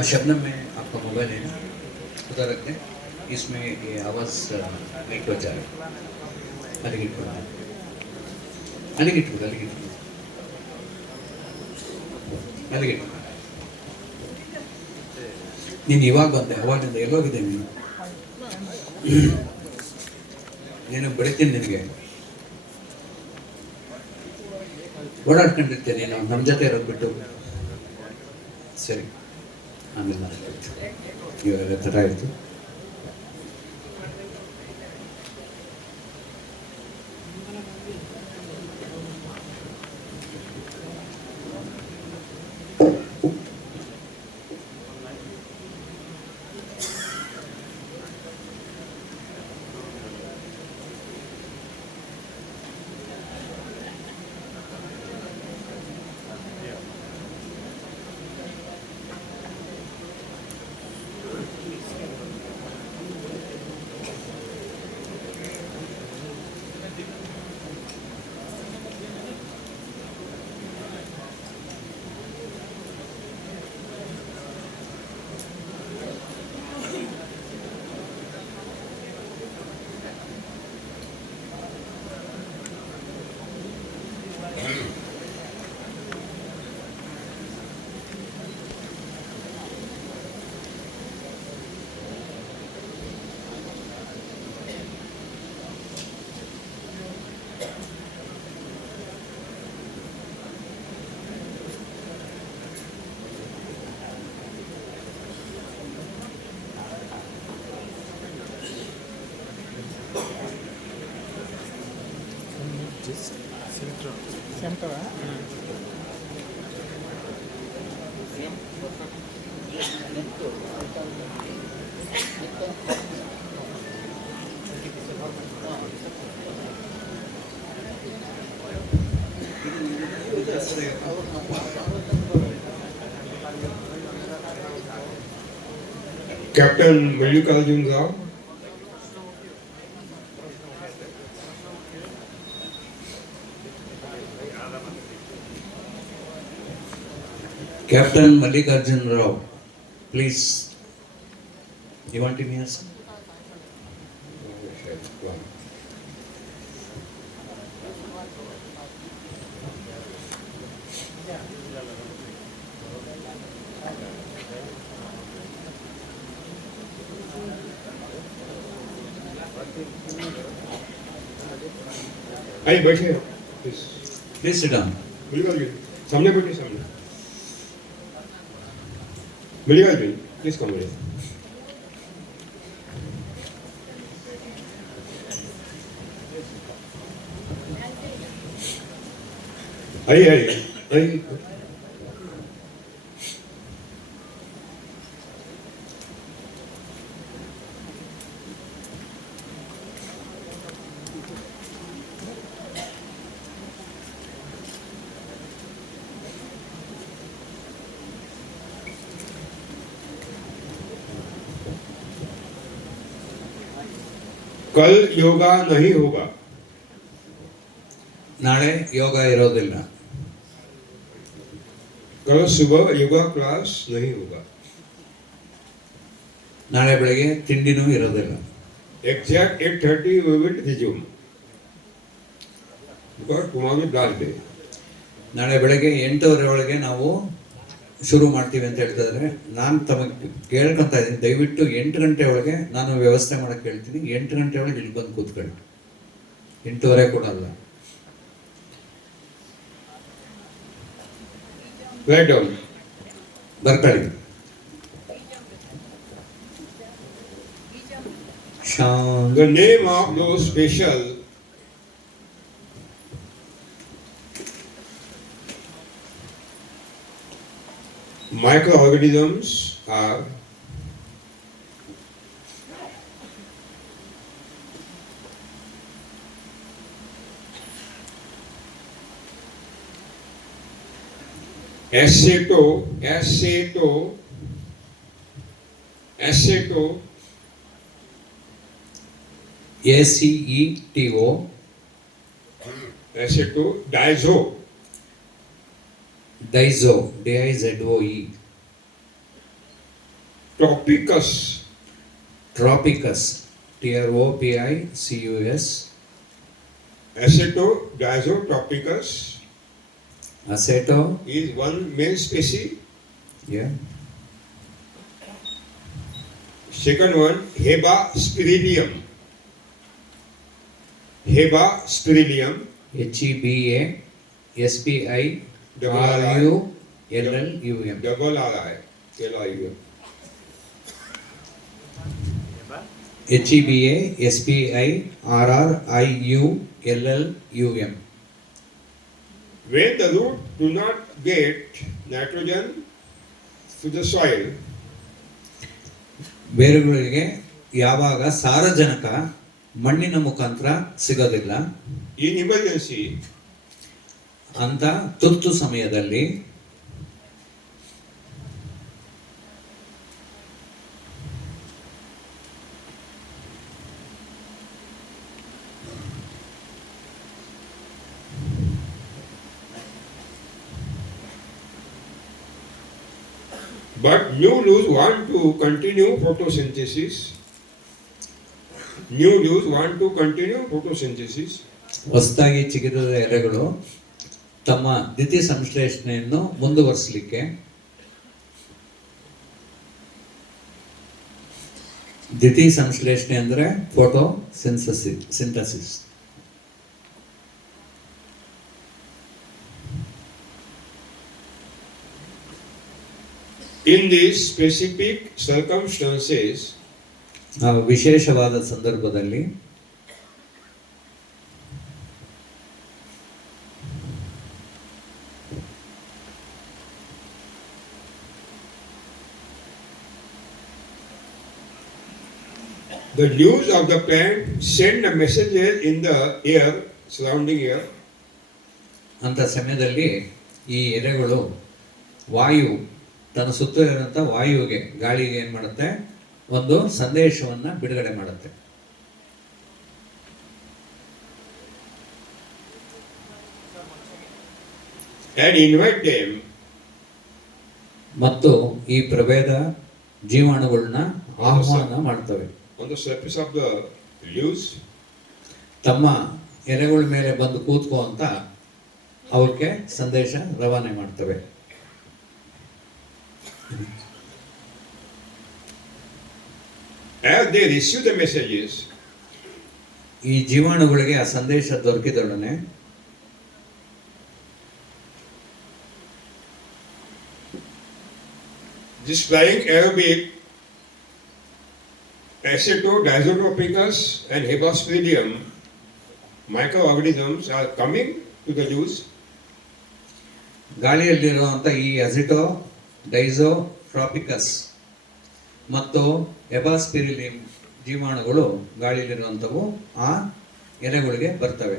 शबनम में आपका मोबाइल है ना, उधर रख दें। इसमें ये आवाज़ लीक हो जा रहा है। ಅಲ್ಲಿಗಿಟ್ಬಿಡು ಅಲ್ಲಿಗಿಟ್ಬಿಡು ಅಲ್ಲಿಗಿಟ್ಬಿಡು ಅಲ್ಲಿಗಿಟ್ಬಿಡು. ನೀನು ಇವಾಗ ಬಂದೆ, ಅವಾಗಿಂದ ಎಲ್ಲೋಗಿದೆ ನೀನು? ನೀನು ಬೆಳಿತೀನಿ, ನಿನಗೆ ಓಡಾಡ್ಕೊಂಡಿರ್ತೀನಿ ನೀನು ನಮ್ಮ ಜೊತೆ ಇರೋದು ಬಿಟ್ಟು. ಸರಿ, ಆಮೇಲೆ ಮಾತಾಡ್ತೀನಿ. ಇವಾಗ ತಡ ಆಯಿತು. Centre Captain Mallikarjun Rao, Captain Mallikarjun Rao, please. You want to hear some? आइए बैठिए please. Please sit down. Mallikarjun सामने बैठिए, सामने. मल्लिकार्जुन प्लीज कम बैठिए. आइए आइए आइए. कल योगा नहीं होगा. ನಾಳೆ ಯೋಗ ಇರೋದಿಲ್ಲ. कल सुबह योगा क्लास नहीं होगा. ನಾಳೆ ಬೆಳಗ್ಗೆ ತಿಂಡಿನೂ ಇರೋದಿಲ್ಲ. Exact 8:30 we will resume. Because tomorrow is last day. ನಾಳೆ ಬೆಳಗ್ಗೆ 8:00 ಒಳಗೆ ನಾವು ಶುರು ಮಾಡ್ತೀವಿ ಅಂತ ಹೇಳ್ತಿದ್ರೆ, ನಾನು ತಮಗೆ ಕೇಳ್ಕೊತಾ ಇದ್ದೀನಿ, ದಯವಿಟ್ಟು 8 ಗಂಟೆ ಒಳಗೆ ನಾನು ವ್ಯವಸ್ಥೆ ಮಾಡೋಕ್ಕೆ ಹೇಳ್ತೀನಿ. 8 ಗಂಟೆ ಒಳಗೆ ಇಲ್ಲಿ ಬಂದು ಕೂತ್ಕೊಳ್ಳಿ. 8:30 ಕೂಡ ಅಲ್ಲ. Write down. ಬರ್ಕೊಳ್ಳಿ. ಶಾಂತ. The name of those special microorganisms are aceto ACETO, aceto diazo, DIZOE, DIZOE, tropicus, ಟ್ರಾಪಿಕಸ್, TROPICUS, acetodiazotropicus ಅಸೆಟೋ, is one main species. Second one, Heba spirillum. Heba spirillum, HEBASPIRULLUM, double RI, LIU. HEBASPIRRIULLUM. When the root do not get nitrogen to the soil, ಬೇರುಗಳಿಗೆ ಯಾವಾಗ ಸಾರಜನಕ ಮಣ್ಣಿನ ಮುಖಾಂತರ ಸಿಗೋದಿಲ್ಲ, in emergency, ಅಂತ ತುರ್ತು ಸಮಯದಲ್ಲಿ but new leaves want to continue photosynthesis. New leaves want to continue photosynthesis. ಹೊಸದಾಗಿ ಚಿಗುರಿದ ಎಲೆಗಳು ತಮ್ಮ ದ್ಯುತಿ ಸಂಶ್ಲೇಷಣೆಯನ್ನು ಮುಂದುವರಿಸಲಿಕ್ಕೆ, ದ್ಯುತಿ ಸಂಶ್ಲೇಷಣೆ ಅಂದರೆ photo synthesis. In these specific circumstances, ವಿಶೇಷವಾದ ಸಂದರ್ಭದಲ್ಲಿ the leaves of the plant send a message in the air, surrounding air. ಅಂತ ಸಮಯದಲ್ಲಿ ಈ ಎಲೆಗಳು ವಾಯು, ತನ್ನ ಸುತ್ತ ಇರುವಂಥ ವಾಯುವಿಗೆ, ಗಾಳಿಗೆ ಏನು ಮಾಡುತ್ತೆ, ಒಂದು ಸಂದೇಶವನ್ನು ಬಿಡುಗಡೆ ಮಾಡುತ್ತೆ. And invite them ಮತ್ತು ಈ ಪ್ರಭೇದ ಜೀವಾಣುಗಳನ್ನ ಆಹ್ವಾನ ಮಾಡ್ತವೆ. on the surface of the leaves, ತಮ್ಮ ಎಲೆಗಳ ಮೇಲೆ ಬಂದು ಕೂತ್ಕೋ ಅಂತ ಅವಕ್ಕೆ ಸಂದೇಶ ರವಾನೆ ಮಾಡ್ತವೆ. as they receive the messages, ಈ ಜೀವಾಣುಗಳಿಗೆ ಆ ಸಂದೇಶ ದೊರಕಿದೊಡನೆ this flying aerobic acetodiazotropicus and Hebaspiridium microorganisms are coming to the leaves. ಗಾಳಿಯಲ್ಲಿರುವಂಥ ಈ ಅಸಿಟೋ ಡೈಸೋ ಟ್ರಾಪಿಕಸ್ ಮತ್ತು ಎಬಾಸ್ಪಿರಿಲಿಮ್ ಜೀವಾಣುಗಳು ಗಾಳಿಯಲ್ಲಿರುವಂಥವು ಆ ಎಲೆಗಳಿಗೆ ಬರ್ತವೆ.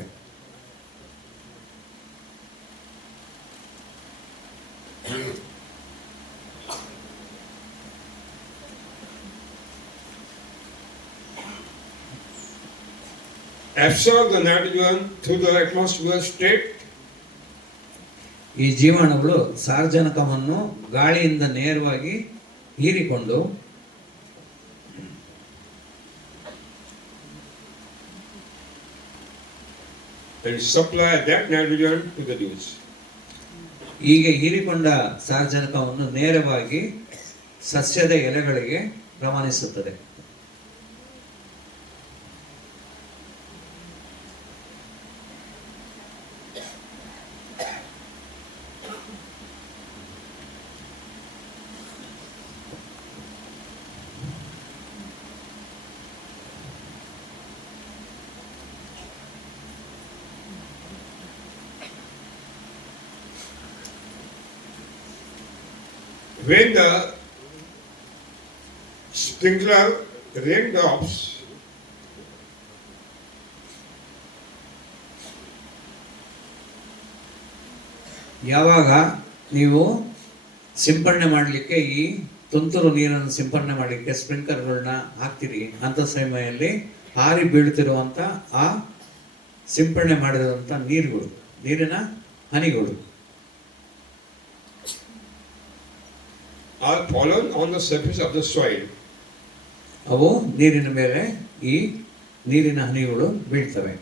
Absorb the nitrogen through the atmosphere straight. ಈ ಜೀವಾಣುಗಳು ಸಾರಜನಕವನ್ನು ಗಾಳಿಯಿಂದ ನೇರವಾಗಿ ಹೀರಿಕೊಂಡು and supply that nitrogen to the leaves. ಹೀಗೆ ಹೀರಿಕೊಂಡ ಸಾರಜನಕವನ್ನು ನೇರವಾಗಿ ಸಸ್ಯದ ಎಲೆಗಳಿಗೆ ರವಾನಿಸುತ್ತದೆ. When the sprinkler raindrops ಯಾವಾಗ ನೀವು ಸಿಂಪಡಣೆ ಮಾಡಲಿಕ್ಕೆ ಈ ತುಂತುರು ನೀರನ್ನು ಸಿಂಪಡಣೆ ಮಾಡಲಿಕ್ಕೆ ಸ್ಪ್ರಿಂಕ್ಲರ್ಗಳನ್ನ ಹಾಕ್ತೀರಿ, ಅಂಥ ಸಮಯದಲ್ಲಿ ಹಾರಿ ಬೀಳ್ತಿರುವಂಥ ಆ ಸಿಂಪಡಣೆ ಮಾಡಿರುವಂಥ ನೀರುಗಳು, ನೀರಿನ ಹನಿಗಳು are fallen on the surface of the soil. ಅವು ನೀರಿನ ಮೇಲೆ ಈ ನೀರಿನ ಹನಿಗಳು ಬೀಳ್ತವೆ,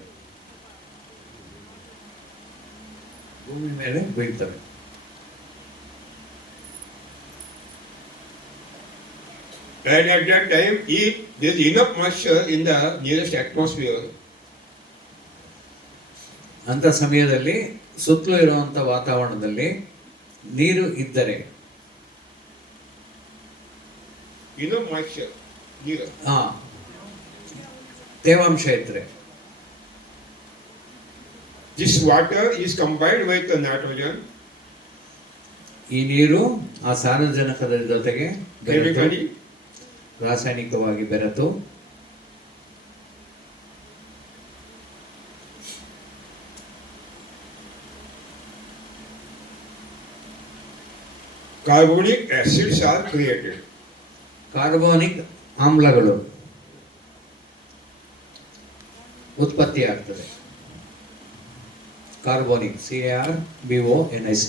ಭೂಮಿ ಮೇಲೆ ಬೀಳ್ತವೆ. And at that time, if there is enough moisture in the nearest atmosphere, ಅಂತ ಸಮಯದಲ್ಲಿ ಸುತ್ತಲೂ ಇರುವಂತ ವಾತಾವರಣದಲ್ಲಿ ನೀರು ಇದ್ದರೆ, enough moisture, near, ಆ ತೇವಾಂಶ ಇದ್ರೆ, this water is combined with the nitrogen, ಈ ನೀರು ಆ ಸಾರಜನಕದ ಜೊತೆಗೆ ಬೆರೆತು, chemically, ರಾಸಾಯನಿಕವಾಗಿ ಬೆರೆತು carbonic acids are created. Carbonic ಆಮ್ಲಗಳು ಉತ್ಪತ್ತಿ ಆಗ್ತದೆ. Carbonic, CARBONIC.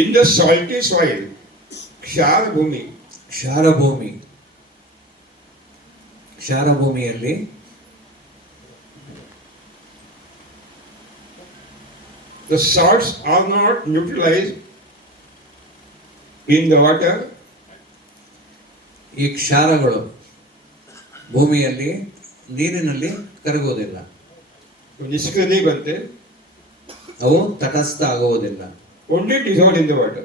In the salty soil, ಕ್ಷಾರ ಭೂಮಿ, ಕ್ಷಾರಭೂಮಿ, ಕ್ಷಾರಭೂಮಿಯಲ್ಲಿ the salts are not neutralized in the water, ಈ ಕ್ಷಾರಗಳು ಭೂಮಿಯಲ್ಲಿ ನೀರಿನಲ್ಲಿ ಕರಗುವುದಿಲ್ಲ, ನಿಷ್ಕ್ರಿಯ ಬಂತೆ, ಅವು ತಟಸ್ಥ ಆಗುವುದಿಲ್ಲ. only dissolved in the water.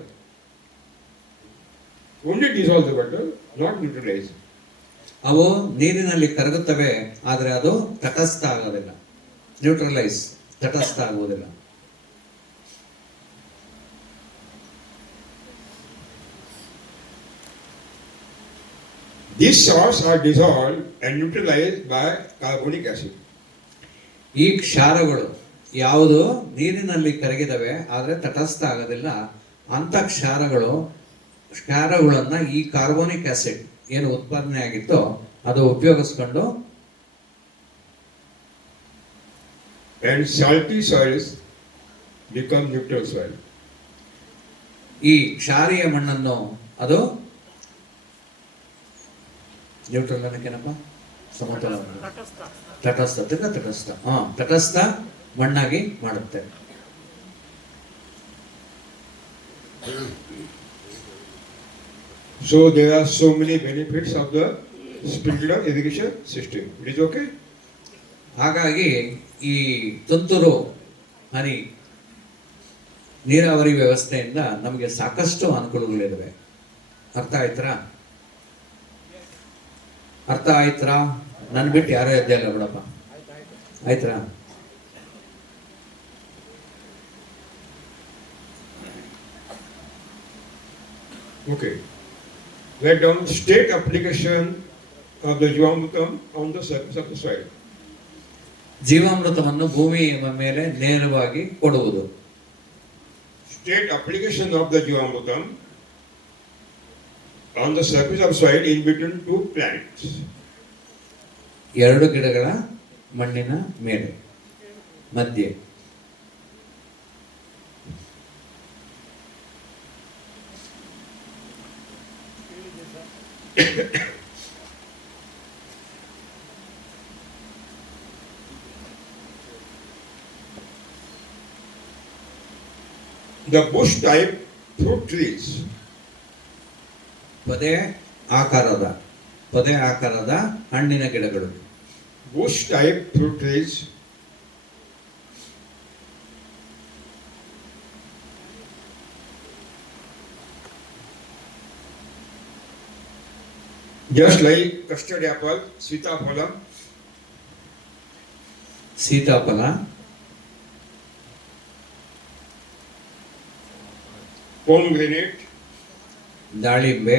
Only dissolve the water, not neutralize. ಅವು ನೀರಿನಲ್ಲಿ ಕರಗುತ್ತವೆ, ಆದರೆ ಅದು ತಟಸ್ಥ ಆಗೋದಿಲ್ಲ, ನ್ಯೂಟ್ರಲೈಸ್, ತಟಸ್ಥ ಆಗುವುದಿಲ್ಲ. These salts are dissolved and neutralized by carbonic acid. ಈ ಕ್ಷಾರಗಳು ಯಾವುದು ನೀರಿನಲ್ಲಿ ಕರಗಿದವೆ ಆದರೆ ತಟಸ್ಥ ಆಗೋದಿಲ್ಲ, ಅಂತ ಕ್ಷಾರಗಳನ್ನ ಈ ಕಾರ್ಬೋನಿಕ್ ಆಸಿಡ್ ಏನು ಉತ್ಪಾದನೆ ಆಗಿತ್ತೋ ಅದು ಉಪಯೋಗಿಸ್ಕೊಂಡು And salty soils become neutral soil. ಈ ಕ್ಷಾರೀಯ ಮಣ್ಣನ್ನು ಅದು ನ್ಯೂಟ್ರಲ್ ಅನ್ನೋಕ್ಕೇನಪ್ಪ, ಸಮತಲ ಮಣ್ಣು, ತಟಸ್ಥ ಮಣ್ಣಾಗಿ ಮಾಡುತ್ತೆ. So there are so many benefits of the sprinkler irrigation system. It is okay? ಹಾಗಾಗಿ ಈ ತುಂತುರು ಹನಿ ನೀರಾವರಿ ವ್ಯವಸ್ಥೆಯಿಂದ ನಮಗೆ ಸಾಕಷ್ಟು ಅನುಕೂಲಗಳಿವೆ. ಅರ್ಥ ಆಯ್ತಾ? ನನ್ ಬಿಟ್ಟು ಯಾರೋ ಎದ್ದೆ ಅಲ್ಲ ಬಿಡಪ್ಪ, ಆಯ್ತಾ? Okay. Write down state application of the Jivamrutam on the surface of the soil. ಜೀವಾಮೃತವನ್ನು ಭೂಮಿಯ ಮೇಲೆ ನೇರವಾಗಿ ಕೊಡುವುದು. State application of the Jivamrutam on the surface of soil in between two plants. ಎರಡು ಗಿಡಗಳ ಮಣ್ಣಿನ ಮೇಲೆ ಮಧ್ಯೆ. The bush type fruit trees. ಪೊದೆ ಆಕಾರದ ಹಣ್ಣಿನ ಗಿಡಗಳು. Bush type fruit trees just like custard apple, ಸೀತಾಫಲ, pomegranate, ದಾಳಿಂಬೆ,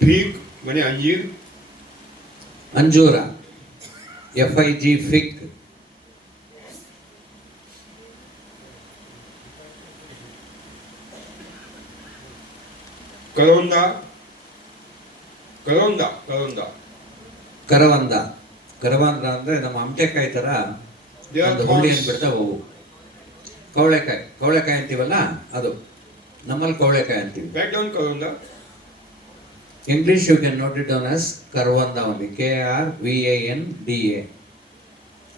fig, mane anjeer, ಅಂಜೂರ, FIG fig, karonda, Karonda, Karonda. ಕರವಂದ. ಕರವಂದ ಅಂದ್ರೆ ನಮ್ಮ ಅಮಟೆಕಾಯಿ ತರ They are ಒಂದು ಹುಳಿ thorns. ಬಿಡ್ತಾವ ಅವು. ಕವಳೆಕಾಯಿ ಅಂತೀವಲ್ಲ ಅದು. ನಮ್ಮಲ್ಲಿ ಕವಳೆಕಾಯಿ ಅಂತೀವಿ. Write down Karonda. English you can note it down as Karvanda only. K-R-V-A-N-D-A.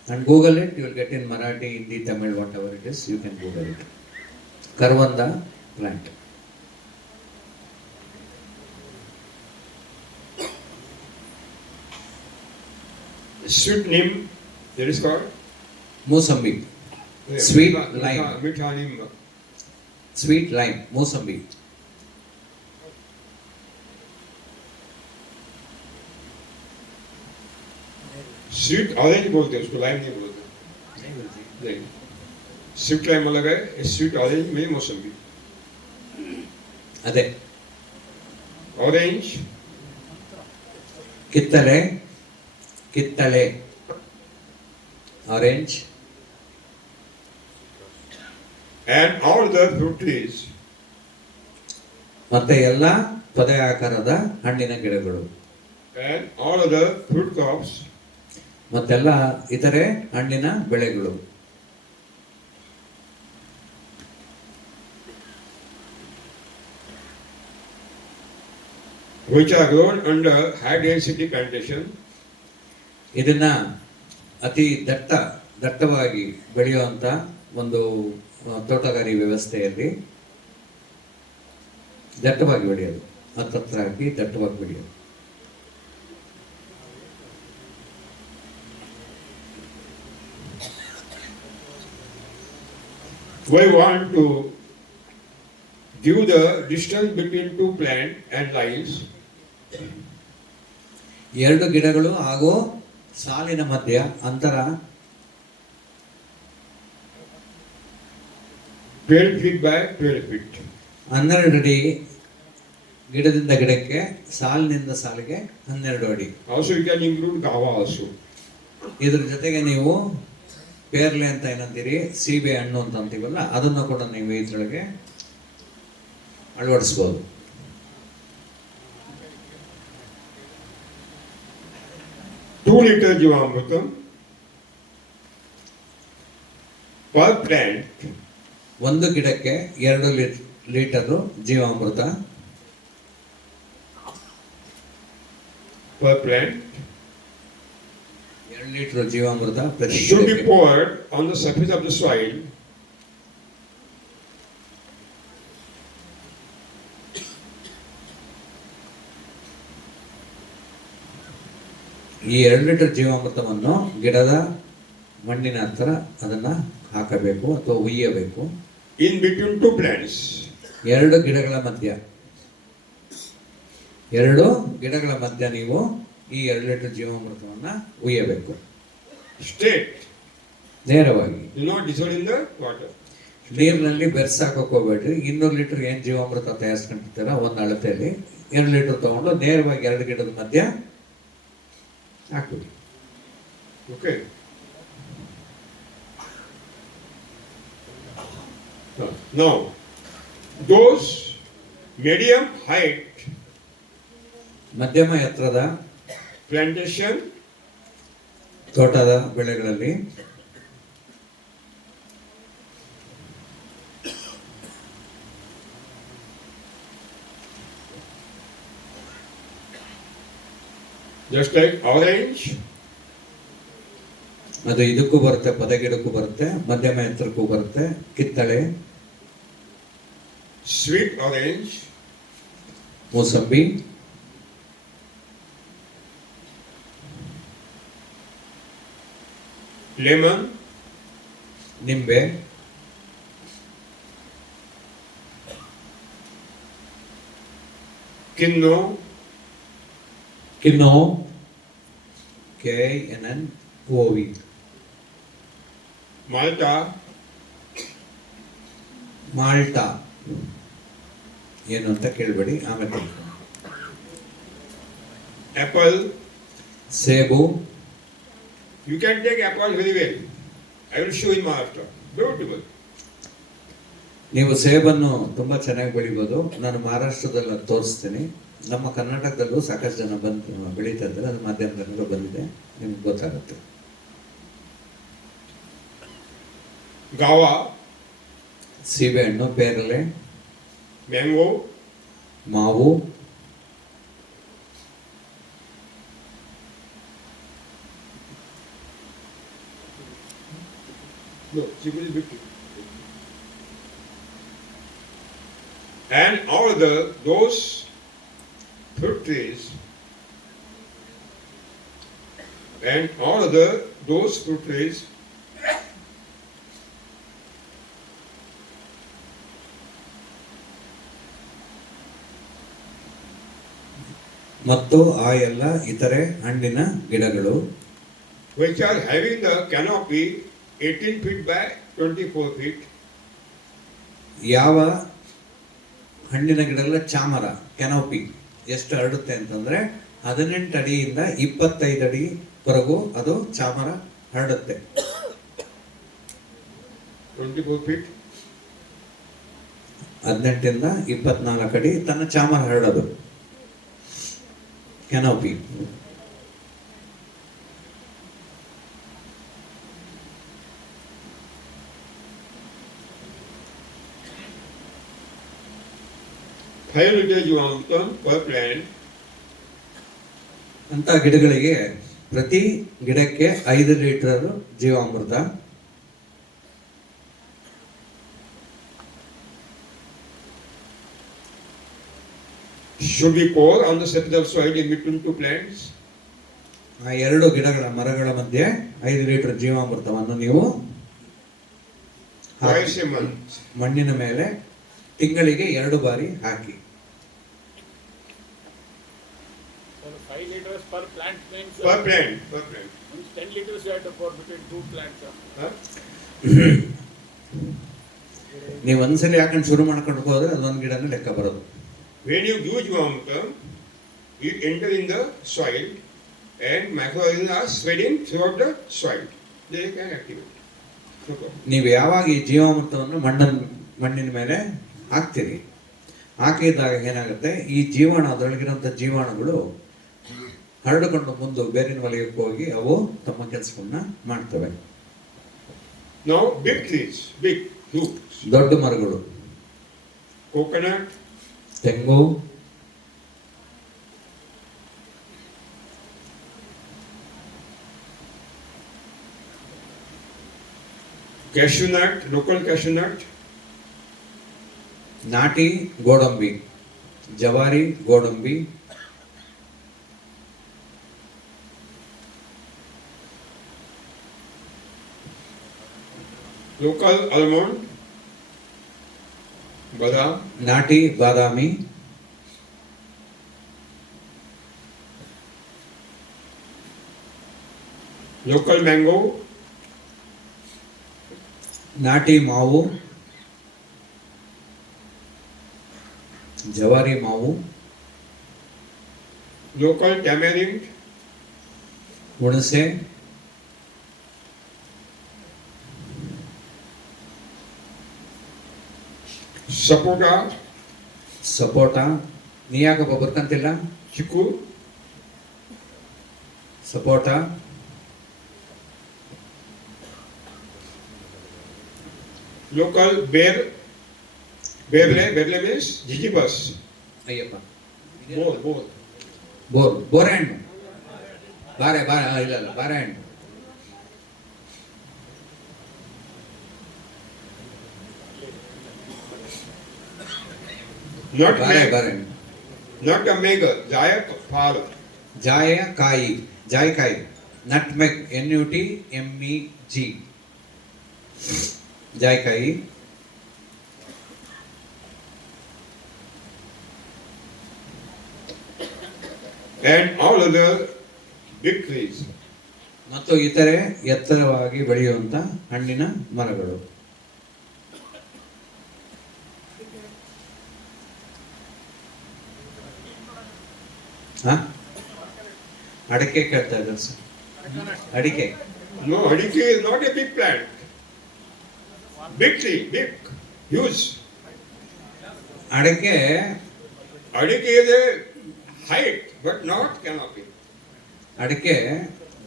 And Google it, you will get in Marathi, Hindi, Tamil, whatever it is, you can Google it. Karvanda plant. Sweet neem, that is called? Musambi. Yeah, Sweet Mitha- lime. Mitha- Mitha neem. Sweet lime. Musambi. Sweet orange बोलते हैं उसको, लाइम नहीं बोलते। नहीं, sweet lime अलग है, sweet orange में मौसमी। ಅದೇ ऑरेंज, ಕಿತ್ತಳೆ orange and all the fruit trees. ಮತ್ತೆ ಎಲ್ಲ ಪೊದೆ ಆಕಾರದ ಹಣ್ಣಿನ ಗಿಡಗಳು And all other fruit crops. ಮತ್ತೆಲ್ಲ ಇತರೆ ಹಣ್ಣಿನ ಬೆಳೆಗಳು Which are grown under high density plantation. ಇದನ್ನ ಅತಿ ದಟ್ಟವಾಗಿ ಬೆಳೆಯುವಂತ ಒಂದು ತೋಟಗಾರಿ ವ್ಯವಸ್ಥೆಯಲ್ಲಿ ದಟ್ಟವಾಗಿ ಬೆಳೆಯೋದು, ಹತ್ತತ್ರ ಹಾಕಿ ದಟ್ಟವಾಗಿ ಬೆಳೆಯೋದು. We want to give the distance between two plant and lines. ಎರಡು ಗಿಡಗಳು ಹಾಗೂ ಸಾಲಿನ ಮಧ್ಯ ಅಂತರ 12 feet by 12 feet. 12 ಅಡಿ, ಗಿಡದಿಂದ ಗಿಡಕ್ಕೆ, ಸಾಲಿನಿಂದ ಸಾಲಿಗೆ 12 ಅಡಿ. Also you can include guava also. ಇದ್ರ ಜೊತೆಗೆ ನೀವು ಪೇರ್ಲೆ ಅಂತ ಏನಂತೀರಿ, ಸೀಬೆ ಹಣ್ಣು ಅಂತ ಅಂತೀವಲ್ಲ, ಅದನ್ನು ಕೂಡ ನೀವು ಇದ್ರೊಳಗೆ ಅಳವಡಿಸ್ಬೋದು. 2 liter Jivamrutam per plant ಒಂದು ಗಿಡಕ್ಕೆ 2 ಲೀಟರ್ ಜೀವಾಮೃತ per plant 2 ಲೀಟರ್ ಜೀವಾಮೃತ ಪ್ರತಿ should be ಗಿಡಕ್ಕೆ poured on the surface of the soil ಈ 2 ಲೀಟರ್ ಜೀವಾಮೃತವನ್ನು ಗಿಡದ ಮಣ್ಣಿನ ಹತ್ರ ಅದನ್ನ ಹಾಕಬೇಕು ಅಥವಾ ಉಯ್ಯಬೇಕು. in between two plants. 2 ಗಿಡಗಳ ಮಧ್ಯ ನೀವು ಈ 2 ಲೀಟರ್ ಜೀವಾಮೃತವನ್ನ ಉಯ್ಯಬೇಕು. Straight, ನೇರವಾಗಿ. do not dissolve in the water. ನೀರಿನಲ್ಲಿ ಬೆರೆಸಾಕೋಕ್ ಹೋಗ್ಬೇಡ್ರಿ. 200 ಲೀಟರ್ ಏನ್ ಜೀವಾಮೃತ ತಯಾರಿಸ್ಕೊಂಡಿರ್ತಾರ ಒಂದು ಅಳತೆಯಲ್ಲಿ 2 ಲೀಟರ್ ತಗೊಂಡು ನೇರವಾಗಿ 2 ಗಿಡದ ಮಧ್ಯ ಹಾಕ್ಬಿಡಿ. Okay. Now, those medium height ಮಧ್ಯಮ ಎತ್ತರದ plantation ತೋಟದ ಬೆಳೆಗಳಲ್ಲಿ just like orange, ಅದು ಇದಕ್ಕೂ ಬರುತ್ತೆ, ಪದಗಿಡಕ್ಕೂ ಬರುತ್ತೆ, ಮಧ್ಯಮ ಎತ್ತರಕ್ಕೂ ಬರುತ್ತೆ. ಕಿತ್ತಳೆ, sweet orange, ಮೂಸಂಬಿ, lemon, ನಿಂಬೆ, kinno, ಕಿನ್ನೋ, KINNOV, malta, ಮಾಲ್ಟಾ. ಏನು ಅಂತ ಕೇಳಬೇಡಿ, ಆಮೇಲೆ ತಿಳ್ಕೊಳ್ಳಿ. apple. ಸೇಬು. You can take apple very well. I will show you after. Beautiful. ನೀವು ಸೇಬನ್ನು ತುಂಬಾ ಚೆನ್ನಾಗಿ ಬೆಳಿಬೋದು. ನಾನು ಮಹಾರಾಷ್ಟ್ರದಲ್ಲಿ ಅದ್ ತೋರಿಸ್ತೀನಿ. ನಮ್ಮ ಕರ್ನಾಟಕದಲ್ಲೂ ಸಾಕಷ್ಟು ಜನ ಬಂದು ಬೆಳೀತಾ ಇದ್ದಾರೆ, ಅದು ಮಾಧ್ಯಮದಲ್ಲೂ ಬಂದಿದೆ, ನಿಮ್ಗೆ ಗೊತ್ತಾಗುತ್ತೆ. Gawa, ಸೀಬೆಹಣ್ಣು, ಪೇರಲೆ, mango, ಮಾವು, no, chiku is big. And all those fruit trees and all those fruit trees ಮತ್ತು ಆ ಎಲ್ಲ ಇತರೆ ಹಣ್ಣಿನ ಗಿಡಗಳು which are having the canopy 18 feet by 24 feet, ಯಾವ ಹಣ್ಣಿನ ಗಿಡಗಳ ಚಾಮರ ಕೆನೋಪಿ ಎಷ್ಟು ಹರಡುತ್ತೆ ಅಂತಂದ್ರೆ 18 ಅಡಿಯಿಂದ 25 ಅಡಿವರೆಗೂ ಅದು ಚಾಮರ ಹರಡುತ್ತೆ. 24 feet. 18 ಇಂದ 24 ಅಡಿ ತನ್ನ ಚಾಮರ ಹರಡೋದು canopy. Five liters Juvantam per plant. ಅಂತ ಗಿಡಗಳಿಗೆ ಪ್ರತಿ ಗಿಡಕ್ಕೆ 5 ಲೀಟರ್ ಜೀವಾಮೃತ, should be poured on the surface of soil in between two plants. ಆ ಎರಡು ಗಿಡಗಳ ಮರಗಳ ಮಧ್ಯೆ 5 ಲೀಟರ್ ಜೀವಾಮೃತವನ್ನು ನೀವು ಹಾಕಿ. Twice a month. ಮಣ್ಣಿನ ಮೇಲೆ ತಿಂಗಳಿಗೆ 2 ಬಾರಿ ಹಾಕಿ. So 5 liters per plant means Per plant. means 10 liters you have to pour between two plants. Huh? ನೀವು ಒಂದ್ಸಲಿ ಹಾಕೊಂಡು ಶುರು ಮಾಡ್ಕೊಂಡು ಹೋದ್ರೆ ಅದೊಂದು ಗಿಡನ ಲೆಕ್ಕ ಬರೋದು. When you use Juvantam, it enters in the soil and microorganisms are spreading throughout the soil. They can activate. No problem. ನೀವು ಯಾವಾಗ ಈ ಜೀವಾಮೃತವನ್ನು ಮಣ್ಣಿನ ಮೇಲೆ ಹಾಕ್ತೀರಿ, ಹಾಕಿದಾಗ ಏನಾಗುತ್ತೆ, ಈ ಜೀವಾಣು ಅದರೊಳಗಿರುವಂಥ ಜೀವಾಣುಗಳು ಹರಡಿಕೊಂಡು ಮುಂದೆ ಬೇರಿನ ವಲಯಕ್ಕೆ ಹೋಗಿ ಅವು ತಮ್ಮ ಕೆಲಸವನ್ನ ಮಾಡ್ತವೆ. Now big trees, big, huge. ದೊಡ್ಡ ಮರಗಳು, Coconut, ತೆಂಗು, cashew nut, local cashew nut, ನಾಟಿ ಗೋಡಂಬಿ, ಜವಾರಿ ಗೋಡಂಬಿ, local almond, badam, ನಾಟಿ ಬಾದಾಮಿ, local mango, ನಾಟಿ ಮಾವು, ಜವಾರಿ ಮಾವು, local tamarind, ಹುಣಸೆ, sapota, ಸಪೋಟ. ನೀ ಯಾಕಪ್ಪ ಬರ್ಕಂತಿಲ್ಲ? chiku, ಸಪೋಟ, local bear, berle means jijibas, Ayyappa, boar. ಬೋರೆಹಣ್ಣು, ಇಲ್ಲ ಬಾರೆಹಣ್ಣು, ಬಾರೆಹಣ್ಣು, Not a mega, Jayak Phala. ಜಾಯಿಕಾಯಿ, ನಟ್ಮೆಗ್, NUTMEG, ಜಾಯಿಕಾಯಿ. And all other big trees. ಮತ್ತು ಇತರೆ ಎತ್ತರವಾಗಿ ಬೆಳೆಯುವಂತ ಹಣ್ಣಿನ ಮರಗಳು. ಅಡಿಕೆ ಕೇಳ್ತಾ ಇದ್ದಾರೆ ಸರ್. ಅಡಿಕೆ, No, Adike is not a big plant. Big tree, big, huge. ಅಡಿಕೆ Adike is a height, but not canopy. ಅಡಿಕೆ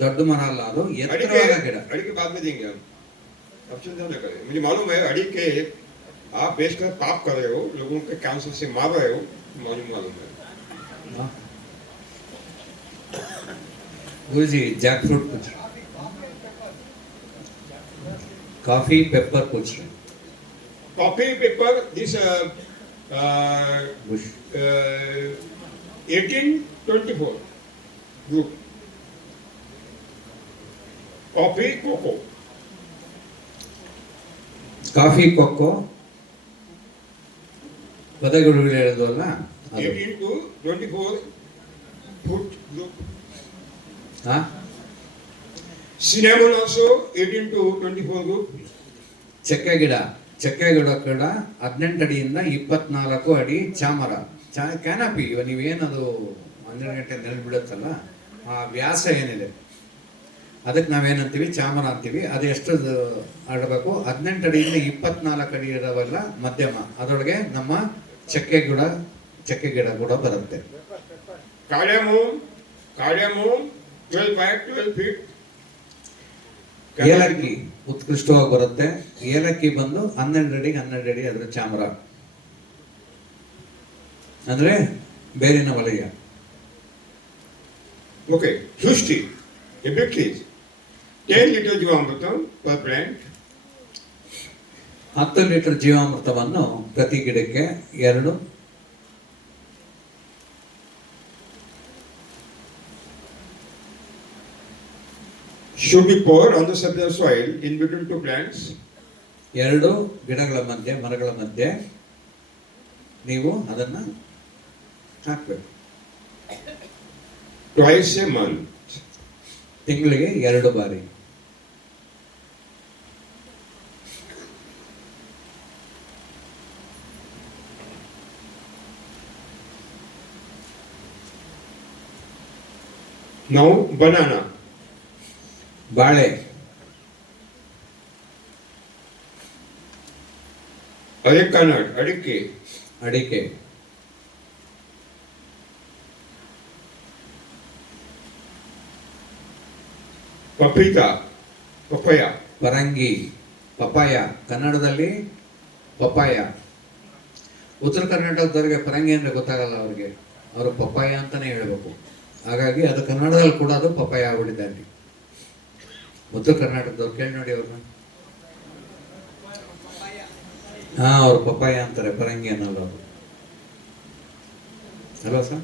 ದೊಡ್ಡ ಮರ ಅಲ್ಲ, ಅದು अड़िके ಎತ್ತರವಾದ ಗಿಡ. अड़िके बाद में देंगे हम, अब चिंता न करें. मुझे मालूम है अड़िके आप बेचकर पाप कर रहे हो, लोगों के कैंसर से मार रहे हो, मालूम है. गुरुजी जैक फ्रूट पूछ रहे, कॉफी पेपर पूछ रहे, Copy paper, this बुश 1824 group. Coffee, cocoa. Coffee cocoa ಪದಗಳು ಹೇಳಿದ್ವಲ್ಲ ಅದು. 18 to 24 foot group. ಹಾ Cinnamon also 18 to 24 group. ಚಕ್ಕೆ ಗಿಡ ಕೂಡ 18 ಅಡಿಯಿಂದ 24 ಅಡಿ ಚಾಮರ ಕ್ಯಾನಪಿ. ಇವ ನೀವೇನದು 12 ಗಂಟೆ ನೆಲ ಬಿಡುತ್ತಲ್ಲ, ಆ ವ್ಯಾಸ ಏನಿದೆ ಅದಕ್ಕೆ ನಾವೇನಂತೀವಿ ಚಾಮರ ಅಂತೀವಿ. ಅದು ಎಷ್ಟು ಆಡಬೇಕು? 18 ಅಡಿಯಿಂದ 24 ಅಡಿ ಇರೋವೆಲ್ಲ ಮಧ್ಯಮ, ಅದರೊಳಗೆ ನಮ್ಮ ಚಕ್ಕೆ ಗಿಡ ಕೂಡ ಬರುತ್ತೆ. Cardamom 12 by 12 feet. ಏಲಕ್ಕಿ ಉತ್ಕೃಷ್ಟವಾಗಿ ಬರುತ್ತೆ. ಏಲಕ್ಕಿ ಬಂದು 12 ಅಡಿಗೆ 12 ಅಡಿ ಅದ್ರ ಚಾಮರ, ಅಂದ್ರೆ ಬೇರಿನ ವಲಯ. Okay, Shushti, a big tree. 10 liter Jivamrutam per plant. 10 ಲೀಟರ್ ಜೀವಾಮೃತವನ್ನು ಪ್ರತಿ ಗಿಡಕ್ಕೆ 2 Should be poured on the subsoil soil in between two plants. 2 ಗಿಡಗಳ ಮಧ್ಯೆ, ಮರಗಳ ಮಧ್ಯೆ ನೀವು ಅದನ್ನ ಹಾಕ್ಬೇಕು. Twice a month. ತಿಂಗಳಿಗೆ 2 ಬಾರಿ. Now banana. ಬಾಳೆ, Areca nut, adike. ಅಡಿಕೆ, Papita, papaya. ಪರಂಗಿ, ಪಪಾಯ. ಕನ್ನಡದಲ್ಲಿ ಪಪಾಯ. ಉತ್ತರ ಕರ್ನಾಟಕದವರಿಗೆ ಪರಂಗಿ ಅಂದ್ರೆ ಗೊತ್ತಾಗಲ್ಲ, ಅವ್ರಿಗೆ ಅವರು ಪಪಾಯ ಅಂತಾನೆ ಹೇಳ್ಬೇಕು. ಹಾಗಾಗಿ ಅದು ಕನ್ನಡದಲ್ಲಿ ಕೂಡ ಅದು ಪಪಾಯ ಆಗ್ಬಿಟ್ಟಿದೆ. ಉತ್ತರ ಕರ್ನಾಟಕದವ್ರು ಕೇಳಿ ನೋಡಿ ಅವ್ರನ್ನ. ಹಾ, ಅವ್ರು ಪಪಾಯ ಅಂತಾರೆ, ಪರಂಗಿ ಅನ್ನಲ್ಲ ಅವರು. ಅಲ್ವಾ ಸರ್?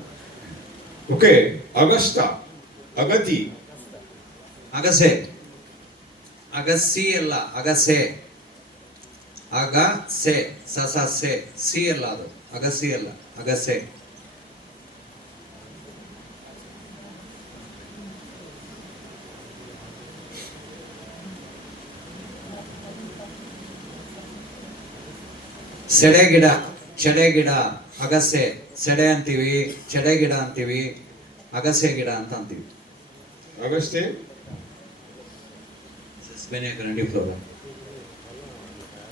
Okay, Augusta, Agati. ಅಗಸೆ, ಅಗಸಿ ಅಲ್ಲ, ಅಗಸೆ. ಅಗಸೆ, ಸೆ ಸಿ ಅಲ್ಲ, ಅದು ಅಗಸಿ ಅಲ್ಲ, ಅಗಸೆ. ಸೆಡೆ ಗಿಡ, ಅಗಸೆ. ಸೆಡೆ ಅಂತೀವಿ, ಚೆಡೆ ಗಿಡ ಅಂತೀವಿ, ಅಗಸೆ ಗಿಡ ಅಂತ ಅಂತೀವಿ. Auguste, ಸಸ್ಪೆನಿಯಾ ಗ್ರ್ಯಾಂಡಿಫ್ಲೋರಾ.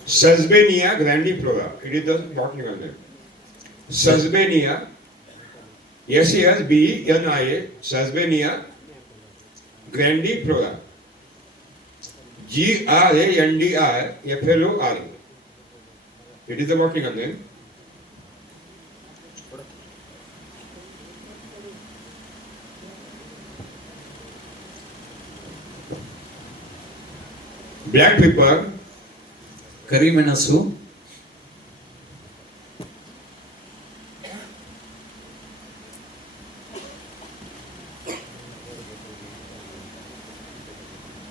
Sesbania grandiflora. It is the botanical name. Sesbania, Sesbania, Sesbania grandiflora. Grandiflora. It is the botanical name. Black pepper, ಕರಿಮೆಣಸು,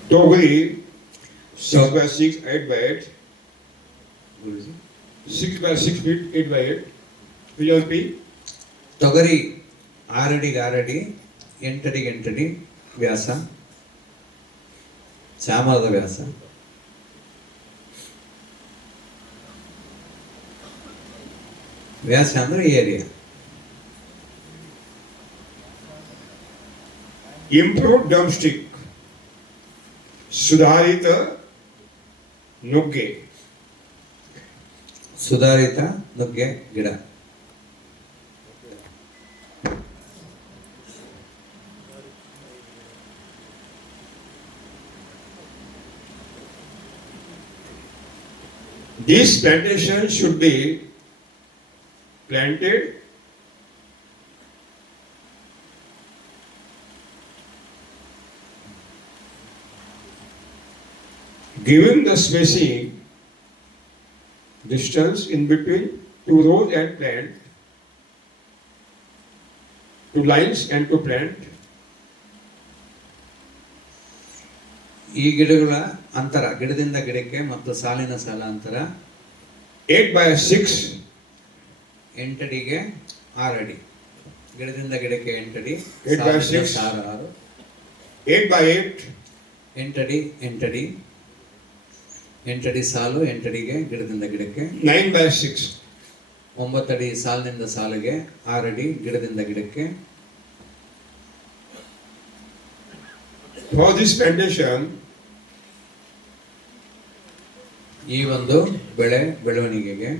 Togri, 6 by 6, 8 by 8, 6 by 6 feet, 8 by 8, PLP, ತೊಗರಿ 6 ಅಡಿಗೆ 6 ಅಡಿ, 8 ಅಡಿಗೆ 8 ಅಡಿ ವ್ಯಾಸ, ಚಾಮರದ ವ್ಯಾಸ. ವ್ಯಾಸ ಅಂದ್ರೆ area. improved drumstick, Sudharita Nugge, ಸುಧಾರಿತ ನುಗ್ಗೆ ಗಿಡ. This plantation should be planted giving the spacing distance in between two rows and plant, two lines and to plant, ಈ ಗಿಡಗಳ ಅಂತರ, ಗಿಡದಿಂದ ಗಿಡಕ್ಕೆ ಮತ್ತು ಸಾಲಿನ ಸಾಲ ಅಂತರ 8 by 6, 8 ಅಡಿಗೆ 6 ಅಡಿ. ಗಿಡದಿಂದ ಗಿಡಕ್ಕೆ 8 ಅಡಿ, 8 by ಸಾಲಿಂದ 6. ಸಾಲು 6, 8 by 8, 8 ಅಡಿ 8 ಅಡಿ, 8 ಅಡಿ ಸಾಲು, 8 ಅಡಿಗೆ ಗಿಡದಿಂದ ಗಿಡಕ್ಕೆ, 9 by 6. 9 ಅಡಿ ಸಾಲಿನಿಂದ ಸಾಲಿಗೆ, 6 ಅಡಿ ಗಿಡದಿಂದ ಗಿಡಕ್ಕೆ. For this plantation, ಈ ಒಂದು ಬೆಳವಣಿಗೆಗೆ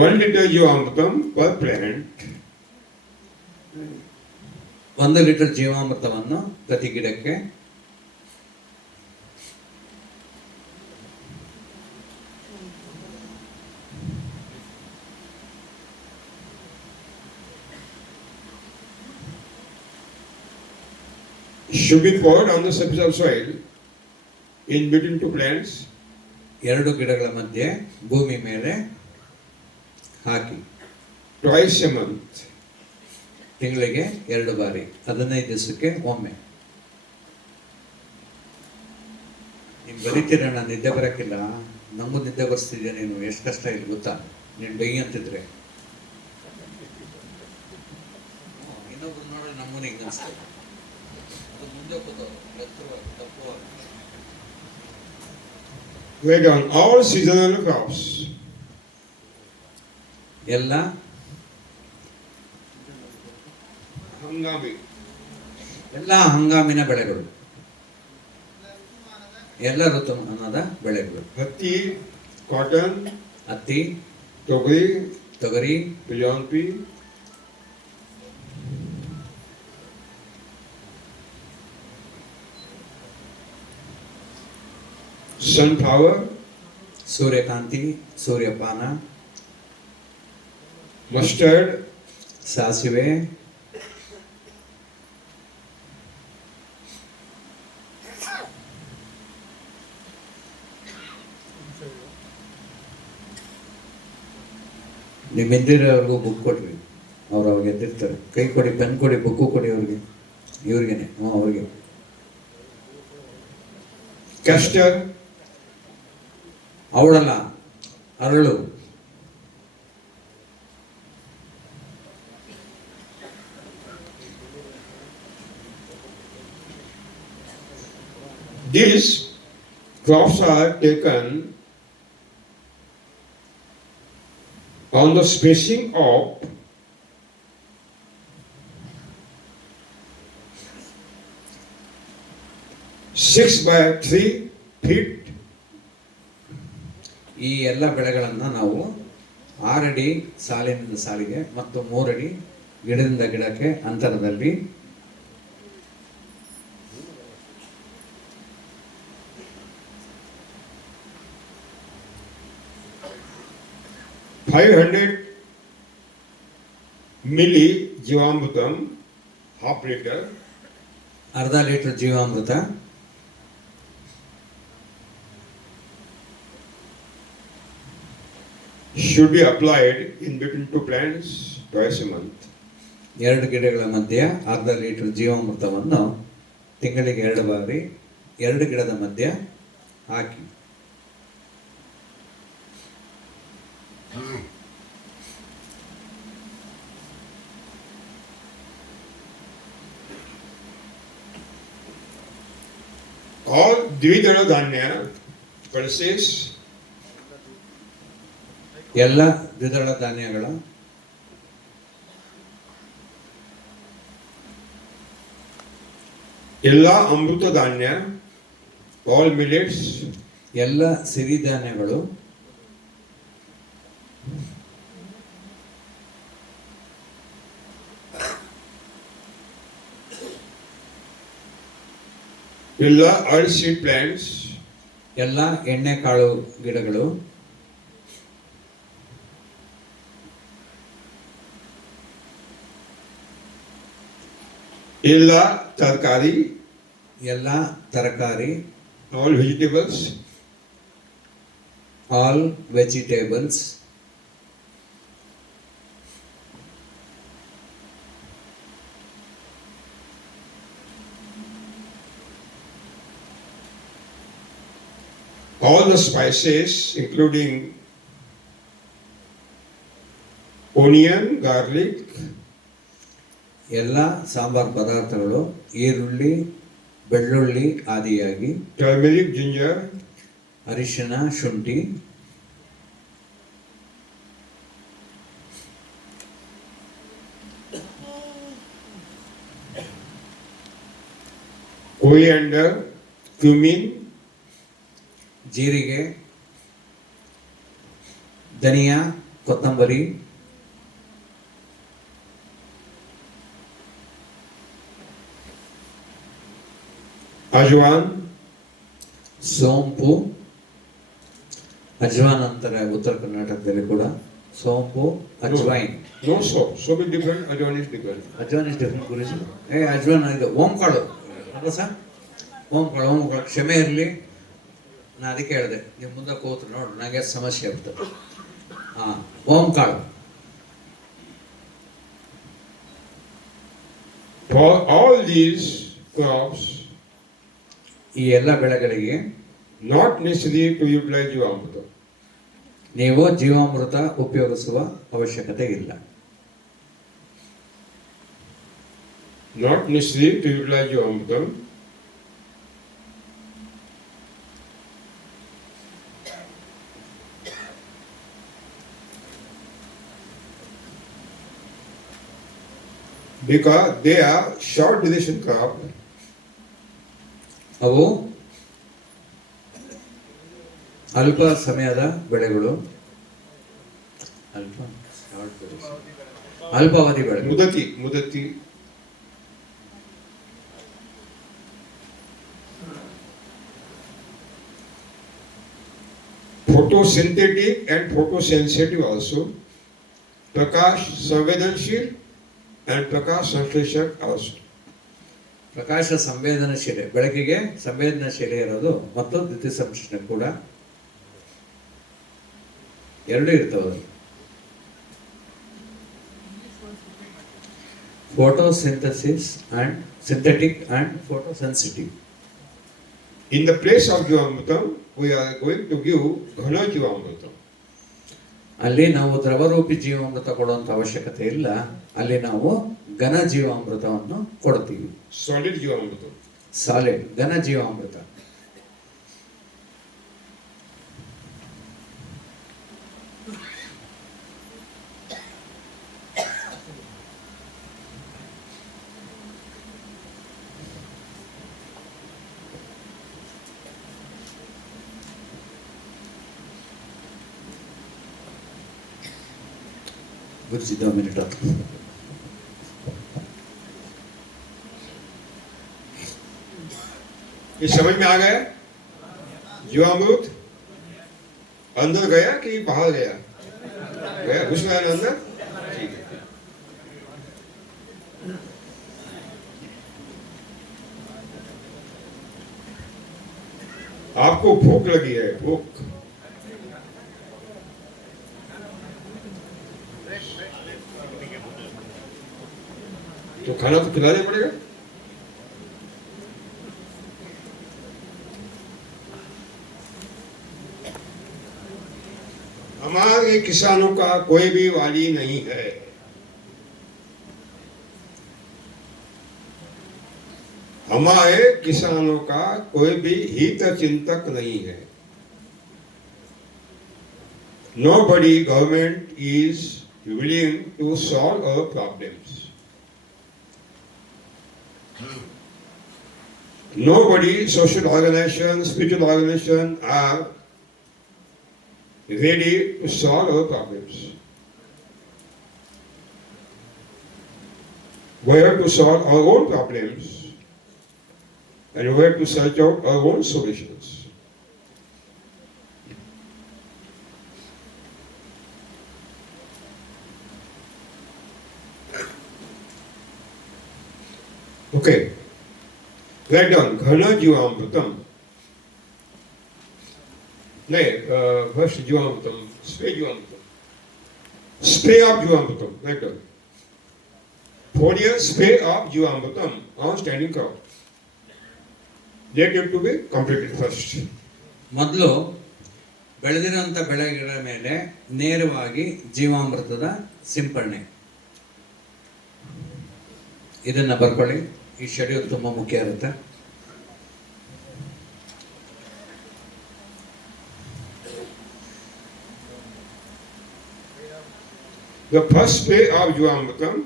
1 liter Jivamrutam per plant 1 ಲೀಟರ್ ಜೀವಾಮೃತವನ್ನು ಪ್ರತಿ ಗಿಡಕ್ಕೆ should be poured on the surface of soil in between two plants 2 ಗಿಡಗಳ ಮಧ್ಯೆ ಭೂಮಿ ಮೇಲೆ ಹಾಕಿ twice a month. ತಿಂಗಳಿಗೆ 2 ಬಾರಿ, 15 ದಿವಸಕ್ಕೆ ಒಮ್ಮೆ. ನೀನು ಬರೀತೀರಣ್ಣ, ನಿದ್ದೆ ಬರೋಕ್ಕಿಲ್ಲ, ನಮಗೂ ನಿದ್ದೆ ಬರ್ಸ್ತಿದ್ಯಾ ನೀನು, ಎಷ್ಟು ಕಷ್ಟ ಇಲ್ಲ ಗೊತ್ತಾ ನೀನು ಡೈ ಅಂತಿದ್ರೆ. ಇನ್ನೊಬ್ರು ನೋಡೋಣ ನಮ್ಮನ್ನ ಹಿಂಗೆ ಅನಿಸ್ತದೆ, ಅದು ಮುಂದೆ ಕೂತವ್ರು ತಪ್ಪು. Write down all seasonal crops. ಎಲ್ಲ Hangami. ಎಲ್ಲ ಹಂಗಾಮಿನ ಬೆಳೆಗಳು, ಎಲ್ಲ ಋತುಮಾನದ ಬೆಳೆಗಳು. Hatti, cotton, ಹತ್ತಿ, togri, ತೊಗರಿ, pijanpi, sunflower, ಸೂರ್ಯಕಾಂತಿ, ಸೂರ್ಯಪಾನ, mustard, ಸಾಸಿವೆ, ನಿಮ್ಮ ಹಿಂದಿರೋರ್ಗೂ ಬುಕ್ ಕೊಡ್ರಿ, ಅವ್ರು ಅವಾಗ ಎದ್ದಿರ್ತಾರೆ. ಕೈ ಕೊಡಿ, ಪೆನ್ ಕೊಡಿ, ಬುಕ್ಕು ಕೊಡಿ ಅವ್ರಿಗೆ, ಇವ್ರಿಗೇನೆ, ಅವ್ರಿಗೆ. castor, ಅವಳಲ್ಲ, ಅರಳು, these crops are taken on the spacing of 6 by 3 feet ಈ ಎಲ್ಲ ಬೆಳೆಗಳನ್ನು ನಾವು 6 ಅಡಿ ಸಾಲಿನಿಂದ ಸಾಲಿಗೆ ಮತ್ತು 3 ಅಡಿ ಗಿಡದಿಂದ ಗಿಡಕ್ಕೆ ಅಂತರದಲ್ಲಿ 500 milli Jivamrutam, half liter, ಅರ್ಧ ಲೀಟರ್ ಜೀವಾಮೃತ should be applied in between two plants twice a month. 2 ಗಿಡಗಳ ಮಧ್ಯೆ ಅರ್ಧ ಲೀಟರ್ ಜೀವಾಮೃತವನ್ನು ತಿಂಗಳಿಗೆ 2 ಬಾರಿ 2 ಗಿಡದ ಮಧ್ಯೆ ಹಾಕಿ. All Dvidana Dhanya pulses ಎಲ್ಲ ದ್ವಿದಳ ಧಾನ್ಯಗಳ ಎಲ್ಲ ಅಮೃತ ಧಾನ್ಯ, all millets, ಎಲ್ಲ ಸಿರಿಧಾನ್ಯಗಳು ಎಲ್ಲ oil seed plants, ಎಲ್ಲ ಎಣ್ಣೆಕಾಳು ಗಿಡಗಳು, ಎಲ್ಲ ತರಕಾರಿ, ಎಲ್ಲ ತರಕಾರಿ, all vegetables, all vegetables, all the spices including onion, garlic, ಎಲ್ಲ ಸಾಂಬಾರ್ ಪದಾರ್ಥಗಳು, ಈರುಳ್ಳಿ, ಬೆಳ್ಳುಳ್ಳಿ ಆದಿಯಾಗಿ, turmeric, ginger, ಅರಿಶಿನ, ಶುಂಠಿ, coriander, cumin, ಜೀರಿಗೆ, ಧನಿಯಾ, ಕೊತ್ತಂಬರಿ, ajwan, ಸೋಂಪು, ಅಜ್ವಾನ್ ಅಂತಾರೆ ಉತ್ತರ ಕರ್ನಾಟಕದಲ್ಲಿ ಕೂಡ, ಸೋಂಪು, ajwain. no soap. Soap is different, ajwan is different. Ajwan is different Guruji. Ajwan ಇದು ಓಂಕಾಳು ಅಲ್ವಾ ಸರ್? ಓಂಕಾಳು ಕ್ಷಮೆ ಇರಲಿ, ನಾನು ಅದಕ್ಕೆ ಹೇಳಿದೆ ನೀವು ಮುಂದೆ ಕೂತ್ರು ನೋಡು ನನಗೆ ಸಮಸ್ಯೆ ಆಗ್ತದೆ. ಹಾಂ, ಓಂಕಾಳು. For all these crops, ಈ ಎಲ್ಲ ಬೆಳೆಗಳಿಗೆ not necessary to utilize Jivamruta. ನೀವು ಜೀವಾಮೃತ ಉಪಯೋಗಿಸುವ ಅವಶ್ಯಕತೆ ಇಲ್ಲ. Not necessary to utilize Jivamruta. Because they are short duration crop. ಅವು ಅಲ್ಪ ಸಮಯದ ಬೆಳೆಗಳು, ಅಲ್ಪಾವಧಿ ಬೆಳೆಗಳು. Mudati. Photosynthetic and photosensitive also. Prakash संवेदनशील and Prakash संश्लेषक also. ಪ್ರಕಾಶ ಸಂವೇದನಶೀಲೆ, ಬೆಳಕಿಗೆ ಸಂವೇದನಶೀಲೆ ಇರೋದು ಮತ್ತು ದ್ಯುತಿ ಸಂಶ್ಲೇಷಣೆ ಕೂಡ ಎರಡೂ ಇರ್ತವೆ. Photosynthesis and synthetic and photosensitive. In the place of Jivamrutam, we are going to give Ghana Jivamrutam. ಅಲ್ಲಿ ನಾವು ದ್ರವರೂಪಿ ಜೀವಾಮೃತ ಕೊಡುವಂತ ಅವಶ್ಯಕತೆ ಇಲ್ಲ, ಅಲ್ಲಿ ನಾವು ಘನ ಜೀವಾಮೃತವನ್ನು ಕೊಡ್ತೀವಿ. Solid Jivamrutam. ಸಾಲಿಡ್ ಘನ ಜೀವಾಮೃತ. गुरुजी 2 मिनट आप. ये समझ में आ गया? जीवामृत अंदर गया कि बाहर गया? गया, घुस गया ना अंदर? ठीक है. आपको भूख लगी है, भूख. तो खाना तो खिलाना पड़ेगा. हमारे किसानों का कोई भी वाली नहीं है. हमारे किसानों का कोई भी हित चिंतक नहीं है. Nobody government is willing to solve our problems. Nobody, social organization, spiritual organization are ready to solve our problems. We have to solve our own problems and we have to search out our own solutions. Okay. Write down Ghana Jivamrutam. No, first Jivamrutam, Spray Jivamrutam. Spray of Jivamrutam. Write down. 4 years spray of Jivamrutam on standing crop. That have to be completed first. ಮೊದಲು ಬೆಳೆದಿರುವಂಥ ಬೆಳೆಗಳ ಮೇಲೆ ನೇರವಾಗಿ ಜೀವಾಮೃತದ ಸಿಂಪರಣೆ. ಇದನ್ನ ಬರ್ಕೊಳ್ಳಿ. ಈ ಶೆಡ್ಯೂಲ್ ತುಂಬ ಮುಖ್ಯ ಇರುತ್ತೆ. The first spray of Jivamrutam,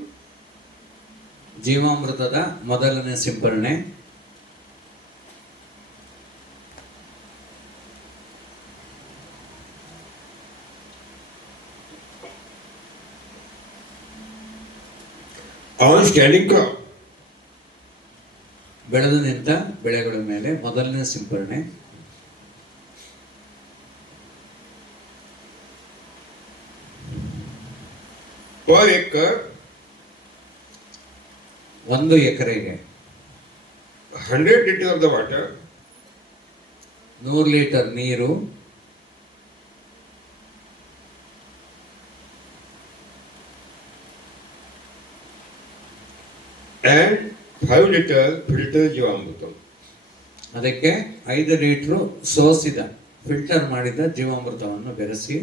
ಜೀವಾಮೃತದ ಮೊದಲನೇ ಸಿಂಪರಣೆ. on standing crop. ಬೆಳೆದು ನಿಂತ ಬೆಳೆಗಳ ಮೇಲೆ ಮೊದಲನೇ ಸಿಂಪರಣೆ. Per acre, 1 ಎಕರೆಗೆ 100 liters of the water 100 ಲೀಟರ್ ನೀರು, and 5 liters filter Jivamrutam. ಅದಕ್ಕೆ 5 ಲೀಟರ್ ಸೋಸಿದ ಫಿಲ್ಟರ್ ಮಾಡಿದ ಜೀವಾಮೃತವನ್ನು ಬೆರೆಸಿ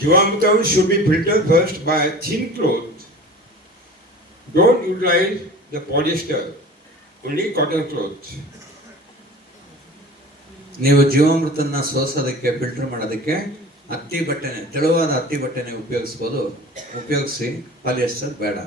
Jivamrutam should be filtered first by a thin cloth. Don't utilize the polyester, only cotton cloth. ನೀವು ಜೀವಾಮೃತನ ಸೋಸೋದಕ್ಕೆ ಫಿಲ್ಟರ್ ಮಾಡೋದಕ್ಕೆ ಹತ್ತಿ ಬಟ್ಟೆನೆ, ತೆಳುವಾದ ಹತ್ತಿ ಬಟ್ಟೆನೆ ಉಪಯೋಗಿಸಿ ಪಾಲಿಯಸ್ಟರ್ ಬೇಡ.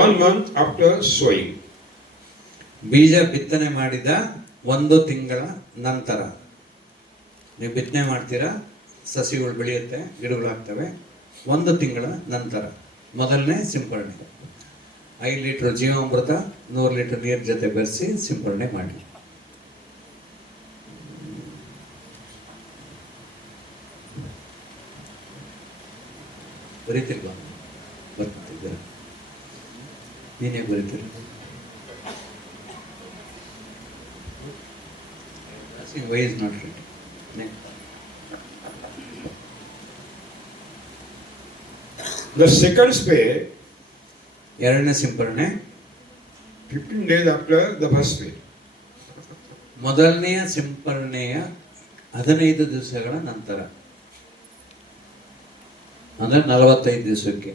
One month after sowing. ಬೀಜ ಬಿತ್ತನೆ ಮಾಡಿದ 1 ತಿಂಗಳ ನಂತರ ನೀವು ಬಿತ್ತನೆ ಮಾಡ್ತೀರಾ, ಸಸಿಗಳು ಬೆಳೆಯುತ್ತೆ, ಗಿಡಗಳಾಗ್ತವೆ. 1 ತಿಂಗಳ ನಂತರ ಮೊದಲನೇ ಸಿಂಪರಣೆ. 5 ಲೀಟರ್ ಜೀವಾಮೃತ 100 ಲೀಟರ್ ನೀರು ಜೊತೆ ಬೆರೆಸಿ ಸಿಂಪರಣೆ ಮಾಡಿ. ಬರೀತಿಲ್ವಾ? ಬರ್ತಿದ್ದೀರ? ನೀನೇ ಬರೀತೀರ? Why is not ready? The second spray, ಎರಡನೇ ಸಿಂಪರಣೆ 15 days after the first spray. ಮೊದಲನೆಯ ಸಿಂಪರಣೆಯ 15 ದಿವಸಗಳ ನಂತರ, ಅಂದ್ರೆ 45 ದಿವಸಕ್ಕೆ.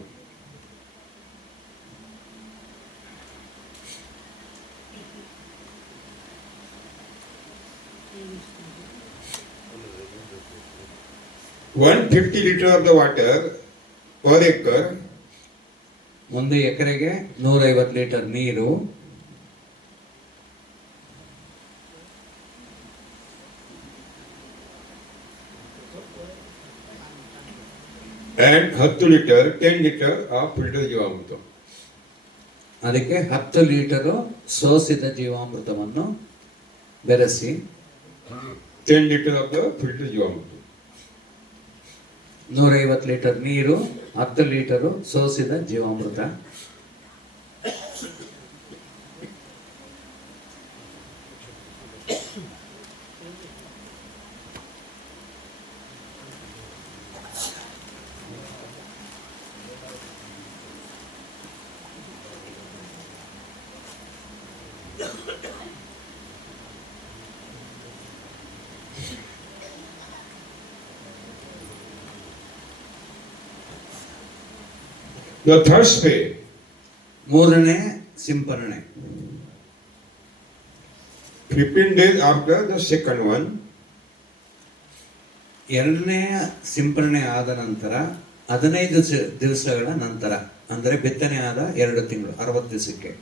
One 50 liters of the water per acre, 1 ಎಕರೆಗೆ 150 ಲೀಟರ್ ನೀರು, and 10 liters, 10 liters of filter Jivamrutam. ಅದಕ್ಕೆ 10 ಲೀಟರು ಸೋಸಿದ ಜೀವಾಮೃತವನ್ನು ಬೆರೆಸಿ 10 liters of the filter Jivamrutam. 150 ಲೀಟರ್ ನೀರು, 10 ಲೀಟರು ಸೋಸಿದ ಜೀವಾಮೃತ. The third spray, ಮೂರನೇ ಸಿಂಪರಣೆ 15 days after the second one, ಎರಡನೆಯ ಸಿಂಪರಣೆ ಆದ ನಂತರ 15 ದಿವಸಗಳ ನಂತರ, ಅಂದರೆ ಬಿತ್ತನೆ ಆದ 2 ತಿಂಗಳು, 60 ದಿವಸಕ್ಕೆ.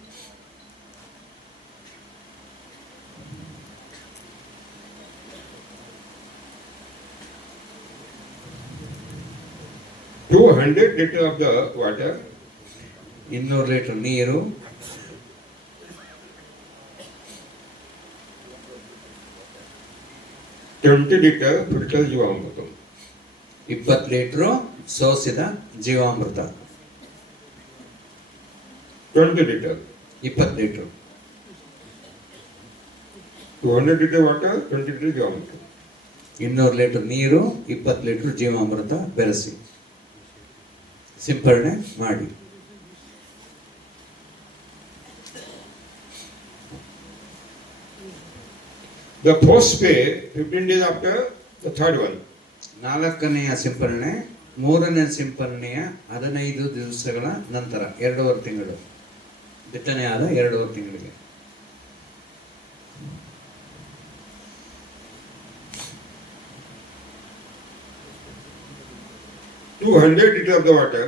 Liter of the water, 200 ಲೀಟರ್ ನೀರು, 20 liter filtered Jivamrutam. 20 ಲೀಟರ್ ಸೋಸಿದ ಜೀವಾಮೃತ, 20 liter. 20 ಲೀಟರ್. 200 liter water, 20 liter Jivamrutam. 200 ಲೀಟರ್ ನೀರು, 20 ಲೀಟರ್ ಜೀವಾಮೃತ ಬೆರೆಸಿ ಸಿಂಪರಣೆ ಮಾಡಿ. The fourth spray 15 days after the third one. 4ನೆಯ ಸಿಂಪರಣೆ 3ನೇ ಸಿಂಪರಣೆಯ 15 ದಿವಸಗಳ ನಂತರ, 2.5 ತಿಂಗಳು, ಬಿತ್ತನೆ ಆದ 2.5 ತಿಂಗಳಿಗೆ. $200 liter of the water,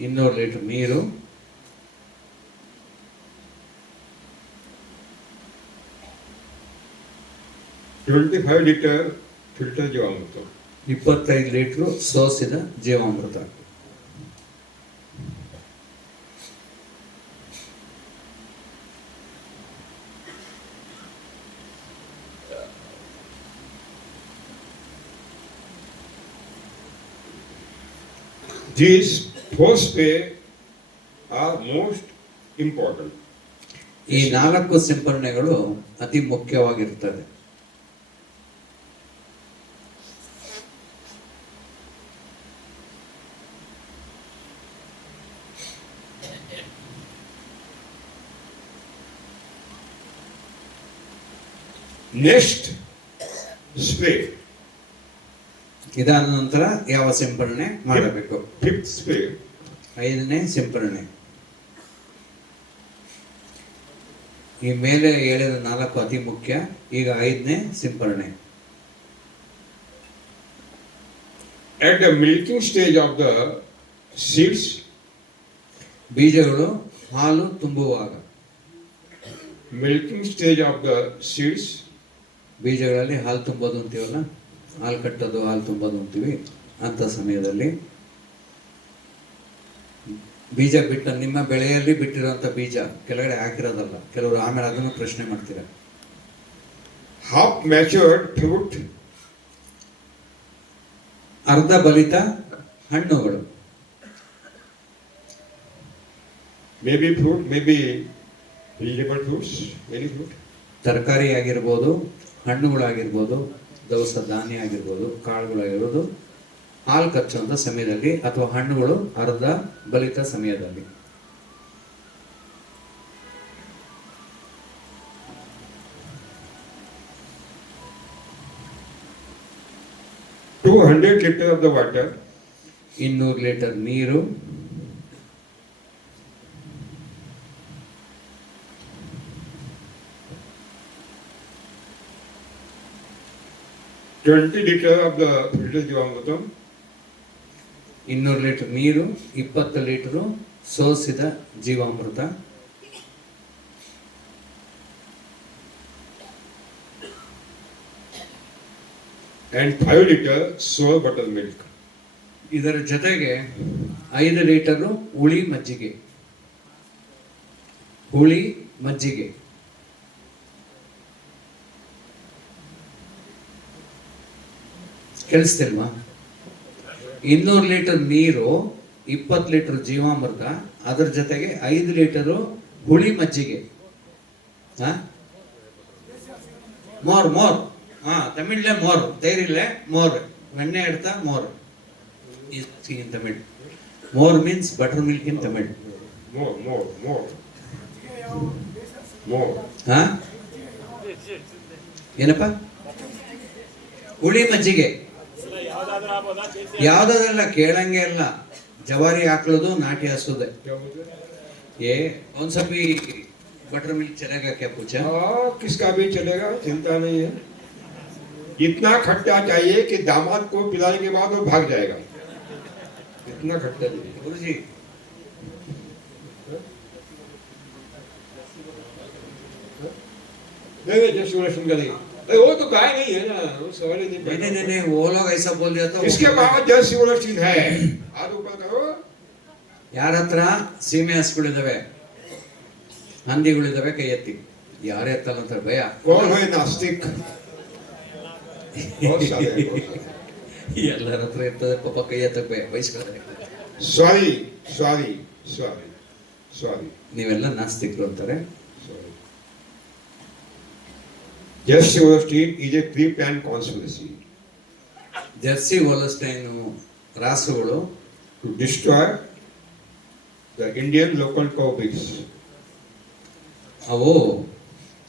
200 ಲೀಟರ್ ನೀರು, 25 liter filtered Jivamrutam. 25 ಲೀಟರ್ ಸೋಸಿದ ಜೀವಾಮೃತ. These four spray are most important. ಈ 4 ಸಿಂಪರಣೆಗಳು ಅತಿ ಮುಖ್ಯವಾಗಿರುತ್ತವೆ. Next spray, ಇದಾದ ನಂತರ ಯಾವ ಸಿಂಪರಣೆ ಮಾಡಬೇಕು? fifth spray, 5ನೇ ಸಿಂಪರಣೆ. ಈ ಮೇಲೆ ಹೇಳಿದ 4 ಅತಿ ಮುಖ್ಯ. ಈಗ 5ನೇ ಸಿಂಪರಣೆ. at the milking stage of the seeds, ಬೀಜಗಳು ಹಾಲು ತುಂಬುವಾಗ, milking stage of the seeds, ಬೀಜಗಳಲ್ಲಿ ಹಾಲು ತುಂಬೋದು ಅಂತೀವಲ್ಲ, ಹಾಲು ಕಟ್ಟೋದು, ಹಾಲು ತುಂಬೋದು ಅಂತೀವಿ. ಅಂಥ ಸಮಯದಲ್ಲಿ ಬೀಜ ಬಿಟ್ಟ, ನಿಮ್ಮ ಬೆಳೆಯಲ್ಲಿ ಬಿಟ್ಟಿರುವಂಥ ಬೀಜ ಕೆಳಗಡೆ ಹಾಕಿರೋದಲ್ಲ, ಕೆಲವರು ಆಮೇಲೆ ಅದನ್ನು ಪ್ರಶ್ನೆ ಮಾಡ್ತೀರ. half matured fruit, ಅರ್ಧ ಬಲಿತ ಹಣ್ಣುಗಳು, maybe fruit, maybe vegetable fruits, any fruit, ತರಕಾರಿ ಆಗಿರ್ಬೋದು, ಹಣ್ಣುಗಳಾಗಿರ್ಬೋದು, ದವಸ ಧಾನ್ಯ ಆಗಿರ್ಬೋದು, ಕಾಳುಗಳಾಗಿರ್ಬೋದು, ಹಾಲು ಕಚ್ಚುವಂಥ ಸಮಯದಲ್ಲಿ ಅಥವಾ ಹಣ್ಣುಗಳು ಅರ್ಧ ಬಲಿತ ಸಮಯದಲ್ಲಿ. $200 liter of the water, 200 ಲೀಟರ್ ನೀರು, 20 liter of the filtered Jivamrutam, 200 ಲೀಟರ್ ನೀರು, 20 ಲೀಟರು ಸೋಸಿದ ಜೀವಾಮೃತ, and 5 liter sour buttermilk. ಇದರ ಜೊತೆಗೆ 5 ಲೀಟರು ಹುಳಿ ಮಜ್ಜಿಗೆ. ಹುಳಿ ಮಜ್ಜಿಗೆ ಕೇಳಿಸ್ತಿಲ್ವಾ? 200 ಲೀಟರ್ ನೀರು, 20 ಲೀಟರ್ ಜೀವಾಮೃತ, ಅದರ ಜೊತೆಗೆ 5 ಲೀಟರು ಹುಳಿ ಮಜ್ಜಿಗೆ. ಮೋರ್ ಮೋರ್, ತಮಿಳ್ಲೆ ಮೋರ್, ತೈರಿಲ್ಲೆ ಮೋರ್, ಎಣ್ಣೆ ಎಡ್ತಾ mor in Tamil. Mor means buttermilk in Tamil. More. ಏನಪ್ಪ? ಹುಳಿ ಮಜ್ಜಿಗೆ. ಯಾವ್ದಾದ್ರೂ ಆಗ್ಬೋದಾ? ಯಾವ್ದಾದ್ರಲ್ಲ, ಕೇಳಂಗೆ ಇಲ್ಲ. ಜವಾರಿ ಹಾಕ್ಲೋದು, ನಾಟಿ ಹಸೋದೆ. ये कौन सा भी बटर मिल्क चलेगा क्या पूछा? किसका भी चलेगा, चिंता नहीं है. इतना खट्टा चाहिए कि दामाद को पिलाने के बाद वो भाग जाएगा. घटना घटता नहीं गुरुजी नहीं जस्ट सूरज का नहीं अरे वो तो गाय नहीं है ना वो सवाल ही नहीं नहीं नहीं नहीं नहीं, वो लोग ऐसा बोल दिया तो इसके बाद जय सूरज है हाथ ऊपर करो ಯಾರ ಹತ್ರ ಸೀಮೆ ಹಸುಗಳಿದಾವೆ ಹಂದಿಗಳಿದಾವೆ ಕೈ ಎತ್ತಿ ಯಾರೇ ಎತ್ತಲ್ಲ ಅಂತ ಭಯ कौन है नास्तिक बहुत सारे हैं, बहुत सारे। ಎಲ್ಲರ ಹತ್ರ ಇರ್ತದೆ ಪಾಪ ಕೈ ಎತ್ತಕ್ಕೆ ಭಯ ಬಯಸ್ಕೊಳ್ತಾರೆ सॉरी सॉरी सॉरी सॉरी ನೀವೆಲ್ಲ ನಾಸ್ತಿಕರು ಅಂತಾರೆ sorry just Suraj is a pre-planned conspiracy Jersey Holstein ರಾಸುಗಳು to destroy the Indian local cow pigs. ಅವು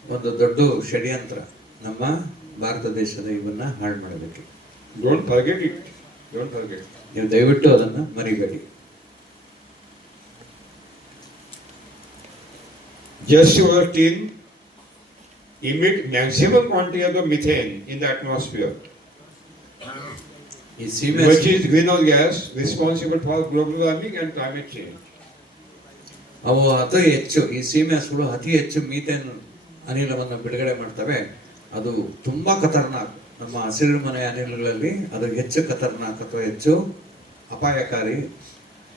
ಒಂದು ದೊಡ್ಡ ಷಡ್ಯಂತ್ರ ನಮ್ಮ ಭಾರತ ದೇಶದ ಇವನ್ನ ಹಾಳು ಮಾಡಬೇಕು Don't forget it. Don't forget. ನೀವು ದಯವಿಟ್ಟು ಅದನ್ನ ಮರಿಬೇಡಿ Just सूरज emit maximum quantity of the methane in the atmosphere, ಈ ಸೀಮೆ which is greenhouse gas responsible for global warming and climate change. ಅವು ಅತಿ ಹೆಚ್ಚು ಈ ಸೀಮೆ ಹಸುಗಳು ಅತಿ ಹೆಚ್ಚು ಮೀಥೇನ್ ಅನಿಲವನ್ನು ಬಿಡುಗಡೆ ಮಾಡ್ತವೆ ಅದು ತುಂಬಾ ಖತರ್ನಾಕ್ ನಮ್ಮ ಹಸಿರು ಮನೆ ಅನಿಲಗಳಲ್ಲಿ ಅದು ಹೆಚ್ಚು ಖತರ್ನಾಕ್ ಅಥವಾ ಹೆಚ್ಚು ಅಪಾಯಕಾರಿ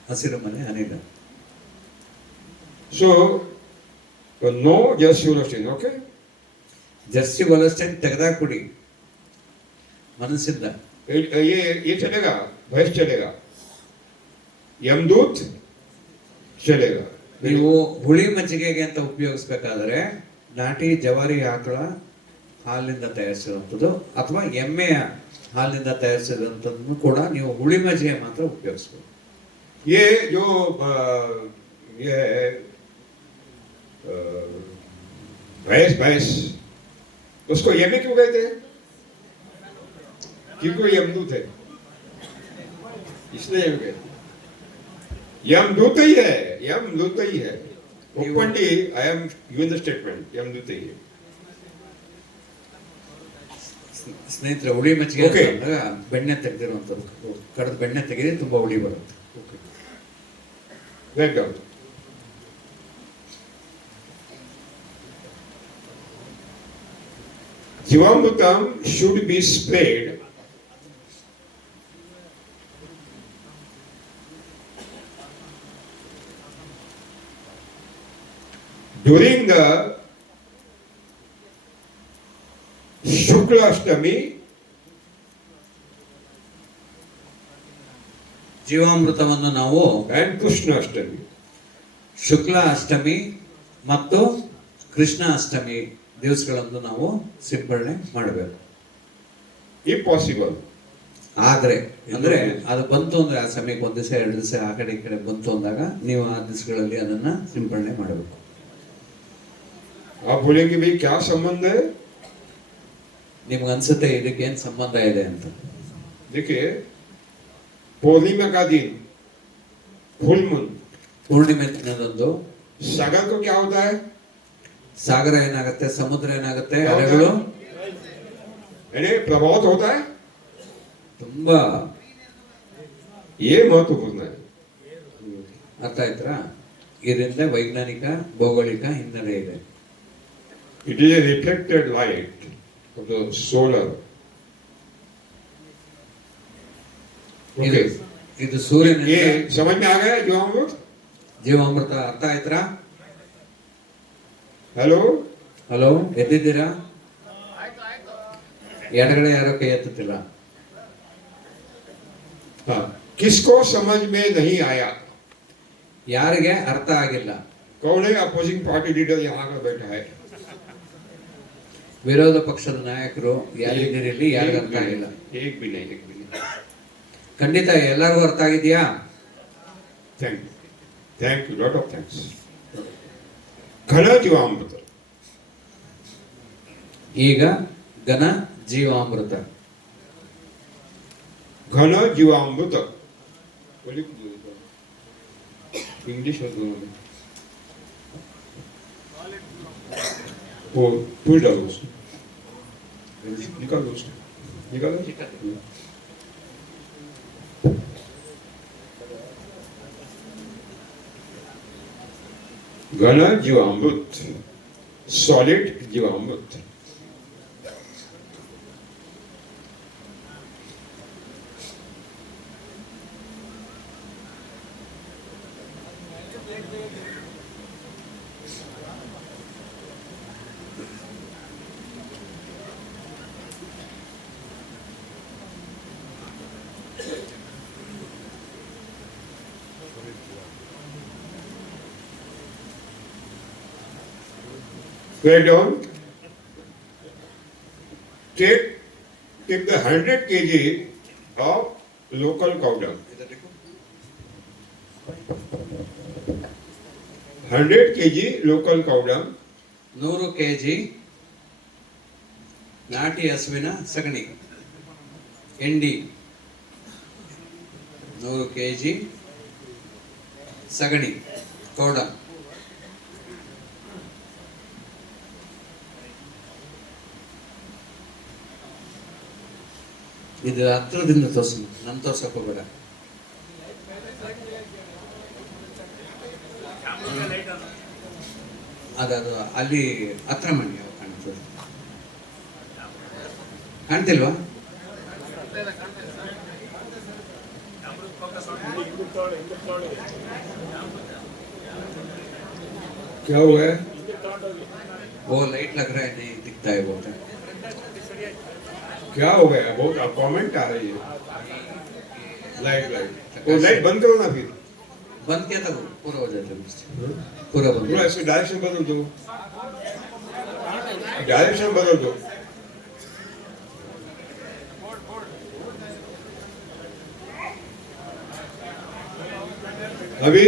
ಹಸಿರು ಮನೆ ಅನಿಲ So, no just सूरज, okay? ಜರ್ಸಿ ಹೋಲಸ್ಟೈನ್ ತೆಗೆದಾಕ್ಬಿಡಿ ಮನಸ್ಸಿಂದ ये चलेगा, भैंस चलेगा, यमदूत चलेगा. ನೀವು ಹುಳಿ ಮಜ್ಜಿಗೆಗೆ ಅಂತ ಉಪಯೋಗಿಸ್ಬೇಕಾದ್ರೆ ನಾಟಿ ಜವಾರಿ ಆಕಳ ಹಾಲಿನಿಂದ ತಯಾರಿಸಿರುವಂಥದ್ದು ಅಥವಾ ಎಮ್ಮೆಯ ಹಾಲಿನಿಂದ ತಯಾರಿಸಿರುವಂಥದ್ದನ್ನು ಕೂಡ ನೀವು ಹುಳಿ ಮಜ್ಜಿಗೆ ಮಾತ್ರ ಉಪಯೋಗಿಸ್ಬೋದು ये जो ये है भैंस भैंस उसको यमी क्यों कहते हैं क्योंकि वो यमदूत है इसलिए यम कहते हैं यमदूत ही है यमदूत ही है openly I am giving the statement यमदूत ही है ಸ್ನೇಹಿತರೆ ಹುಳಿ ಮಜ್ಜಿಗೆ Okay. ಅಂತಂದಾಗ ಬೆಣ್ಣೆ ತೆಗೆದಿರುವಂಥದ್ದು ಕಡ್ದು ಬೆಣ್ಣೆ ತೆಗೆದು ತುಂಬಾ ಹುಳಿ ಬರುತ್ತೆ Okay. Write down. Jivamrutam should be sprayed during the Shukla Ashtami ಜೀವಾಮೃತವನ್ನು ನಾವು and Krishna Ashtami. ಶುಕ್ಲ ಅಷ್ಟಮಿ ಮತ್ತು ಕೃಷ್ಣ ಅಷ್ಟಮಿ ದಿವಸಗಳಂದು ನಾವು ಸಿಂಪಡಣೆ ಮಾಡಬೇಕು If possible. ಆದ್ರೆ ಅಂದ್ರೆ ಅದು ಬಂತು ಅಂದ್ರೆ ಆ ಸಮಯಕ್ಕೆ ಒಂದ್ ದಿವಸ ಎರಡು ದಿವಸ ಆ ಕಡೆ ಈ ಕಡೆ ಬಂತು ಅಂದಾಗ ನೀವು ಆ ದಿವಸಗಳಲ್ಲಿ ಅದನ್ನ ಸಿಂಪಡಣೆ ಮಾಡಬೇಕು आप बोलेंगे भाई क्या संबंध है ನಿಮ್ಗೆ ಅನ್ಸುತ್ತೆ ಇದಕ್ಕೆ ಏನ್ ಸಂಬಂಧ ಇದೆ ಅಂತ देखिए पूर्णिमा का दिन फुल मून ಪೂರ್ಣಿಮೆ ದಿನದಂದು सागर को क्या होता है ಸಾಗರ ಏನಾಗುತ್ತೆ ಸಮುದ್ರ ಏನಾಗುತ್ತೆ ಹೌದಾ? ಅಲೆಗಳು यानी प्रभावित होता है ತುಂಬಾ ये महत्वपूर्ण है ಅರ್ಥ ಆಯ್ತಾ ಇದರಿಂದ ವೈಜ್ಞಾನಿಕ ಭೌಗೋಳಿಕ ಹಿನ್ನೆಲೆ ಇದೆ It is a reflected light of the solar. ಇದು Okay. ಇದು ಸೂರ್ಯನ ये समझ में आ गया जो हम लोग ಜೀವಾಮೃತ ಅರ್ಥ ಆಯ್ತಾ हेलो ಹಲೋ ಎದ್ದಿದ್ದೀರಾ ಎಡಗಡೆ ಯಾರೋ ಕೈ ಎತ್ತುತ್ತಿಲ್ಲ हाँ किसको समझ में नहीं आया ಯಾರಿಗೆ ಅರ್ಥ ಆಗಿಲ್ಲ कौन है अपोजिंग पार्टी लीडर यहाँ का बैठा है ವಿರೋಧ ಪಕ್ಷದ ನಾಯಕರು ಯಾರಿದ್ದೀರಿ ಇಲ್ಲಿ ಯಾರಿಗೂ ಅರ್ಥ ಆಗಿಲ್ಲ एक भी नहीं एक भी नहीं ಖಂಡಿತ ಎಲ್ಲರಿಗೂ ಅರ್ಥ ಆಗಿದೆಯಾ thank you lot of thanks घन जीवामृत ಈಗ ಘನ ಜೀವಾಮೃತ घन जीवामृत इंग्लिश और दोनों में वो पूछ डालो उसको निकालो उसको निकालो Ghana Jivamrut, solid Jivamrut. Write down. Take the 100 kg of local cow dung. 100 kg local cow dung. 100 kg ನಾಟಿ ಹಸುವಿನ ಸಗಣಿ ಎಂಡಿ 100 kg ಸಗಣಿ ಕೌಡ ಇದು ಹತ್ರದಿಂದ ತೋರ್ಸು, ನಮ್ ತೋರ್ಸಕ್ ಹೋಗ್ಬೇಡ. ಅದು ಅಲ್ಲಿ ಹತ್ರ ಮಾಡಿ ಕಾಣ್ತದೆ, ಕಾಣ್ತಿಲ್ವಾ? क्या हुआ है? वो लाइट लग रहा है, नहीं दिखता है बहुत. क्या हो गया? बहुत कमेंट आ रही है. लाइट वो लाइट बंद करो ना फिर. बंद किया था वो पूरा हो जाता है, पूरा बंद. थोड़ा इसकी डायरेक्शन बदल दो. डायरेक्शन बदल दो. अभी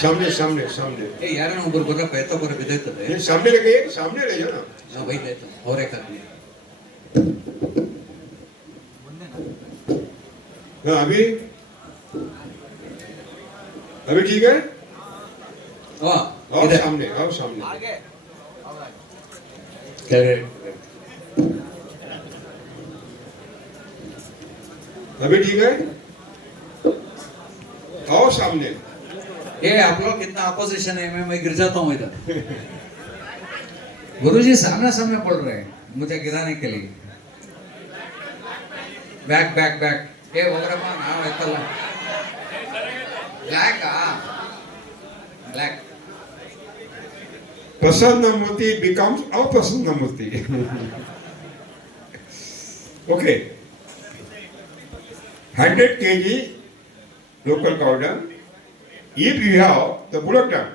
सामने सामने सामने ಏ ಯಾರನ್ನ ಒಬ್ಬರು ಬರಪ್ಪ, ಎತ್ತ ಬರ ಬಿದ್ದೈತದೆ. ये सामने लेके सामने ले जाओ ना. ನಾವು ಬೈದಾಯ್ತು ಅವರೇ ಕಾರಣ. हाँ अभी अभी ठीक है. आओ ಇದೆ सामने आओ सामने. ಕೆಳಗೆ. अभी ठीक है. आओ सामने. ये आप लोग कितना अपोजिशन है, मैं गिर जाता हूँ इधर. गुरुजी सामने सामने बोल रहे हैं मुझे गिराने के लिए. Back back back. ये होग्रಮ್ಮ ನಾವು ಎತ್ತಲ್ಲ. Black black. Prasannamuti becomes Aprasannamuti. Okay. 100 kg local cow dung. If you have the bullock dung,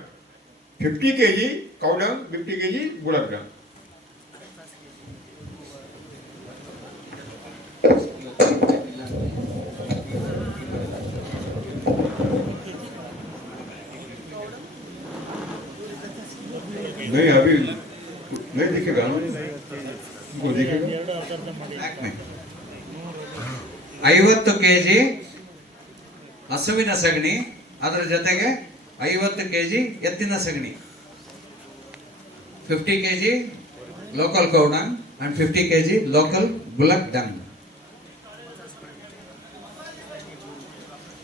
50 kg cow dung, 50 kg bullock dung. नहीं अभी नहीं दिखेगा ना, वो दिखेगा. ಬ್ಲ್ಯಾಕ್ में 50 kg ಹಸುವಿನ ಸಗಣಿ, ಅದರ ಜೊತೆಗೆ 50 kg ಎತ್ತಿನ ಸಗಣಿ, 50 kg local cow dung and 50 kg local bullock dung.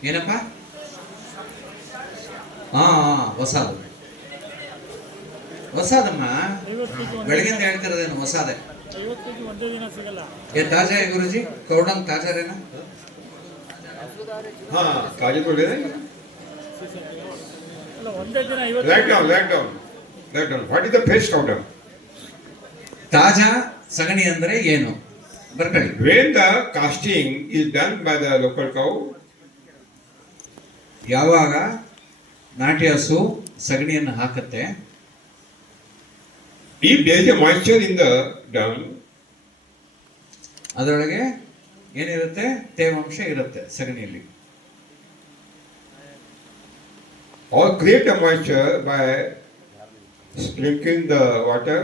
ಏನಪ್ಪ? ಹೊಸದು ಹೊಸದಮ್ಮ, ಬೆಳಗಿಂದ ಹೇಳ್ತಿರೋದೇನು ಹೊಸದೇ. ये ताजा है गुरुजी, कौडम ताजा रहना. हाँ ताजे तो ले रहे. Write down, write down, write down. What is the fresh cow dung? ತಾಜಾ ಸಗಣಿ ಅಂದ್ರೆ ಏನು ಬರ್ಕೊಳ್ಳಿ. When the casting is done by the local cow, ಯಾವಾಗ ನಾಟಿ ಹಸು ಸಗಣಿಯನ್ನು ಹಾಕುತ್ತೆ, if there is a moisture in the dung, ಅದರೊಳಗೆ ಏನಿರುತ್ತೆ, ತೇವಾಂಶ ಇರುತ್ತೆ ಸಗಣಿಯಲ್ಲಿ. or create a moisture by sprinkling the water,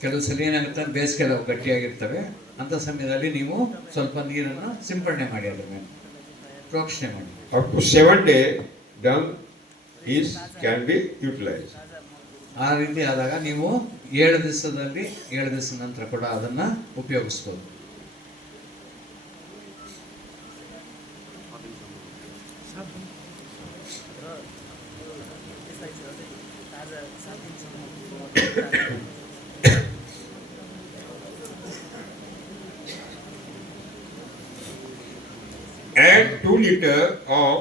ಕೆಲವು ಸಲ ಏನಾಗುತ್ತೆ, ಬೇಸಿಗೆ ಗಟ್ಟಿಯಾಗಿರ್ತವೆ, ಅಂತ ಸಮಯದಲ್ಲಿ ನೀವು ಸ್ವಲ್ಪ ನೀರನ್ನು ಸಿಂಪಡಣೆ ಮಾಡಿ, ಅದ್ರ ಮೇಲೆ ಪ್ರೋಕ್ಷಣೆ ಮಾಡಿ. up to 7 days, dung can be utilized. ಆ ರೀತಿ ಆದಾಗ ನೀವು 7 ದಿವಸದಲ್ಲಿ 7 ದಿವಸ ನಂತರ ಕೂಡ ಅದನ್ನ ಉಪಯೋಗಿಸ್ಬೋದು. Add 2 liter of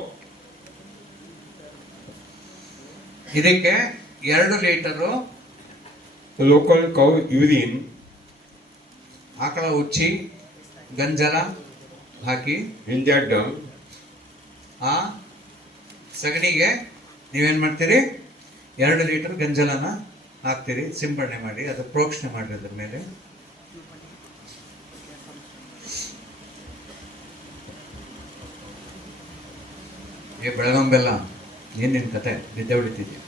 ಇದಕ್ಕೆ 2 ಲೀಟರು local cow urine ಆಕಳ ಉಚ್ಚಿ ಗಂಜಲ ಹಾಕಿ in that dung. ಆ ಸಗಣಿಗೆ ನೀವೇನು ಮಾಡ್ತೀರಿ 2 ಲೀಟರ್ ಗಂಜಲನ ಹಾಕ್ತೀರಿ, ಸಿಂಪಡಣೆ ಮಾಡಿ, ಅದು ಪ್ರೋಕ್ಷಣೆ ಮಾಡಿ ಅದ್ರ ಮೇಲೆ. ಬೆಳಗಾಂ ಬೆಲ್ಲ ಏನೇನು ಕತೆ ನಿದ್ದೆ ಹೊಡಿತಿದ್ಯಾ?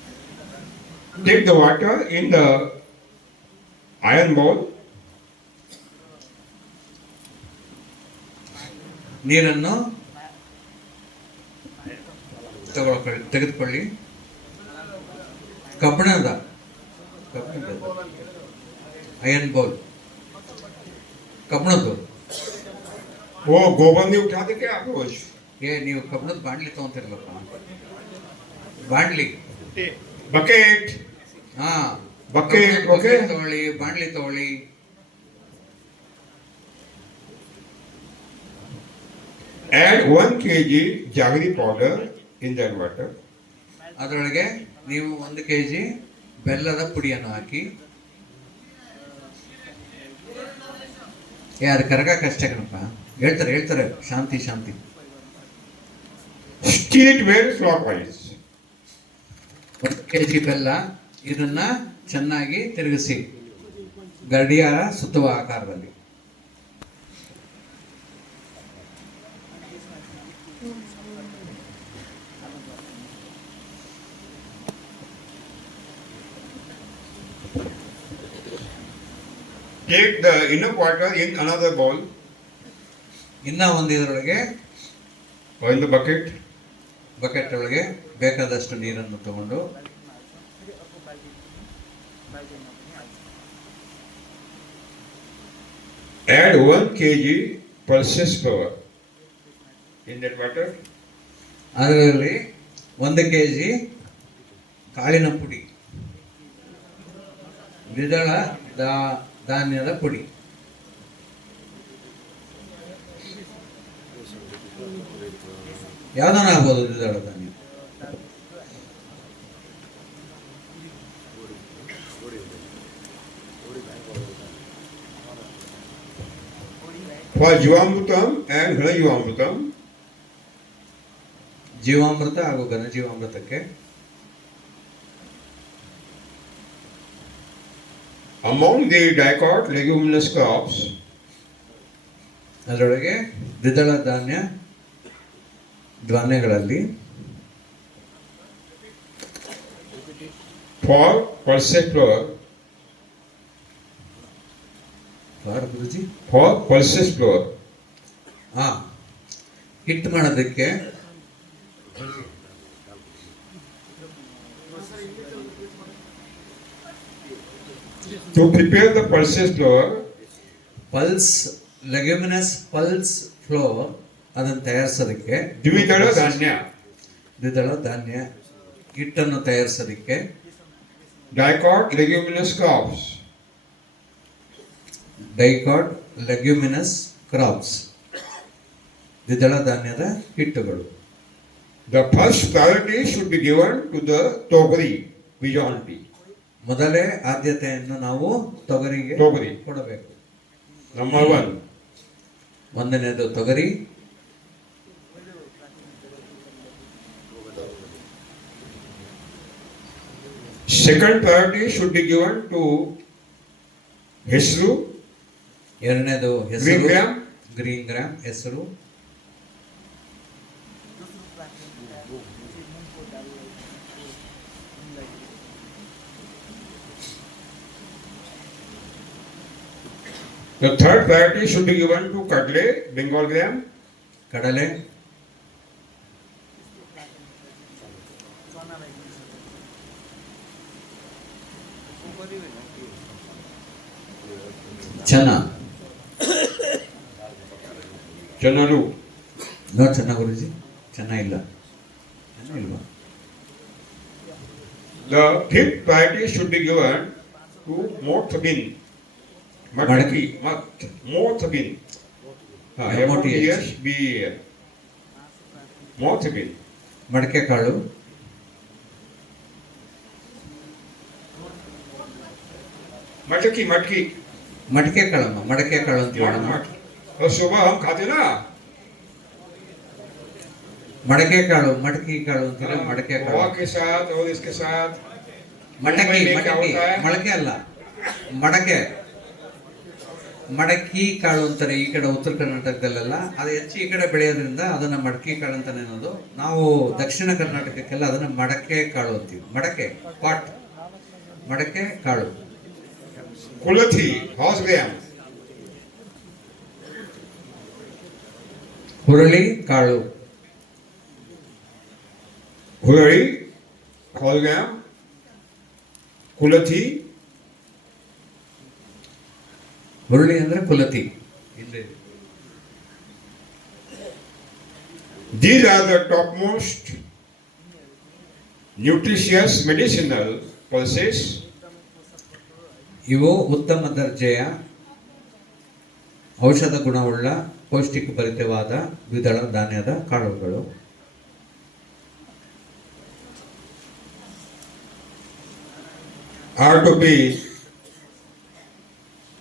Take the water in the iron bowl. ನೀರನ್ನು ತೆಗೆದುಕೊಳ್ಳಿ. ಕಬ್ಬಿಣದ ಅಯನ್ ಬೌಲ್, ಕಬ್ಬಿಣದ್ದು. वो गोबंदी उठा दे क्या आप रोज? ನೀವು ಕಬ್ಬಿಣದ ಬಾಂಡ್ಲಿ ತಗೊಂತಿರ್ಲಪ್ಪ, ಬಾಂಡ್ಲಿ. Bucket. ಹಾ, Bucket, okay. ತಗೊಳ್ಳಿ, ಬಾಂಡ್ಲಿ ತಗೊಳ್ಳಿ. Add 1 kg jaggery powder in that water. ಅದರೊಳಗೆ ನೀವು 1 kg ಬೆಲ್ಲದ ಪುಡಿಯನ್ನು ಹಾಕಿ. ಯಾರು ಕರಗಕ್ಕಷ್ಟೇ ಕಣಪ್ಪ, ಹೇಳ್ತಾರೆ ಶಾಂತಿ ಶಾಂತಿ. Stir it well clockwise. 1 kg ಬೆಲ್ಲ, ಇದನ್ನ ಚೆನ್ನಾಗಿ ತಿರುಗಿಸಿ ಗಡಿಯಾರ ಸುತ್ತುವ ಆಕಾರದಲ್ಲಿ. Take the enough water in another bowl ಇನ್ನ ಒಂದು ಇದರೊಳಗೆ or in the bucket. Bucket ಒಳಗೆ ಬೇಕಾದಷ್ಟು ನೀರನ್ನು ತಗೊಂಡು Add 1 kg pulses flour in that water. ಅದರಲ್ಲಿ 1 kg ಕಾಳಿನ ಪುಡಿ, ದ್ವಿದಳ ಧಾನ್ಯದ ಪುಡಿ. ಯಾವ್ದಾನ ಆಗ್ಬೋದು ದ್ವಿದಳ ಧಾನ್ಯ. For Jivamrutam and Ghana Jivamrutam, ಜೀವಾಮೃತ ಹಾಗೂ ಘನಜೀವಾಮೃತಕ್ಕೆ among the dicot leguminous crops, ಅದರೊಳಗೆ ದ್ವಿದಳ ಧಾನ್ಯಗಳಲ್ಲಿ for pulses flour, Guruji for pulses flour, ಹಾ, ಹಿಟ್ಟು ಮಾಡೋದಕ್ಕೆ to prepare the pulses flour, pulse leguminous pulse flour ಅದನ್ನು ತಯಾರಿಸೋದಕ್ಕೆ ದ್ವಿದಳ ಧಾನ್ಯ, ದ್ವಿದಳ ಧಾನ್ಯ ಹಿಟ್ಟನ್ನು ತಯಾರಿಸೋದಕ್ಕೆ dicot leguminous crops, dicot leguminous crops ದ್ವಿದಳ ಧಾನ್ಯದ ಹಿಟ್ಟುಗಳು. the first priority should be given to the togri, Bijan tea. ಮೊದಲೇ ಆದ್ಯತೆಯನ್ನು ನಾವು ತೊಗರಿಗೆ ತೊಗರಿ. ಕೊಡಬೇಕು. Number 1. ಒಂದನೇದು ತೊಗರಿ, second priority should be given to ಹೆಸರು, ಎರಡನೇದು Green ಹೆಸರು, gram. ಗ್ರೀನ್ ಗ್ರಾಮ್ ಹೆಸರು, the third priority should be given to kadle, Bengal gram, ಕಡಲೆ, ಚನ. chanalu. ನೋ ಚೆನ್ನ ಗುರುಜಿ, ಚೆನ್ನ ಇಲ್ಲ, ಚೆನ್ನ ಇಲ್ವಾ? The fifth priority should be given to Motabin. Mataki, Motabin. M-O-T-H-B-E-N. Motabin. ಮಡಕೆ ಕಾಳು, मटकी मटकी ಮಡಕೆ ಕಾಳಮ್ಮ, ಮಡಕೆ ಕಾಳು ಅಂತ ಹೇಳಮ್ಮ. और सुबह हम खाते ना ಮಡಕೆ ಕಾಳು, ಮಡಕಿ ಕಾಳು ಅಂತೀರ, ಮಡಕೆ ಕಾಳು. पोहा के साथ और इसके साथ ಮಟಕಿ, मुंबई में क्या ಮಟಕಿ, होता है? ಮೊಳಕೆ ಅಲ್ಲ, ಮಡಕೆ. ಮಡಕಿ ಕಾಳು ಅಂತಾರೆ ಈ ಕಡೆ ಉತ್ತರ ಕರ್ನಾಟಕದಲ್ಲೆಲ್ಲ. ಅದು ಹೆಚ್ಚು ಈ ಕಡೆ ಬೆಳೆಯೋದ್ರಿಂದ ಅದನ್ನ ಮಡಕಿ ಕಾಳು ಅಂತಾನೆ ಅನ್ನೋದು. ನಾವು ದಕ್ಷಿಣ ಕರ್ನಾಟಕಕ್ಕೆಲ್ಲ ಅದನ್ನ ಮಡಕೆ ಕಾಳು ಅಂತೀವಿ. ಮಡಕೆ ಪಾಟ್, ಮಡಕೆ ಕಾಳು. कुलथी हॉस ग्राम ಹುರುಳಿ ಕಾಳು, हुरड़ी हॉस ग्राम कुलथी ಹುರುಳಿ ಅಂದ್ರೆ ಕುಲತಿ. These are the topmost nutritious medicinal pulses ಇವು ಉತ್ತಮ ದರ್ಜೆಯ ಔಷಧ ಗುಣವುಳ್ಳ ಪೌಷ್ಟಿಕ ಭರಿತವಾದ ದ್ವಿದಳ ಧಾನ್ಯದ ಕಾಳುಗಳು. are to be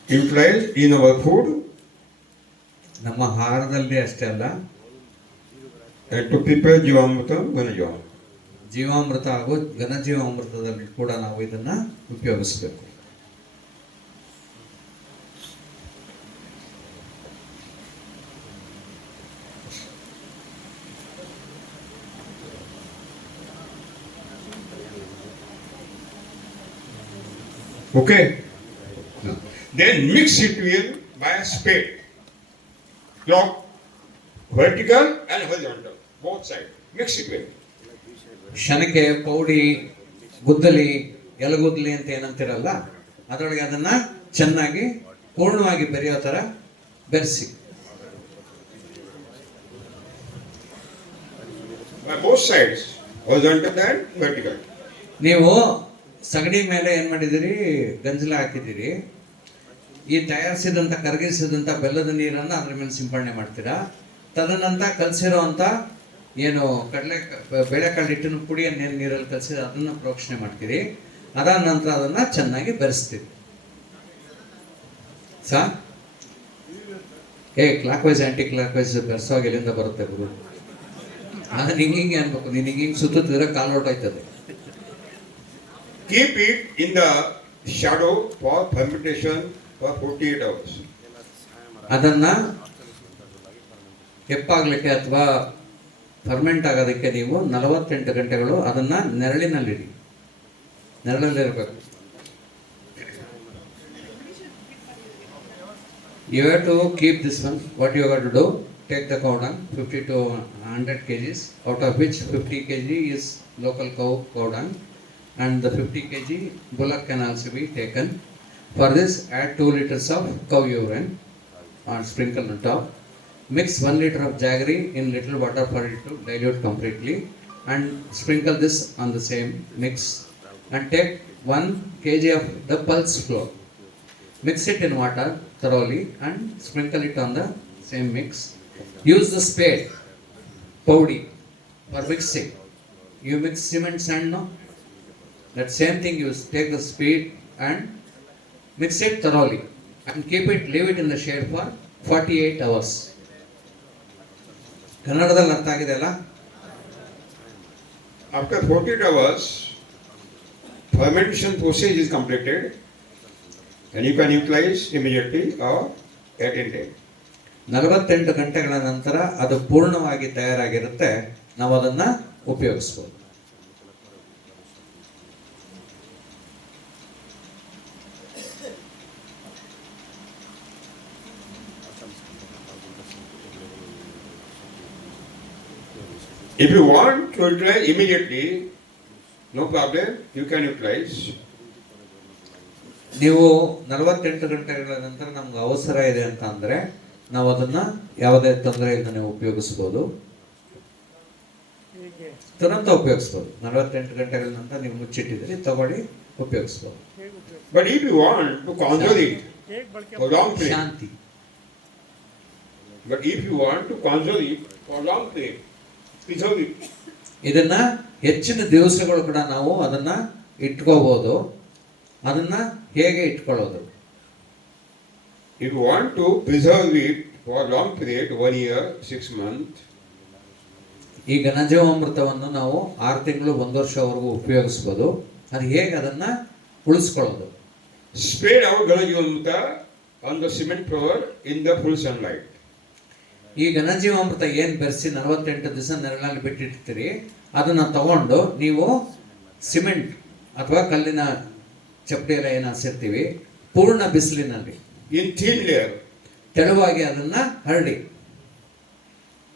utilized in our food ನಮ್ಮ ಆಹಾರದಲ್ಲಿ ಅಷ್ಟೇ ಅಲ್ಲ, and to prepare Jivamrutam Ganajavam. ಜೀವಾಮೃತ ಹಾಗೂ ಘನಜೀವಾಮೃತದಲ್ಲಿ ಕೂಡ ನಾವು ಇದನ್ನ ಉಪಯೋಗಿಸಬೇಕು. Okay? Then mix it with by a spade. Clock vertical and horizontal, both sides. Mix it with. ಶನಕೆ, ಪೌಡಿ, ಗುದ್ದಲಿ, ಎಲಗುದ್ದಲಿ ಅಂತ ಏನಂತಿರಲ್ಲ, ಅದರೊಳಗೆ ಅದನ್ನ ಚೆನ್ನಾಗಿ ಪೂರ್ಣವಾಗಿ ಬೆರೆಯೋ ತರ ಬೆರೆಸಿ. By both sides, horizontal and vertical. ನೀವು ಸಗಣಿ ಮೇಲೆ ಏನ್ ಮಾಡಿದಿರಿ, ಗಂಜಲ ಹಾಕಿದಿರಿ. ಈ ತಯಾರಿಸಿದಂತ ಕರಗಿಸಿದಂತ ಬೆಲ್ಲದ ನೀರನ್ನ ಅದ್ರ ಮೇಲೆ ಸಿಂಪಡಣೆ ಮಾಡ್ತೀರಾ. ತದನಂತರ ಕಲಸಿರೋ ಅಂತ ಏನು ಬೇಳೆಕಾಳು ಹಿಟ್ಟಿನ ಪುಡಿಯನ್ನು ನೀರಲ್ಲಿ ಕಲಸಿ ಅದನ್ನ ಪ್ರೋಕ್ಷಣೆ ಮಾಡ್ತೀರಿ. ಅದಾದ ನಂತರ ಅದನ್ನ ಚೆನ್ನಾಗಿ ಬೆರೆಸ್ತೀರಿ. Clockwise anticlockwise ಬೆರೆಸೋವಾಗ ಎಲ್ಲಿಂದ ಬರುತ್ತೆ ಗುರು? ಹಿಂಗೆ ಅನ್ಬೇಕು, ನೀನ್ ಹಿಂಗೆ ಸುತ್ತಿದ್ರೆ ಕಾಲು ಹೊರಟೋಯ್ತದೆ. Keep it in the shadow for fermentation for 48 hours. ಅದನ್ನ ಕೆಪ್ಪಾಗ್ಲಿಕ್ಕೆ ಅಥವಾ ಫರ್ಮೆಂಟ್ ಆಗೋದಕ್ಕೆ ನೀವು 48 ಗಂಟೆಗಳು ಅದನ್ನ ನೆರಳಿನಲ್ಲಿಡಿ. ನೆರಳಲ್ಲಿರಬೇಕು. You have to keep this one. What you have to do? Take the cow dung, 50 to 100 kgs, out of which 50 kg is local cow dung, and the 50 kg bullock can also be taken. For this, add 2 liters of cow urine and sprinkle on top. Mix 1 liter of jaggery in little water for it to dilute completely, and sprinkle this on the same mix, and take 1 kg of the pulse flour. Mix it in water thoroughly and sprinkle it on the same mix. Use the spade, powdy, for mixing. You mix cement sand, no? That same thing, you take the spade and mix it thoroughly and leave it in the shade for 48 hours. ಕನ್ನಡದಲ್ಲಿ ಅರ್ಥ ಆಗಿದೆ ಅಲ್ಲ? After 48 hours, fermentation process is completed and you can utilize immediately or at any time. 48 ಗಂಟೆಗಳ ನಂತರ ಅದು ಪೂರ್ಣವಾಗಿ ತಯಾರಾಗಿರುತ್ತೆ, ನಾವು ಅದನ್ನ ಉಪಯೋಗಿಸ್ಬೋದು. If you want to utilize immediately, no problem, you can utilize. ನೀವು 48 ಗಂಟೆಗಳ ನಂತರ ನಮ್ಗೆ ಅವಸರ ಇದೆ ಅಂತ ಅಂದ್ರೆ ನಾವು ಅದನ್ನ ಯಾವುದೇ ತೊಂದರೆ ಇಲ್ಲದೆ ಉಪಯೋಗಿಸ್ಬೋದು. ತುರಂತ ಉಪಯೋಗಿಸ್ಬೋದು. 48 ಗಂಟೆಗಳ ನಂತರ ನೀವು ಮುಚ್ಚಿಟ್ಟಿದ್ರೆ ತಗೊಳ್ಳಿ ಉಪಯೋಗಿಸ್ಬೋದು. But if you want to conserve it for long period, Shanti. but if you want to conserve it for long period, preserve it. ಇದನ್ನ ಹೆಚ್ಚಿನ ದಿವಸಗಳು ಕೂಡ ನಾವು ಅದನ್ನ ಇಟ್ಕೋಬಹುದು. ಅದನ್ನ ಹೇಗೆ ಇಟ್ಕೊಳ್ಳೋದು? If you want to preserve it for a long period, 1 year, 6 months, ಈ ಘನಜೀವಾಮೃತವನ್ನು ನಾವು 6 ತಿಂಗಳು 1 ವರ್ಷವರೆಗೂ ಉಪಯೋಗಿಸ್ಬೋದು. ಅದು ಹೇಗೆ ಅದನ್ನ ಉಳಿಸ್ಕೊಳ್ಳೋದು? spread out Ganajivamrita on the cement floor in the full sunlight. ಈ ಘನಜೀವಾಮೃತ ಏನು ಬೆರೆಸಿ 48 ದಿವಸ ನೆರಳಲ್ಲಿ ಬಿಟ್ಟಿರ್ತೀರಿ, ಅದನ್ನ ತಗೊಂಡು ನೀವು ಸಿಮೆಂಟ್ ಅಥವಾ ಕಲ್ಲಿನ ಚಪ್ಪಡಿಯೆಲ್ಲ ಏನು ಹಸಿರ್ತೀವಿ, ಪೂರ್ಣ ಬಿಸಿಲಿನಲ್ಲಿ In thin layer ತೆಳುವಾಗಿ ಅದನ್ನ ಹರಡಿ.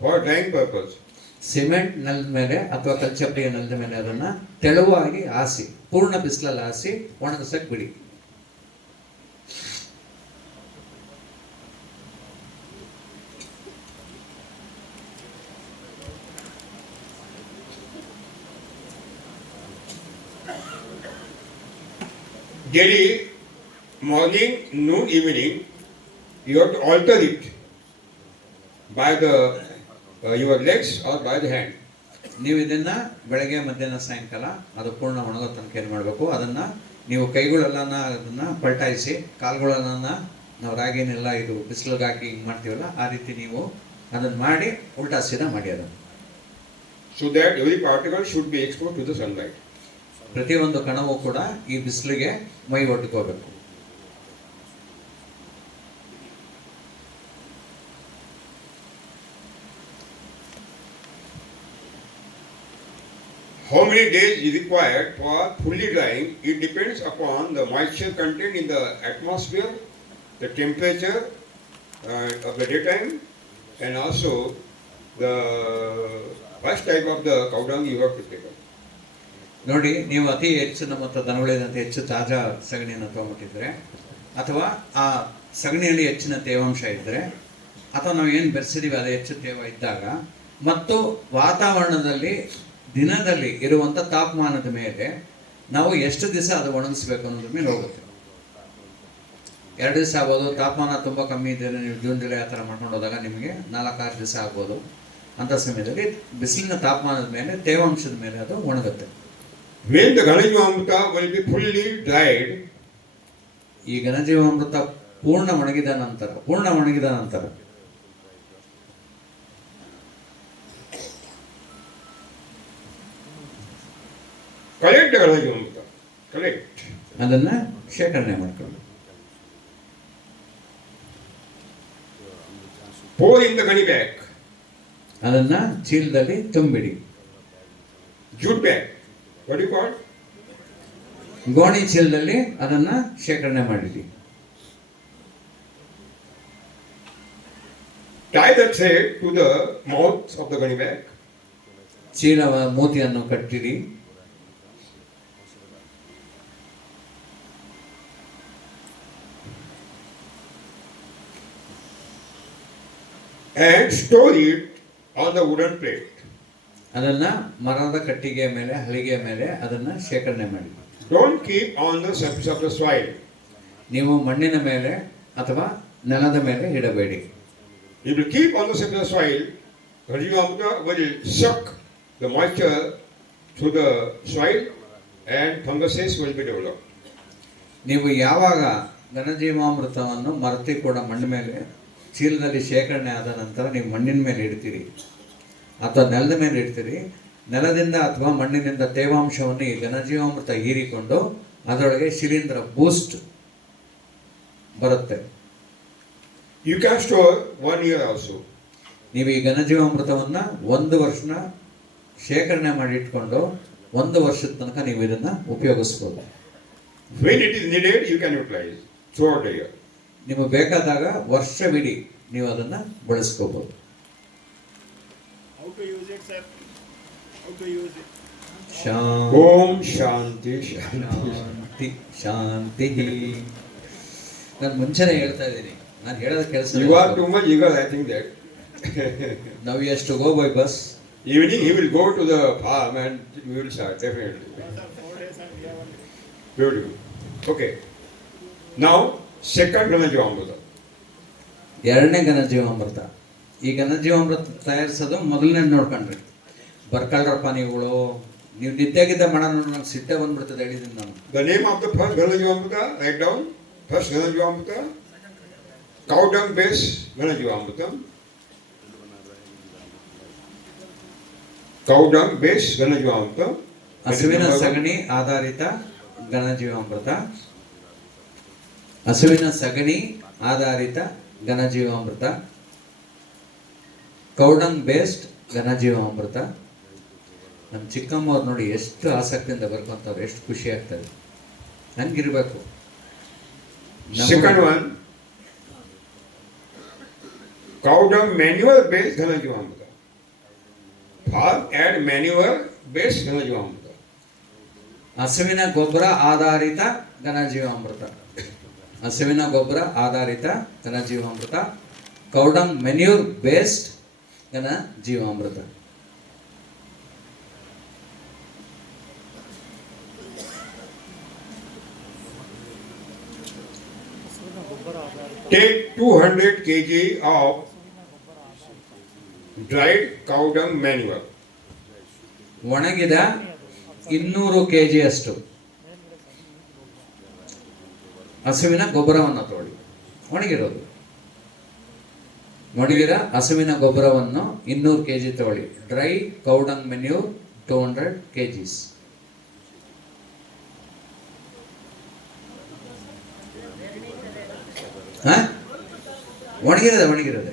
for drying purpose. ಸಿಮೆಂಟ್ ನೆಲದ ಮೇಲೆ ಅಥವಾ ಕಲ್ಚಪ್ಪಡಿಯ ನೆಲದ ಮೇಲೆ ಅದನ್ನ ತೆಳುವಾಗಿ ಹಾಸಿ, ಪೂರ್ಣ ಬಿಸಿಲಲ್ಲಿ ಹಾಸಿ ಒಣಗಿಸಕ್ ಬಿಡಿ. Daily, morning, noon, evening, you have to alter it by the your legs or by the hand. ನೀವು ಇದನ್ನ ಬೆಳಗ್ಗೆ ಮಧ್ಯಾಹ್ನ ಸಾಯಂಕಾಲ ಅದು ಪೂರ್ಣ ಒಣಗೋ ತನಕ ಏನು ಮಾಡಬೇಕು, ಅದನ್ನ ನೀವು ಕೈಗಳೆಲ್ಲನ ಅದನ್ನ ಪಲ್ಟಾಯಿಸಿ, ಕಾಲುಗಳೆಲ್ಲನ ನಾವು ರಾಗಿನೆಲ್ಲ ಇದು ಬಿಸಿಲಿಗೆ ಹಾಕಿ ಹಿಂಗೆ ಮಾಡ್ತೀವಲ್ಲ ಆ ರೀತಿ ನೀವು ಅದನ್ನ ಮಾಡಿ ಉಲ್ಟಾ ಸೀದಾ ಮಾಡಿ ಅದನ್ನು. So that every particle should be exposed to the sunlight. ಪ್ರತಿಯೊಂದು ಕಣವು ಕೂಡ ಈ ಬಿಸಿಲಿಗೆ ಮೈ ಒಡ್ಕೋಬೇಕು. How many days is required for fully drying? It depends upon the moisture content in the atmosphere, the temperature of the daytime, and also the first type of the cow dung you have to take up. ನೋಡಿ, ನೀವು ಅತಿ ಹೆಚ್ಚಿನ ಮತ್ತು ದನಗಳಿದಂತೆ ಹೆಚ್ಚು ತಾಜಾ ಸಗಣಿಯನ್ನು ತೊಗೊಂಬಿಟ್ಟಿದ್ರೆ, ಅಥವಾ ಆ ಸಗಣಿಯಲ್ಲಿ ಹೆಚ್ಚಿನ ತೇವಾಂಶ ಇದ್ದರೆ, ಅಥವಾ ನಾವು ಏನು ಬೆರೆಸಿದೀವಿ ಅದು ಹೆಚ್ಚು ತೇವ ಇದ್ದಾಗ, ಮತ್ತು ವಾತಾವರಣದಲ್ಲಿ ದಿನದಲ್ಲಿ ಇರುವಂಥ ತಾಪಮಾನದ ಮೇಲೆ ನಾವು ಎಷ್ಟು ದಿವಸ ಅದು ಒಣಗಿಸ್ಬೇಕು ಅನ್ನೋದ್ರ ಮೇಲೆ ಹೋಗುತ್ತೆ. 2 ದಿವಸ ಆಗ್ಬೋದು, ತಾಪಮಾನ ತುಂಬ ಕಮ್ಮಿ ಇದ್ದರೆ ನೀವು ಜೂನ್ ಜುಲೈ ಆ ಥರ ಮಾಡ್ಕೊಂಡು ಹೋದಾಗ ನಿಮಗೆ 4-6 ದಿವಸ ಆಗ್ಬೋದು. ಅಂಥ ಸಮಯದಲ್ಲಿ ಬಿಸಿಲಿನ ತಾಪಮಾನದ ಮೇಲೆ, ತೇವಾಂಶದ ಮೇಲೆ ಅದು ಒಣಗುತ್ತೆ. When the Ganajivamrita will be fully dried, ಈ ಘನಜೀವಾಮೃತ ಪೂರ್ಣ ಒಣಗಿದ ನಂತರ collect the Ganajivamrita. Collect. ಅದನ್ನ ಶೇಖರಣೆ ಮಾಡ್ಕೊಂಡು Pour in the gunny bag, ಅದನ್ನ ಚೀಲದಲ್ಲಿ ತುಂಬಿಡಿ. jute bag. What do you call? ಗೋಣಿ ಚೀಲದಲ್ಲಿ ಅದನ್ನ ಶೇಖರಣೆ ಮಾಡಿಡಿ. Tie the thread to the mouth of the gunny bag. ಚೀಲವ ಮೂತಿಯನ್ನು ಕಟ್ಟಿಡಿ. And store it on the wooden plate. ಅದನ್ನ ಮರದ ಕಟ್ಟಿಗೆಯ ಮೇಲೆ, ಹಲಿಗೆಯ ಮೇಲೆ ಅದನ್ನ ಶೇಖರಣೆ ಮಾಡಿ. Don't keep on the surface of the soil. ನೀವು ಮಣ್ಣಿನ ಮೇಲೆ ಅಥವಾ ನೆಲದ ಮೇಲೆ ಇಡಬೇಡಿ. If you keep on the surface of the soil, Ganajivamrita will suck the moisture through the soil and funguses will be developed. ನೀವು ಯಾವಾಗ ಘನಜೀವಾಮೃತವನ್ನು ಮರತಿ ಕೂಡ ಮಣ್ಣ ಮೇಲೆ ಚೀಲದಲ್ಲಿ ಶೇಖರಣೆ ಆದ ನಂತರ ನೀವು ಮಣ್ಣಿನ ಮೇಲೆ ಇಡ್ತೀರಿ ಅಥವಾ ನೆಲದ ಮೇಲೆ ಇಡ್ತೀರಿ, ನೆಲದಿಂದ ಅಥವಾ ಮಣ್ಣಿನಿಂದ ತೇವಾಂಶವನ್ನು ಈ ಘನಜೀವಾಮೃತ ಹೀರಿಕೊಂಡು ಅದರೊಳಗೆ ಶಿಲೀಂಧ್ರ ಬೂಸ್ಟ್ ಬರುತ್ತೆ. You can store 1 year also. ನೀವು ಈ ಘನಜೀವಾಮೃತವನ್ನು 1 ವರ್ಷನ ಶೇಖರಣೆ ಮಾಡಿ ಇಟ್ಕೊಂಡು 1 ವರ್ಷದ ತನಕ ನೀವು ಇದನ್ನ ಉಪಯೋಗಿಸ್ಬೋದು. When it is needed, you can utilize throughout the year. ನಿಮಗೆ ಬೇಕಾದಾಗ ವರ್ಷವಿಡೀ ನೀವು ಅದನ್ನ ಬಳಸ್ಕೋಬಹುದು. How to use it, sir? How to use it? Om Shanti Shanti. ಶಾಂತಿ ಶಾಂತಿ. ನಾನು ಮುಂಚೆನೆ ಹೇಳ್ತಾ ಇದ್ದೀನಿ, ನಾನು ಹೇಳೋದ ಕೆಲಸ. You are too much eager, I think that. Now he has to go by bus. Evening he will go to the farm and we will start, definitely. Sir, 4 days and we have only. Beautiful. Okay. Now, second Ghanajivaamruta. ಎರಡನೇ ಘನಜೀವಾಮೃತ. ಈ ಘನಜೀವಾಮೃತ ತಯಾರಿಸೋದು ಮೊದಲನೇ ನೋಡ್ಕೊಂಡ್ರಿ. ಬರ್ಕಳ್ರಪ್ಪ ನೀವು ನಿದ್ದೆಗಿದ್ದ ಮಾಡೋಣ, ನಂಗೆ ಸಿಟ್ಟೆ ಬಂದ್ಬಿಡ್ತದೆ ಹೇಳಿದ್ದೀನಿ ನಾನು. The name of the first Ghanajivaamruta, write down. First Ghanajivaamruta, cow dung based Ghanajivaamruta. Cow dung based Ghanajivaamruta. ಹಸುವಿನ ಸಗಣಿ ಆಧಾರಿತ ಘನಜೀವಾಮೃತ. ಹಸುವಿನ ಸಗಣಿ ಆಧಾರಿತ ಘನಜೀವಾಮೃತ. ಕೌಡಂಗ್ ಬೇಸ್ಡ್ ಘನಜೀವಾಮೃತ. ನಮ್ಮ ಚಿಕ್ಕಮ್ಮವ್ರು ನೋಡಿ ಎಷ್ಟು ಆಸಕ್ತಿಯಿಂದ ಬರ್ಕೊಂತವ್ರು, ಎಷ್ಟು ಖುಷಿ ಆಗ್ತದೆ. ಹಂಗಿರ್ಬೇಕು. Second one, cow dung manure based Ghanajivaamruta. Farm add manure based Ghanajivaamruta. ಹಸುವಿನ ಗೊಬ್ಬರ ಆಧಾರಿತ ಘನಜೀವಾಮೃತ. ಹಸುವಿನ ಗೊಬ್ಬರ ಆಧಾರಿತ ಘನಜೀವಾಮೃತ. ಕೌಡಂಗ್ ಮೆನ್ಯೂರ್ ಬೇಸ್ಡ್ ಘನಜೀವಾಮೃತ. Take 200 kg of dried cow dung manure. ಒಣಗಿದ 200 kg ಅಷ್ಟು ಹಸುವಿನ ಗೊಬ್ಬರವನ್ನು ತಗೊಳ್ಳಿ. ಒಣಗಿದ ಹಸುವಿನ ಗೊಬ್ಬರವನ್ನು 200 kg ತಗೊಳ್ಳಿ. ಡ್ರೈ ಕೌಡಂಗ್ ಮೆನ್ಯೂರ್ 200 kgs. ಒಣಗಿರೋದೆ.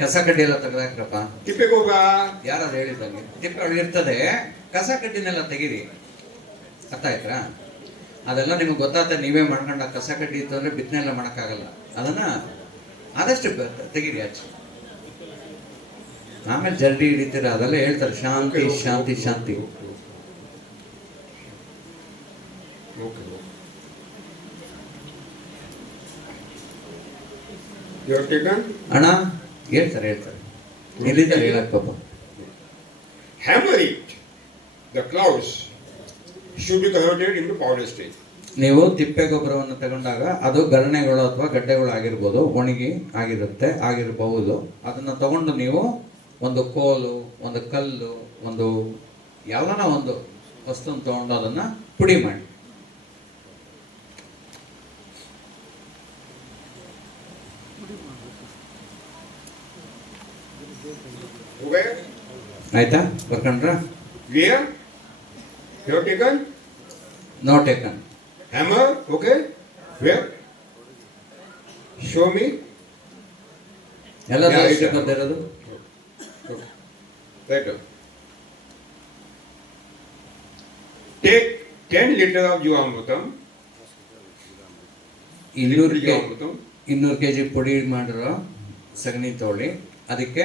ಕಸ ಕಡ್ಡಿ ಎಲ್ಲ ತೆಗೆದಾಕ್ರಪ್ಪ. ತಿಪ್ಪೆಗೆ ಹೋಗ. ಯಾರಾದ್ರು ಹೇಳಿದಂಗೆ ತಿಪ್ಪೆ ಒಳಗಿರ್ತದೆ, ಕಸ ಕಡ್ಡಿನೆಲ್ಲ ತೆಗೀರಿ. ಅರ್ಥ ಆಯ್ತಾ? ಅದೆಲ್ಲ ನಿಮ್ಗೆ ಗೊತ್ತಾಗ್ತದೆ. ನೀವೇ ಮಾಡ್ಕೊಂಡ ಕಸ ಕಡ್ಡಿ ಇತ್ತು ಅಂದ್ರೆ ಬಿತ್ತನೆ ಎಲ್ಲ ಮಾಡೋಕ್ಕಾಗಲ್ಲ. ಅದನ್ನ ಆದಷ್ಟು ತೆಗೀರಿ ಆಚೆ. ಆಮೇಲೆ ಜಲ್ದಿ ಹಿಡಿತೀರ, ಅದೆಲ್ಲ ಹೇಳ್ತಾರೆ ಶಾಂತಿ ಶಾಂತಿ ಶಾಂತಿ. ಅಣ್ಣ ಹೇಳ್ತಾರೆ ಎಲ್ಲಿದ್ದಾರೆ ಹೇಳಕ್ ಪಾಪ. Hammer it. The clouds should be converted into powder stage. ನೀವು ತಿಪ್ಪೆ ಗೊಬ್ಬರವನ್ನು ತಗೊಂಡಾಗ ಅದು ಗರಣೆಗಳು ಅಥವಾ ಗಡ್ಡೆಗಳು ಆಗಿರ್ಬೋದು, ಒಣಗಿ ಆಗಿರಬಹುದು. ಅದನ್ನ ತಗೊಂಡು ನೀವು ಒಂದು ಕೋಲು, ಒಂದು ಕಲ್ಲು, ಒಂದು ಯಾವನ ಒಂದು ವಸ್ತುವನ್ನು ತಗೊಂಡು ಅದನ್ನ ಪುಡಿ ಮಾಡಿ. ಆಯ್ತಾ? ಬರ್ಕೊಂಡ್ರ? Clear? You have taken? No taken. Hammer, okay? Where? Show me. ಎಲ್ಲ ಬರ್ದಿರೋದು. Right. Take 10 liters of Jivamrutam. 200 kg ಪುಡಿ ಮಾಡಿರೋ ಸಗಣಿ ತಗೊಳ್ಳಿ. ಅದಕ್ಕೆ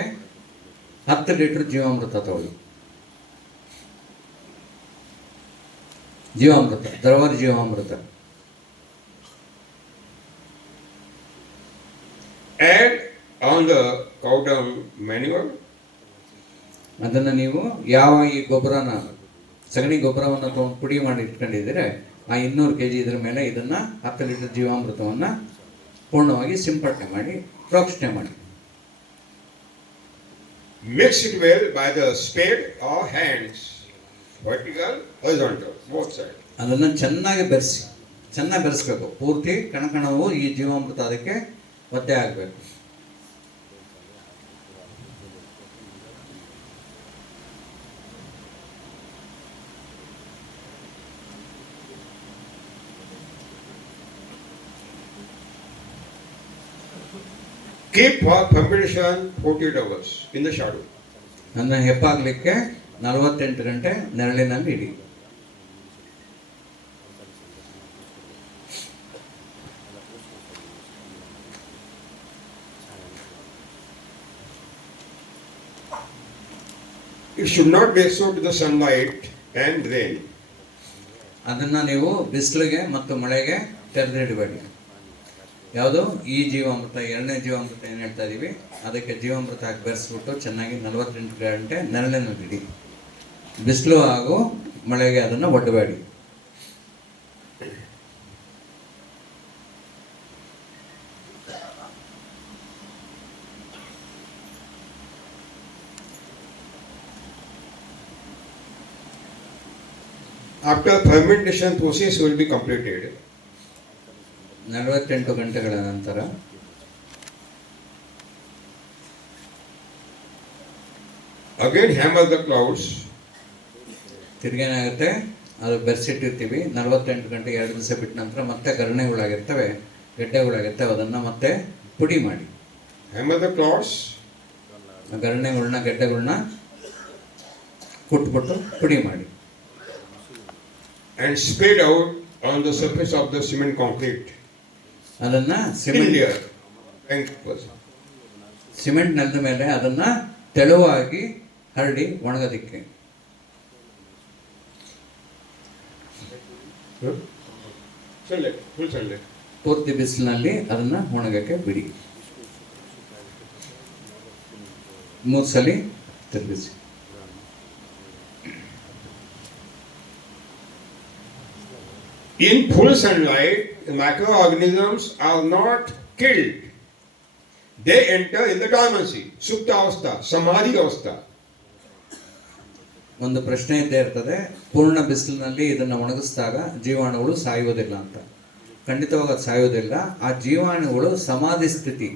10 ಲೀಟರ್ ಜೀವಾಮೃತ ತಗೊಳ್ಳಿ. ಜೀವಾಮೃತ, ದ್ರವ ಜೀವಾಮೃತ. Add on the cow dung manure. ಅದನ್ನು ನೀವು ಯಾವ ಈ ಗೊಬ್ಬರನ, ಸಗಣಿ ಗೊಬ್ಬರವನ್ನು ತಗೊಂಡು ಪುಡಿ ಮಾಡಿ ಇಟ್ಕೊಂಡಿದ್ದೀರಿ, ಆ 200 kg ಇದ್ರ ಮೇಲೆ ಇದನ್ನ 10 ಲೀಟರ್ ಜೀವಾಮೃತವನ್ನು ಪೂರ್ಣವಾಗಿ ಸಿಂಪಡಣೆ ಮಾಡಿ, ಪ್ರೋಕ್ಷಣೆ ಮಾಡಿ. Mix it well by the spade or hands, vertical, horizontal, both sides. ಅದನ್ನು ಚೆನ್ನಾಗಿ ಬೆರೆಸ್ಬೇಕು. ಪೂರ್ತಿ ಕಣಕಣವು ಈ ಜೀವಾಮೃತ ಅದಕ್ಕೆ ಒದ್ದೆ ಆಗಬೇಕು. Keep for fermentation 48 hours in the shadow. ನನ್ನ ಹೆಪ್ಪಾಗಲಿಕ್ಕೆ 48 ಗಂಟೆ ನೆರಳಿನಲ್ಲಿ ಇಡಿ. It should not be exposed to the sunlight and rain. ಅದನ್ನು ನೀವು ಬಿಸಿಲಿಗೆ ಮತ್ತು ಮಳೆಗೆ ತೆರೆದಿಡಬೇಡಿ. ಯಾವುದು ಈ ಜೀವಾಮೃತ, ಎರಡನೇ ಜೀವಾಮೃತ ಏನು ಹೇಳ್ತಾ ಇದೀವಿ, ಅದಕ್ಕೆ ಜೀವಾಮೃತ ಹಾಕಿ ಬೆರೆಸ್ಬಿಟ್ಟು ಚೆನ್ನಾಗಿ 48 ಗಂಟೆ ನೆರಳಿನಲ್ಲಿ, ಬಿಸಿಲು ಹಾಗೂ ಮಳೆಗೆ ಅದನ್ನು ಒಡ್ಡಬೇಡಿ. After fermentation process will be completed, 48 ಗಂಟೆಗಳ ನಂತರ again hammer the clouds ತಿರ್ಗೇನಾಗುತ್ತೆ, ಅದು ಬೆರೆಸಿಟ್ಟಿರ್ತೀವಿ. 48 ಗಂಟೆಗೆ 2 ದಿವಸ ಬಿಟ್ಟ ನಂತರ ಮತ್ತೆ ಗರಣೆಗಳಾಗಿರ್ತವೆ, ಗೆಡ್ಡೆಗಳಾಗಿರ್ತವೆ, ಅದನ್ನು ಮತ್ತೆ ಪುಡಿ ಮಾಡಿ. hammer the clouds ಗರಣೆಗಳನ್ನ ಗೆಡ್ಡೆಗಳನ್ನ ಕುಟ್ಬಿಟ್ಟು ಪುಡಿ ಮಾಡಿ and spread out on the surface of the cement concrete. ಅದನ್ನ Thin layer. Thank you. Cement ನೆಲದ ಮೇಲೆ ಅದನ್ನ ತೆಳುವಾಗಿ ಹರಡಿ ಒಣಗೋದಿಕ್ಕೆ. Sunlight, full sunlight. ಪೂರ್ತಿ ಬಿಸಿಲಿನಲ್ಲಿ ಅದನ್ನ ಒಣಗಕ್ಕೆ ಬಿಡಿ. 3 ಸಲ ತಿರುಗಿಸಿ. In full sunlight, the microorganisms are not killed. They enter in the dormancy, supta avastha, samadhi avastha. ಒಂದು ಪ್ರಶ್ನೆ ಇದ್ದೇ ಇರ್ತದೆ, ಪೂರ್ಣ ಬಿಸಿಲಿನಲ್ಲಿ ಇದನ್ನ ಒಣಗಿಸಿದಾಗ ಜೀವಾಣುಗಳು ಸಾಯುವುದಿಲ್ಲ ಅಂತ. ಖಂಡಿತವಾಗಿ ಅದು ಸಾಯೋದಿಲ್ಲ. ಆ ಜೀವಾಣುಗಳು ಸಮಾಧಿ ಸ್ಥಿತಿ,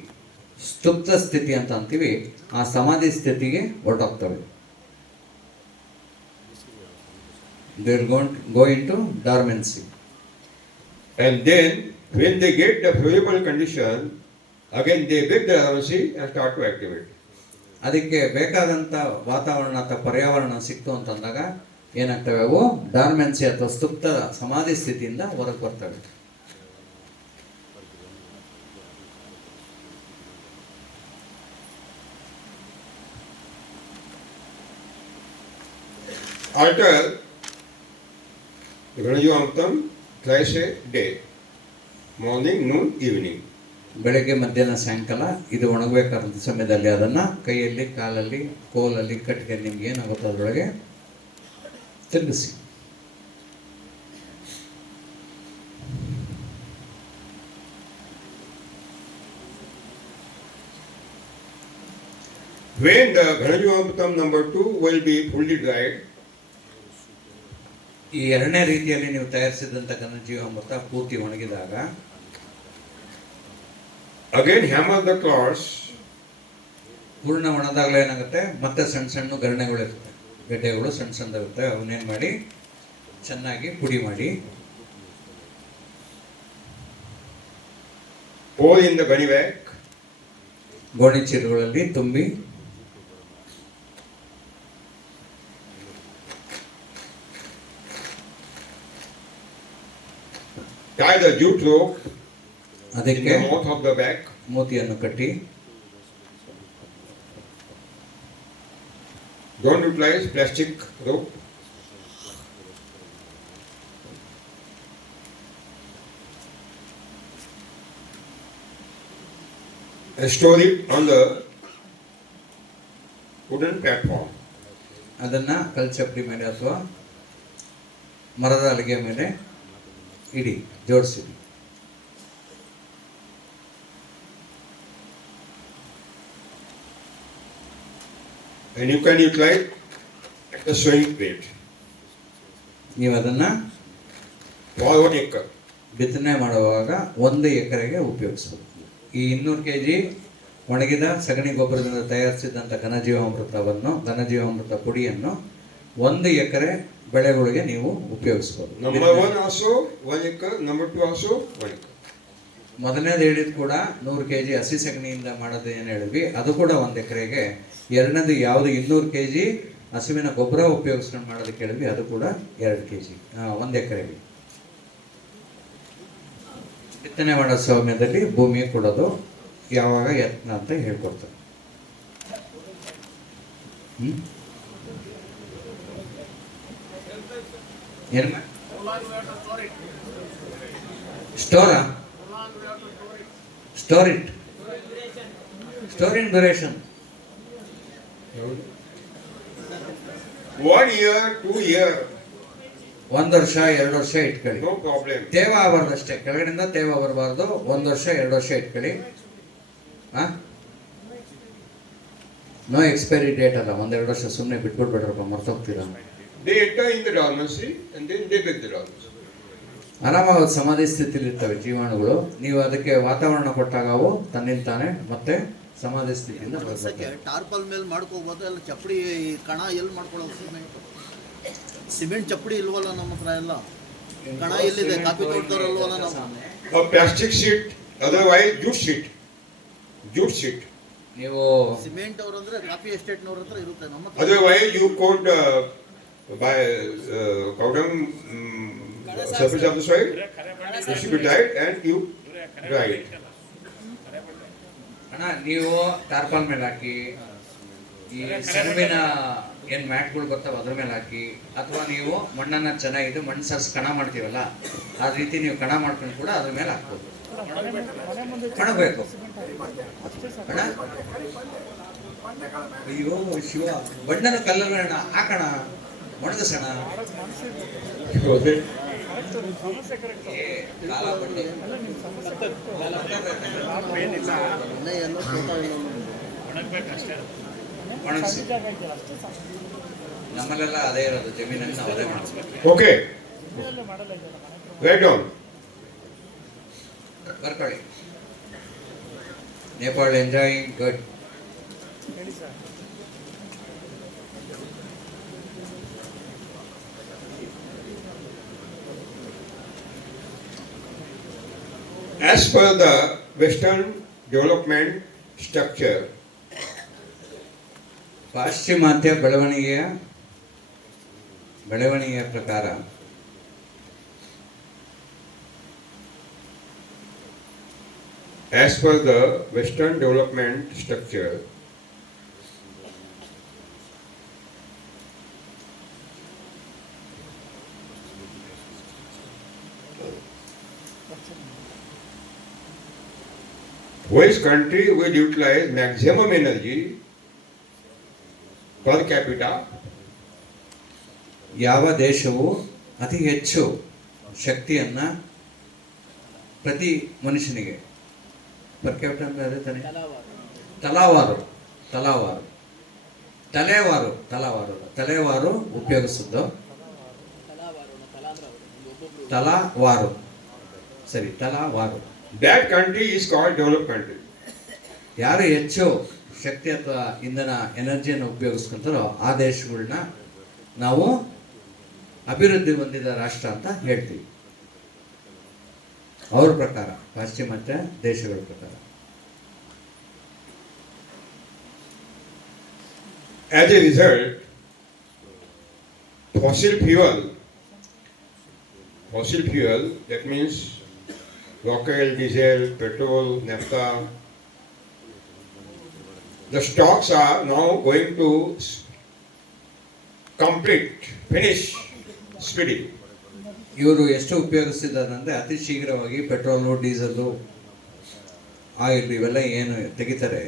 ಸ್ತುಪ್ತ ಸ್ಥಿತಿ ಅಂತ ಅಂತೀವಿ, ಆ ಸಮಾಧಿ ಸ್ಥಿತಿಗೆ ಹೊರಟೋಗ್ತವೆ. They will go into dormancy. And then, when they get the favorable condition, again they break the dormancy and start to activate. ಅದಕ್ಕೆ ಬೇಕಾದಂಥ ವಾತಾವರಣ ಅಥವಾ ಪರ್ಯಾವರಣ ಸಿಕ್ತು ಅಂತಂದಾಗ ಏನಾಗ್ತವೆ, ಅವು ಡಾರ್ಮೆನ್ಸಿ ಅಥವಾ ಸ್ತುಪ್ತ ಸಮಾಧಿ ಸ್ಥಿತಿಯಿಂದ ಹೊರಗೆ ಬರ್ತವೆ. Alter Ganajuamtam thrice a day, morning, noon, evening. ಬೆಳಗ್ಗೆ, ಮಧ್ಯಾಹ್ನ, ಸಾಯಂಕಾಲ ಇದು ಒಣಗಬೇಕಾದಂಥ ಸಮಯದಲ್ಲಿ ಅದನ್ನು ಕೈಯಲ್ಲಿ, ಕಾಲಲ್ಲಿ, ಕೋಲಲ್ಲಿ, ಕಟ್ಟಿಗೆ ನಿಮ್ಗೆ ಏನಾಗುತ್ತೆ ಅದರೊಳಗೆ ತಿರುಗಿಸಿ. When the Ganajuamtam number 2 will be fully dried, ಈ ಎರಡನೇ ರೀತಿಯಲ್ಲಿ ನೀವು ತಯಾರಿಸಿದಂಥ ಘನಜೀವಾಮೃತ ಪೂರ್ತಿ ಒಣಗಿದಾಗ again hammer the clods ಪೂರ್ಣ ಒಣದಾಗಲೇ ಏನಾಗುತ್ತೆ, ಮತ್ತೆ ಸಣ್ಣ ಸಣ್ಣ ಗರಣೆಗಳಿರುತ್ತೆ, ಗೆಡ್ಡೆಗಳು ಸಣ್ಣ ಸಣ್ಣದಿರುತ್ತೆ. ಅವನ್ನೇನು ಮಾಡಿ ಚೆನ್ನಾಗಿ ಪುಡಿ ಮಾಡಿ pour in the gunny bag, ಗೋಣಿ ಚೀಲಗಳಲ್ಲಿ ತುಂಬಿ tie the jute rope in ಅದಕ್ಕೆ the mouth of the bag, ಮೂತಿಯನ್ನು ಕಟ್ಟಿ, don't utilize plastic rope. And store it on the wooden platform. ಅದನ್ನು ಕಲ್ಚಪ್ಡಿ ಮೇಲೆ ಅಥವಾ ಮರದ ಹಲಗೆ ಮೇಲೆ ಇಡಿ, ಜೋಡಿಸಿಡಿ. And you can utilize the sowing plate ನೀವು ಅದನ್ನು for 1 acre. ಬಿತ್ತನೆ ಮಾಡುವಾಗ 1 ಎಕರೆಗೆ ಉಪಯೋಗಿಸಬೇಕು. ಈ 200 kg ಒಣಗಿದ ಸಗಣಿ ಗೊಬ್ಬರದಿಂದ ತಯಾರಿಸಿದಂಥ ಘನಜೀವಾಮೃತ ಪುಡಿಯನ್ನು 1 ಎಕರೆ ಬೆಳೆಗಳಿಗೆ ನೀವು ಉಪಯೋಗಿಸ್ಬೋದು. Number 1 also 1 acre, number 2 also 1 acre. ಮೊದಲನೇದು ಹೇಳಿದ್ ಕೂಡ 100 kg ಹಸಿ ಸಗಣಿಯಿಂದ ಮಾಡೋದು ಏನು ಹೇಳಿದ್ವಿ, ಅದು ಕೂಡ 1 ಎಕರೆಗೆ. ಎರಡನೇದು ಯಾವುದು 200 kg ಹಸುವಿನ ಗೊಬ್ಬರ ಉಪಯೋಗಿಸ್ಕೊಂಡು ಮಾಡೋದಕ್ಕೆ ಹೇಳಿದ್ವಿ, ಅದು ಕೂಡ 2 kg 1 ಎಕರೆಗೆ. ಬಿತ್ತನೆ ಮಾಡೋ ಸಮಯದಲ್ಲಿ ಭೂಮಿಗೆ ಕೊಡೋದು ಯಾವಾಗ ಯತ್ನ ಅಂತ ಹೇಳ್ಕೊಡ್ತಾರೆ. ಏನು ಸ್ಟೋರಾ store it storing duration 1 year, 2 year, 1 ವರ್ಷ 2 ವರ್ಷ ಇಟ್ಕೊಳ್ಳಿ. no problem. ತೇವ ಆಗಬಾರ್ದು ಅಷ್ಟೇ, ಕೆಳಗಡೆಯಿಂದ ತೇವ ಬರಬಾರ್ದು. 1 ವರ್ಷ 2 ವರ್ಷ ಇಟ್ಕೊಳ್ಳಿ. ನೋ ಎಕ್ಸ್ಪೈರಿ ಡೇಟ್ ಅಲ್ಲ, 1-2 ವರ್ಷ ಸುಮ್ಮನೆ ಬಿಟ್ಬಿಡ್ಬೇಡ್ರಪ್ಪ, ಮರ್ತೋಗ್ತೀರ. they enter in the dormancy and then they break the dormancy. ಆರಾಮಾಗಿ ಸಮಾಧಿ ಸ್ಥಿತಿಲಿ ಇರ್ತವೆ ಜೀವಾಣುಗಳು. ನೀವು ಅದಕ್ಕೆ ವಾತಾವರಣ ಕೊಟ್ಟಾಗ ಅವು ತನ್ನಿಂತಾನೆ ಮತ್ತೆ ಸಮಾಧಿ ಸ್ಥಿತಿಯಿಂದ ಕೆಲಸಕ್ಕೆ ಟಾರ್ಪಲ್ ಮೇಲೆ ಮಾಡ್ಕೋಬೋದು. ಎಲ್ಲ ಚಪ್ಪಡಿ ಕಣ ಎಲ್ಲಿ ಮಾಡ್ಕೊಳ್ಳೋದು? ಸಿಮೆಂಟ್ ಚಪ್ಪಡಿ ಇಲ್ವಲ್ಲ ನಮ್ಮ ಹತ್ರ. ಎಲ್ಲ ಕಣ ಎಲ್ಲಿದೆ? ಕಾಫಿ ತೋಟದವ್ರಲ್ವಲ್ಲ ನಾವು. A plastic sheet, otherwise jute sheet. ನೀವು ಸಿಮೆಂಟ್ ಅವ್ರು ಅಂದ್ರೆ ಕಾಫಿ ಎಸ್ಟೇಟ್ನವ್ರ ಹತ್ರ ಇರುತ್ತೆ. ನಮ್ಮ ಹತ್ರ Otherwise you could by cotton surface of the soil, it should be dried and you dry it. ಅಣ್ಣ ನೀವು ಟಾರ್ಪಲ್ ಮೇಲೆ ಹಾಕಿ, ಈ ಸೆಣಬಿನ ಏನ್ ಮ್ಯಾಟ್ಗಳು ಬರ್ತಾವ ಅದ್ರ ಮೇಲೆ ಹಾಕಿ, ಅಥವಾ ನೀವು ಮಣ್ಣನ್ನ ಚೆನ್ನಾಗಿದೆ ಮಣ್ಣು ಸರ್ಸ್ ಕಣ ಮಾಡ್ತೀವಲ್ಲ ಆ ರೀತಿ ನೀವು ಕಣ ಮಾಡ್ಕೊಂಡು ಕೂಡ ಅದ್ರ ಮೇಲೆ ಹಾಕ್ಬೋದು. ಕಣ ಬೇಕು ಅಣ್ಣ. ಅಯ್ಯೋ ಶಿವ, ಬಣ್ಣನ ಕಲ್ಲಲ್ಲ ಅಣ್ಣ, ಹಾಕಣ ಒಣಗಿಸೋಣ. Okay. ಏ, ಕಾಲ ಬಡ್ಡಿ. ಮನೆ ಎಲ್ಲ ತೋಟ ಇಲ್ಲ. ಒಣಗಿಸಿ. ನಮ್ಮಲ್ಲೆಲ್ಲ ಅದೇ ಇರೋದು, ಜಮೀನನ್ನು ನಾವು ಅದೇ ಮಾಡಿಸ್ಬೇಕು. Okay. Write down. ಬರ್ಕೊಳ್ಳಿ. Nepal enjoying good. As per the Western development structure, ಪಾಶ್ಚಿಮಾತ್ಯ ಬೆಳವಣಿಗೆಯ ಪ್ರಕಾರ as per the Western development structure, which country will utilize maximum energy per capita, ಯಾವ ದೇಶವು ಅತಿ ಹೆಚ್ಚು ಶಕ್ತಿಯನ್ನ ಪ್ರತಿ ಮನುಷ್ಯನಿಗೆ ಪರ್ ಕ್ಯಾಪಿಟ ಅಂದ್ರೆ ಅದೇ ತಾನೆ, ತಲೆವಾರು ಉಪಯೋಗಿಸಿದ್ದು. ತಲಾವಾರು, ಸರಿ, ತಲಾವಾರು. that country is called developed country. ಯಾರು ಹೆಚ್ಚು ಶಕ್ತಿ ಅಥವಾ ಇಂಧನ ಎನರ್ಜಿಯನ್ನು ಉಪಯೋಗಿಸ್ಕೊಂತಾರೋ ಆ ದೇಶಗಳನ್ನ ನಾವು ಅಭಿವೃದ್ಧಿ ಹೊಂದಿದ ರಾಷ್ಟ್ರ ಅಂತ ಹೇಳ್ತೀವಿ. ಅವ್ರ ಪ್ರಕಾರ, ಪಾಶ್ಚಿಮಾತ್ಯ ದೇಶಗಳ ಪ್ರಕಾರ. As a result, fossil fuel, that means local diesel, petrol, naphtha, the stocks are now going to finish speedy. ಇವರು ಎಷ್ಟು ಉಪಯೋಗಿಸ್ತಿದ್ದಾರಂದ್ರೆ ಅತಿ ಶೀಘ್ರವಾಗಿ ಪೆಟ್ರೋಲು, ಡೀಸೆಲ್ಲು, ಆಯಿಲ್ ಇವೆಲ್ಲ ಏನು ತೆಗಿತಾರೆ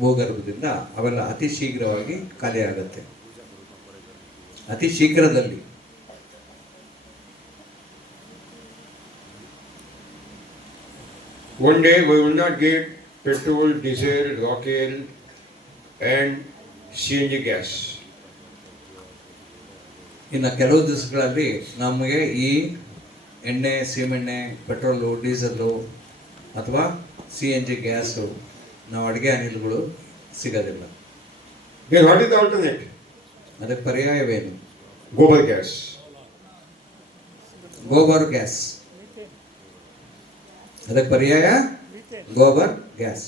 ಭೂಗರ್ಭದಿಂದ ಅವೆಲ್ಲ ಅತಿ ಶೀಘ್ರವಾಗಿ ಖಾಲಿ ಆಗುತ್ತೆ, ಅತಿ ಶೀಘ್ರದಲ್ಲಿ. One day we will not get petrol, diesel, rock oil and CNG gas. ಇನ್ನು ಕೆಲವು ದಿವಸಗಳಲ್ಲಿ ನಮಗೆ ಈ ಎಣ್ಣೆ, ಸೀಮೆಣ್ಣೆ, ಪೆಟ್ರೋಲು, ಡೀಸೆಲ್ಲು ಅಥವಾ CNG ಗ್ಯಾಸು, ನಾವು ಅಡುಗೆ ಅನಿಲಗಳು ಸಿಗೋದಿಲ್ಲ. Then what is the alternative? ಅದಕ್ಕೆ ಪರ್ಯಾಯವೇನು? Gobar gas. ಗೋಬರ್ ಗ್ಯಾಸ್. ಅದಕ್ಕೆ ಪರ್ಯಾಯ gobar gas.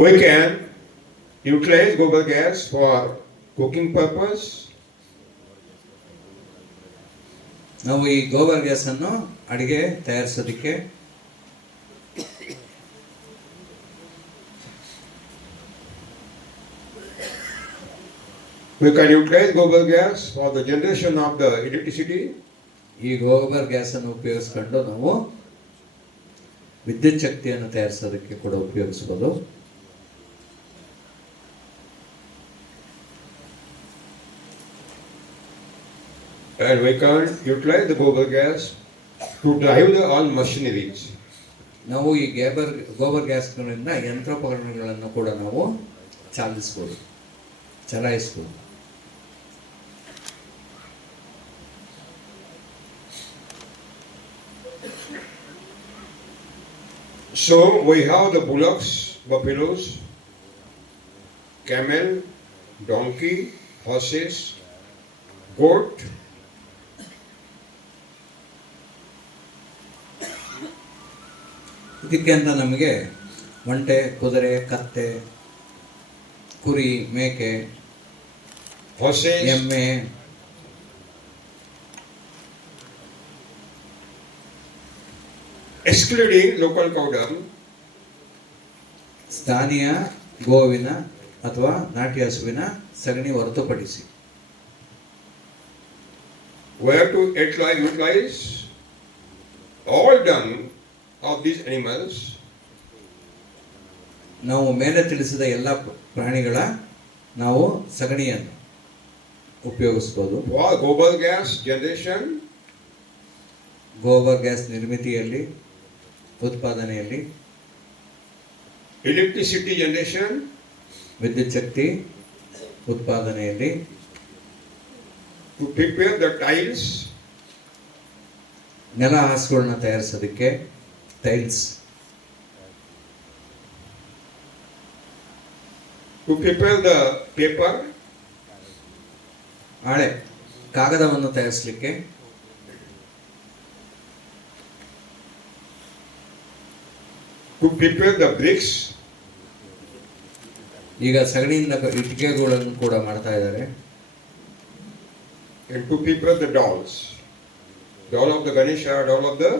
We can utilize gobar gas for cooking purpose. ನಾವು ಈ ಗೋಬರ್ ಗ್ಯಾಸನ್ನು ಅಡಿಗೆ ತಯಾರಿಸೋದಕ್ಕೆ, We can utilize gobar gas for the generation of the electricity. ಈ ಗೋಬರ್ ಗ್ಯಾಸನ್ನು ಉಪಯೋಗಿಸ್ಕೊಂಡು ನಾವು ವಿದ್ಯುತ್ ಶಕ್ತಿಯನ್ನು ತಯಾರಿಸೋದಕ್ಕೆ ಕೂಡ ಉಪಯೋಗಿಸ್ಬೋದು. And we can utilize the gobar gas to drive the all machineries. ನಾವು ಈ ಗೋಬರ್ ಗ್ಯಾಸ್ಗಳಿಂದ ಯಂತ್ರೋಪಕರಣಗಳನ್ನು ಕೂಡ ನಾವು ಚಲಾಯಿಸ್ಬೋದು. So we have the bullocks, buffaloes, camel, donkey, horses, goat, ಇದಕ್ಕೆ ಅಂತ ನಮಗೆ ಒಂಟೆ, ಕುದುರೆ, ಕತ್ತೆ, ಕುರಿ, ಮೇಕೆ, horses, ಎಮ್ಮೆ, excluding local cow dung, ಸ್ಥಾನೀಯ ಗೋವಿನ ಅಥವಾ ನಾಟಿ ಹಸುವಿನ ಸಗಣಿ ಹೊರತುಪಡಿಸಿ. we have to utilize all dung of these animals ನಾವು ಮೇಲೆ ತಿಳಿಸಿದ ಎಲ್ಲ ಪ್ರಾಣಿಗಳ ನಾವು ಸಗಣಿಯನ್ನು ಉಪಯೋಗಿಸ್ಬೋದು. for gobar gas generation, gobar gas ನಿರ್ಮಿತಿಯಲ್ಲಿ, ಉತ್ಪಾದನೆಯಲ್ಲಿ, electricity generation, ವಿದ್ಯುತ್ ಶಕ್ತಿ ಉತ್ಪಾದನೆಯಲ್ಲಿ, to prepare the tiles, ನೆಲ ಹಾಸುಗಳನ್ನ ತಯಾರಿಸೋದಕ್ಕೆ tiles, to prepare the paper, ಹಾಳೆ ಕಾಗದವನ್ನು ತಯಾರಿಸಲಿಕ್ಕೆ, to prepare the bricks, ಈಗ ಸಗಣಿಯಿಂದ ಇಟ್ಟಿಗೆಗಳನ್ನು ಕೂಡ ಮಾಡ್ತಾ ಇದ್ದಾರೆ, and to prepare the dolls. Doll of the Ganesha, doll of the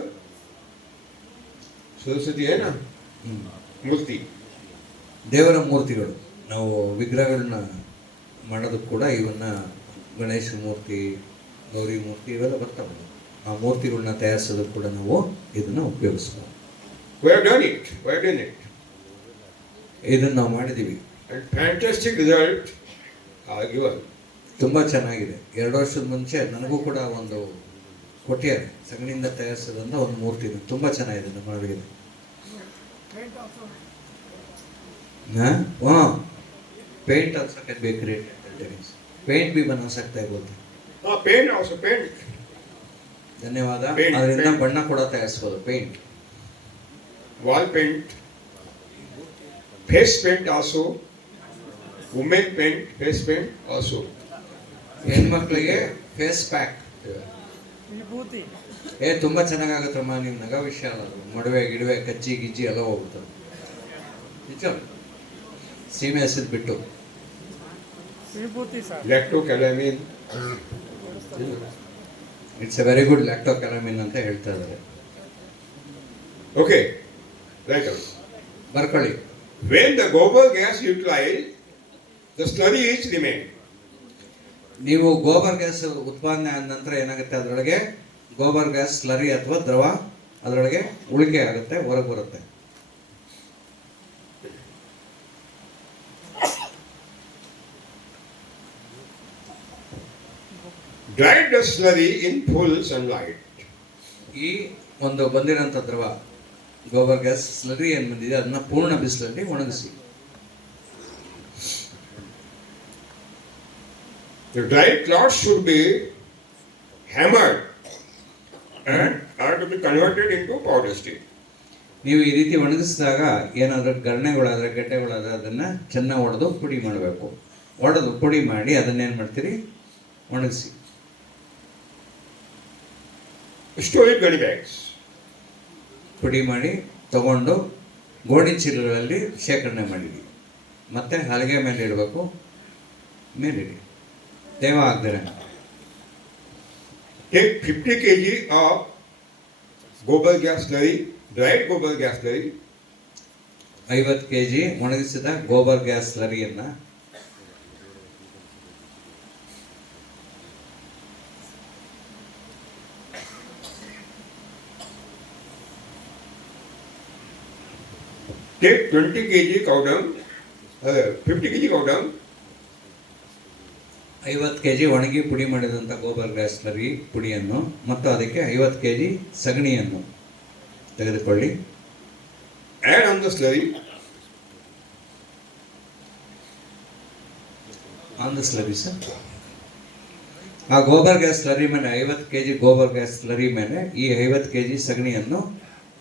Saraswati, hai na? Murti. ದೇವರ ಮೂರ್ತಿಗಳು. ನಾವು ವಿಗ್ರಹಗಳನ್ನ ಮಾಡೋದಕ್ಕೆ ಕೂಡ ಇವನ್ನ ಗಣೇಶ ಮೂರ್ತಿ, ಗೌರಿ ಮೂರ್ತಿ ಇವೆಲ್ಲ ಬರ್ತಾವೆ. ಆ ಮೂರ್ತಿಗಳನ್ನ ತಯಾರಿಸೋದಕ್ಕೆ ಕೂಡ ನಾವು ಇದನ್ನ ಉಪಯೋಗಿಸ್ಬೋದು. We have done it. We have done it. ಇದನ್ನ ನಾವು ಮಾಡಿದ್ದೀವಿ. And fantastic result are given. ತುಂಬ ಚೆನ್ನಾಗಿದೆ. 2 ವರ್ಷದ ಮುಂಚೆ ನನಗೂ ಕೂಡ ಒಂದು ಕೊಟ್ಟಿದ್ದಾರೆ, ಸಗಣಿಯಿಂದ ತಯಾರಿಸೋದಂತ ಒಂದು ಮೂರ್ತಿ. ತುಂಬ ಚೆನ್ನಾಗಿದೆ ನಮ್ಮ ಅಡುಗೆ. ಹಾಂ, paint also can be created. Paint भी बना सकता है बोलते. Paint also, paint. ಧನ್ಯವಾದ. Paint, ಅದರಿಂದ paint. ಬಣ್ಣ ಕೂಡ ತಯಾರಿಸ್ಬೋದು. Paint, Wall paint, face paint also, women paint, face paint also. ಹೆಣ್ಮಕ್ಳಿಗೆ ಫೇಸ್ ಪ್ಯಾಕ್. ತುಂಬ ಚೆನ್ನಾಗಾಗುತ್ತಮ್ಮ. ನೀವು ನಗ ವಿಷಯ ಅಲ್ಲ ಅದು. ಮಡುವೆ ಗಿಡುವೆ ಕಜ್ಜಿ ಗಿಜ್ಜಿ ಎಲ್ಲ ಹೋಗ್ಬಿಡ್ತದೆ. ನಿಜ, ಸೀಮೆ ಹಸಿದ್ ಬಿಟ್ಟು. Lactocalamine. It's a very good Lactocalamine ಅಂತ ಹೇಳ್ತಾ ಇದ್ದಾರೆ. Okay, right on. ಬರ್ಕೊಳ್ಳಿ. When the gobar gas utilized, the slurry is remained. ನೀವು ಗೋಬರ್ ಗ್ಯಾಸ್ ಉತ್ಪಾದನೆ ಆದ ನಂತರ ಏನಾಗುತ್ತೆ, ಅದರೊಳಗೆ ಗೋಬರ್ ಗ್ಯಾಸ್ ಸ್ಲರಿ ಅಥವಾ ದ್ರವ ಅದರೊಳಗೆ ಉಳಿಕೆ ಆಗುತ್ತೆ, ಹೊರಗೆ ಬರುತ್ತೆ. Dried the slurry in full sunlight. ಈ ಒಂದು ಬಂದಿರೋಂಥ ದ್ರವ ಗೋಬರ್ ಗ್ಯಾಸ್ ಸ್ಲರಿ ಏನು ಬಂದಿದೆ ಅದನ್ನ ಪೂರ್ಣ ಬಿಸಿಲಲ್ಲಿ ಒಣಗಿಸಿ. The dried cloth should be hammered and are to be converted into powder state. ನೀವು ಈ ರೀತಿ ಒಣಗಿಸಿದಾಗ ಏನಾದರೂ ಗರಣೆಗಳಾದರೆ ಗೆಡ್ಡೆಗಳಾದರೆ ಅದನ್ನು ಚೆನ್ನಾಗಿ ಒಡೆದು ಪುಡಿ ಮಾಡಬೇಕು. ಒಡೆದು ಪುಡಿ ಮಾಡಿ ಅದನ್ನೇನು ಮಾಡ್ತೀರಿ, ಒಣಗಿಸಿ. Store it gunny bags. ಪುಡಿ ಮಾಡಿ ತಗೊಂಡು ಗೋಣಿ ಚೀಲಗಳಲ್ಲಿ ಶೇಖರಣೆ ಮಾಡಿಡಿ. ಮತ್ತೆ ಹಲಗೆ ಮೇಲೆ ಇಡಬೇಕು, ಮೇಲಿಡಿ, ತೇವ ಆಗದರೆ. Take 50 kg of gobar gas slurry, dried gobar gas slurry, 50 kg ಒಣಗಿಸಿದ ಗೋಬರ್ ಗ್ಯಾಸ್ ಸ್ಲರಿಯನ್ನು take 20 kg cow dung, 50 kg cow dung, 50 kg ಒಣಗಿ ಪುಡಿ ಮಾಡಿದಂಥ ಗೋಬರ್ ಗ್ಯಾಸ್ ಸ್ಲರಿ ಪುಡಿಯನ್ನು ಮತ್ತು ಅದಕ್ಕೆ 50 kg ಸಗಣಿಯನ್ನು ತೆಗೆದುಕೊಳ್ಳಿ. Add on the slurry on the slurry sir. ಆ ಗೋಬರ್ ಗ್ಯಾಸ್ ಸ್ಲರಿ ಮೇಲೆ 50 kg ಗೋಬರ್ ಗ್ಯಾಸ್ ಸ್ಲರಿ ಮೇಲೆ ಈ 50 kg ಸಗಣಿಯನ್ನು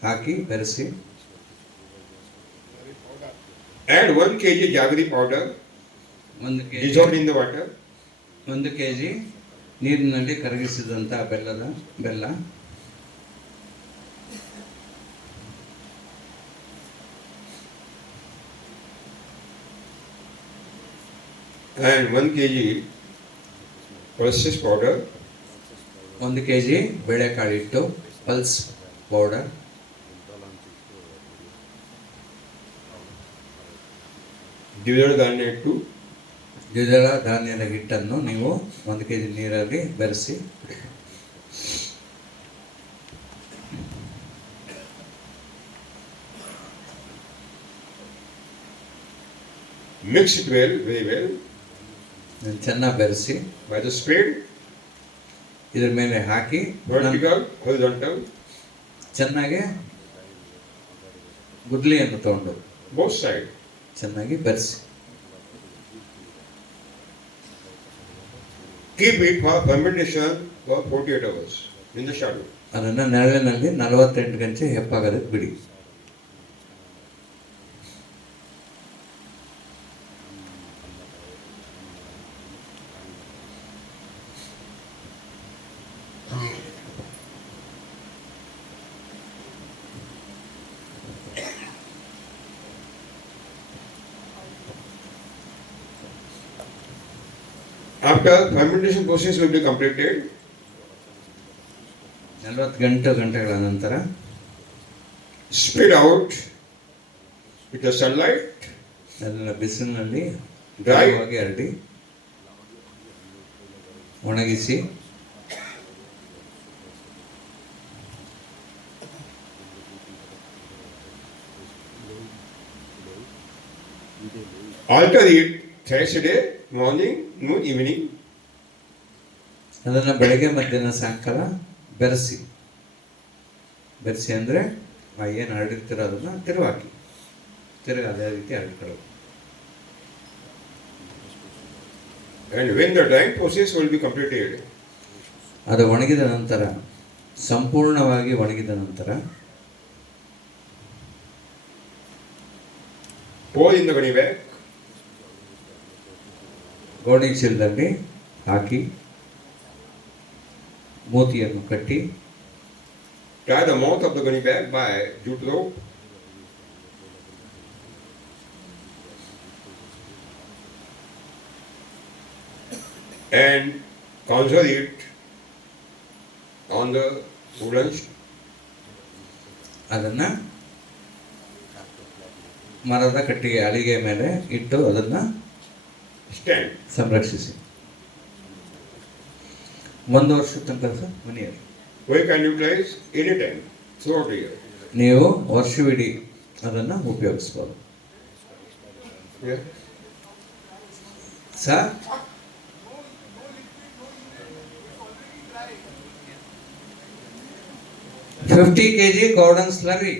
ಹಾಕಿ ಬೆರೆಸಿ. add 1 kg jaggery powder 1 kg dissolved in the water. 1 kg ನೀರಿನಲ್ಲಿ ಕರಗಿಸಿದಂಥ ಬೆಲ್ಲ, and 1 kg pulses powder 1 kg ಬೇಳೆಕಾಳು ಹಿಟ್ಟು ಪಲ್ಸ್ ಪೌಡರ್, ದ್ವಿದಳ ಧಾನ್ಯ ಹಿಟ್ಟು ದ್ವಿದಳ ಧಾನ್ಯದ ಹಿಟ್ಟನ್ನು ನೀವು 1 kg ನೀರಲ್ಲಿ ಬೆರೆಸಿ. mix it well, very well ಚೆನ್ನಾಗಿ ಬೆರೆಸಿ by the spade, ಇದ್ರ ಮೇಲೆ ಹಾಕಿ vertical, horizontal, ಚೆನ್ನಾಗಿ ಗುದ್ಲಿಯನ್ನು ತಗೊಂಡು both sides. ಚೆನ್ನಾಗಿ ಬೆರೆಸಿ. Keep it for fermentation for 48 hours in the shadow. ಅದನ್ನು ನೆರಳಿನಲ್ಲಿ 48 ಗಂಟೆ ಹೆಪ್ಪಾಗೋದಕ್ಕೆ ಬಿಡಿ. After fermentation process will be completed, 48 ಗಂಟೆಗಳ ನಂತರ spit out with the sunlight, ಅದನ್ನು ಬಿಸಿಲಿನಲ್ಲಿ Dry. ಗಾಢವಾಗಿ ಹರಡಿ ಒಣಗಿಸಿ. alter it Thursday morning, noon, evening. ಅದನ್ನು ಬೆಳಗ್ಗೆ ಮಧ್ಯಾಹ್ನ ಸಾಯಂಕಾಲ ಬೆರೆಸಿ ಅಂದರೆ ಏನು ಹರಡಿರ್ತೀರೋ ಅದನ್ನು ತಿರುವಾಗಿ ಅದೇ ರೀತಿ ಹರಡ್ಕೊಳ್ಳೋದು. And when the drying process will be completed, ಅದು ಒಣಗಿದ ನಂತರ, ಸಂಪೂರ್ಣವಾಗಿ ಒಣಗಿದ ನಂತರ pour in the gunny bag, ಗೋಣಿ ಚೀಲದಲ್ಲಿ ಹಾಕಿ ಮೂತಿಯನ್ನು ಕಟ್ಟಿ tie the mouth of the gunny bag by jute rope, and conserve it on the wooden ಅದನ್ನು ಮರದ ಕಟ್ಟಿಗೆ ಅಲಿಗೆ ಮೇಲೆ ಇಟ್ಟು ಅದನ್ನು stand. ಸಂರಕ್ಷಿಸಿ. 1 ವರ್ಷದ ತನಕ ಸರ್ ಮನೆಯಲ್ಲಿ We can utilize anytime throughout the year. ನೀವು ವರ್ಷವಿಡೀ ಅದನ್ನು ಉಪಯೋಗಿಸ್ಬೋದು Yeah. Sir. $50 kg cordon slurry,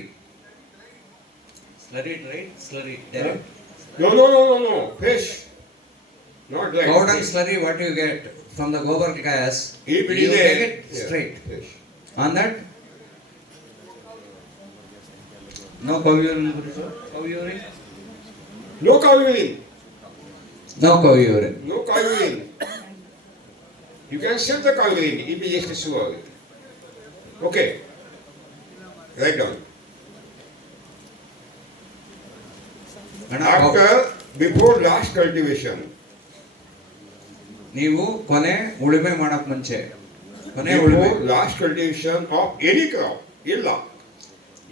direct. No. Fish. Not like Cordon fish. slurry, what you get from the gobar gas, If it you is a take it yeah, straight. fish. On that, no cow urine, cow urine, No cow urine. no cow urine. No cow urine. You can sell the cow urine if it is sure. Okay. Write down. ಅಣ್ಣ, After, before last cultivation, ನೀವು ಕೊನೆ ಉಳುಮೆ ಮಾಡಕ್ ಮುಂಚೆ, ಕೊನೆ ಉಳುಮೆ before last cultivation of any crop, illa.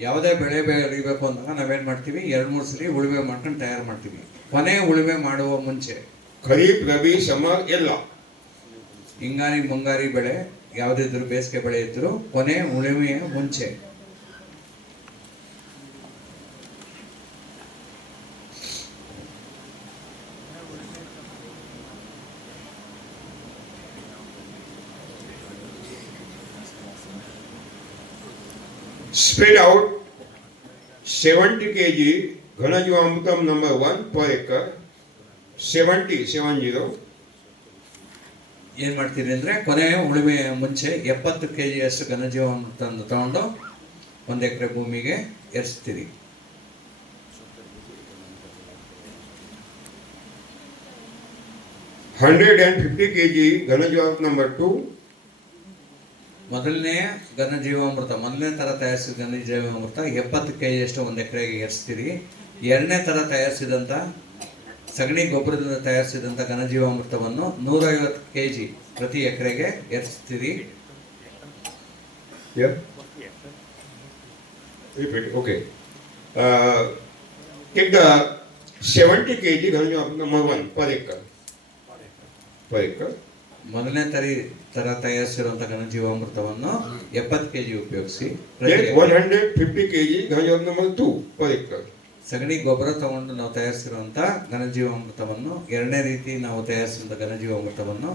ಯಾವುದೇ ಬೆಳೆ ಬೆಳಿಬೇಕು ಅಂದಾಗ ನಾವೇನ್ ಮಾಡ್ತೀವಿ, 2-3 ಸರಿ ಉಳುಮೆ ಮಾಡ್ಕೊಂಡು ತಯಾರು ಮಾಡ್ತೀವಿ. ಕೊನೆ ಉಳುಮೆ ಮಾಡುವ ಮುಂಚೆ Kharif, Rabi, Summer, illa. ಹಿಂಗಾರಿ ಮುಂಗಾರಿ ಬೆಳೆ ಯಾವುದಿದ್ರು, ಬೇಸಿಗೆ ಬೆಳೆ ಇದ್ರು ಕೊನೆ ಉಳುಮೆಯ ಮುಂಚೆ Spread out 70 kg Ghanajivaamrutam number 1 per acre. 70. ಏನು ಮಾಡ್ತೀರಿ ಅಂದರೆ ಕೊನೆ ಉಳುಮೆ ಮುಂಚೆ 70 kg ಅಷ್ಟು ಘನಜೀವಾಮೃತವನ್ನು ತಗೊಂಡು 1 ಎಕರೆ ಭೂಮಿಗೆ ಎರಿಸ್ತೀರಿ. $150 kg Ghanajivaamrutam number 2. ಮೊದಲನೇ ಘನಜೀವಾಮೃತ ಮೊದಲನೇ ಥರ ತಯಾರಿಸಿದ ಘನಜೀವಾಮೃತ 70 kg ಅಷ್ಟು 1 ಎಕರೆಗೆ ಎರಿಸ್ತೀರಿ. ಎರಡನೇ ಥರ ತಯಾರಿಸಿದಂಥ ಸಗಣಿ ಗೊಬ್ಬರದಿಂದ ತಯಾರಿಸಿದಂಥ ಘನಜೀವಾಮೃತವನ್ನು 150 kg ಪ್ರತಿ ಎಕರೆಗೆ ಎರಿಸ್ತೀರಿ. Yeah. Repeat. Okay. Take the 70 kg Ghanajivaamrutam number 1 per acre. Per acre. ಮೊದಲನೇ ಥರ ತಯಾರಿಸಿರುವಂಥ ಘನಜೀವಾಮೃತವನ್ನು 70 kg ಉಪಯೋಗಿಸಿ. Then 150 kg Ghanajivaamrutam number 2 per acre. ಸಗಣಿ ಗೊಬ್ಬರ ತಗೊಂಡು ನಾವು ತಯಾರಿಸಿರುವಂಥ ಘನಜೀವಾಮೃತವನ್ನು ಎರಡನೇ ರೀತಿ ನಾವು ತಯಾರಿಸಿರುವಂಥ ಘನಜೀವಾಮೃತವನ್ನು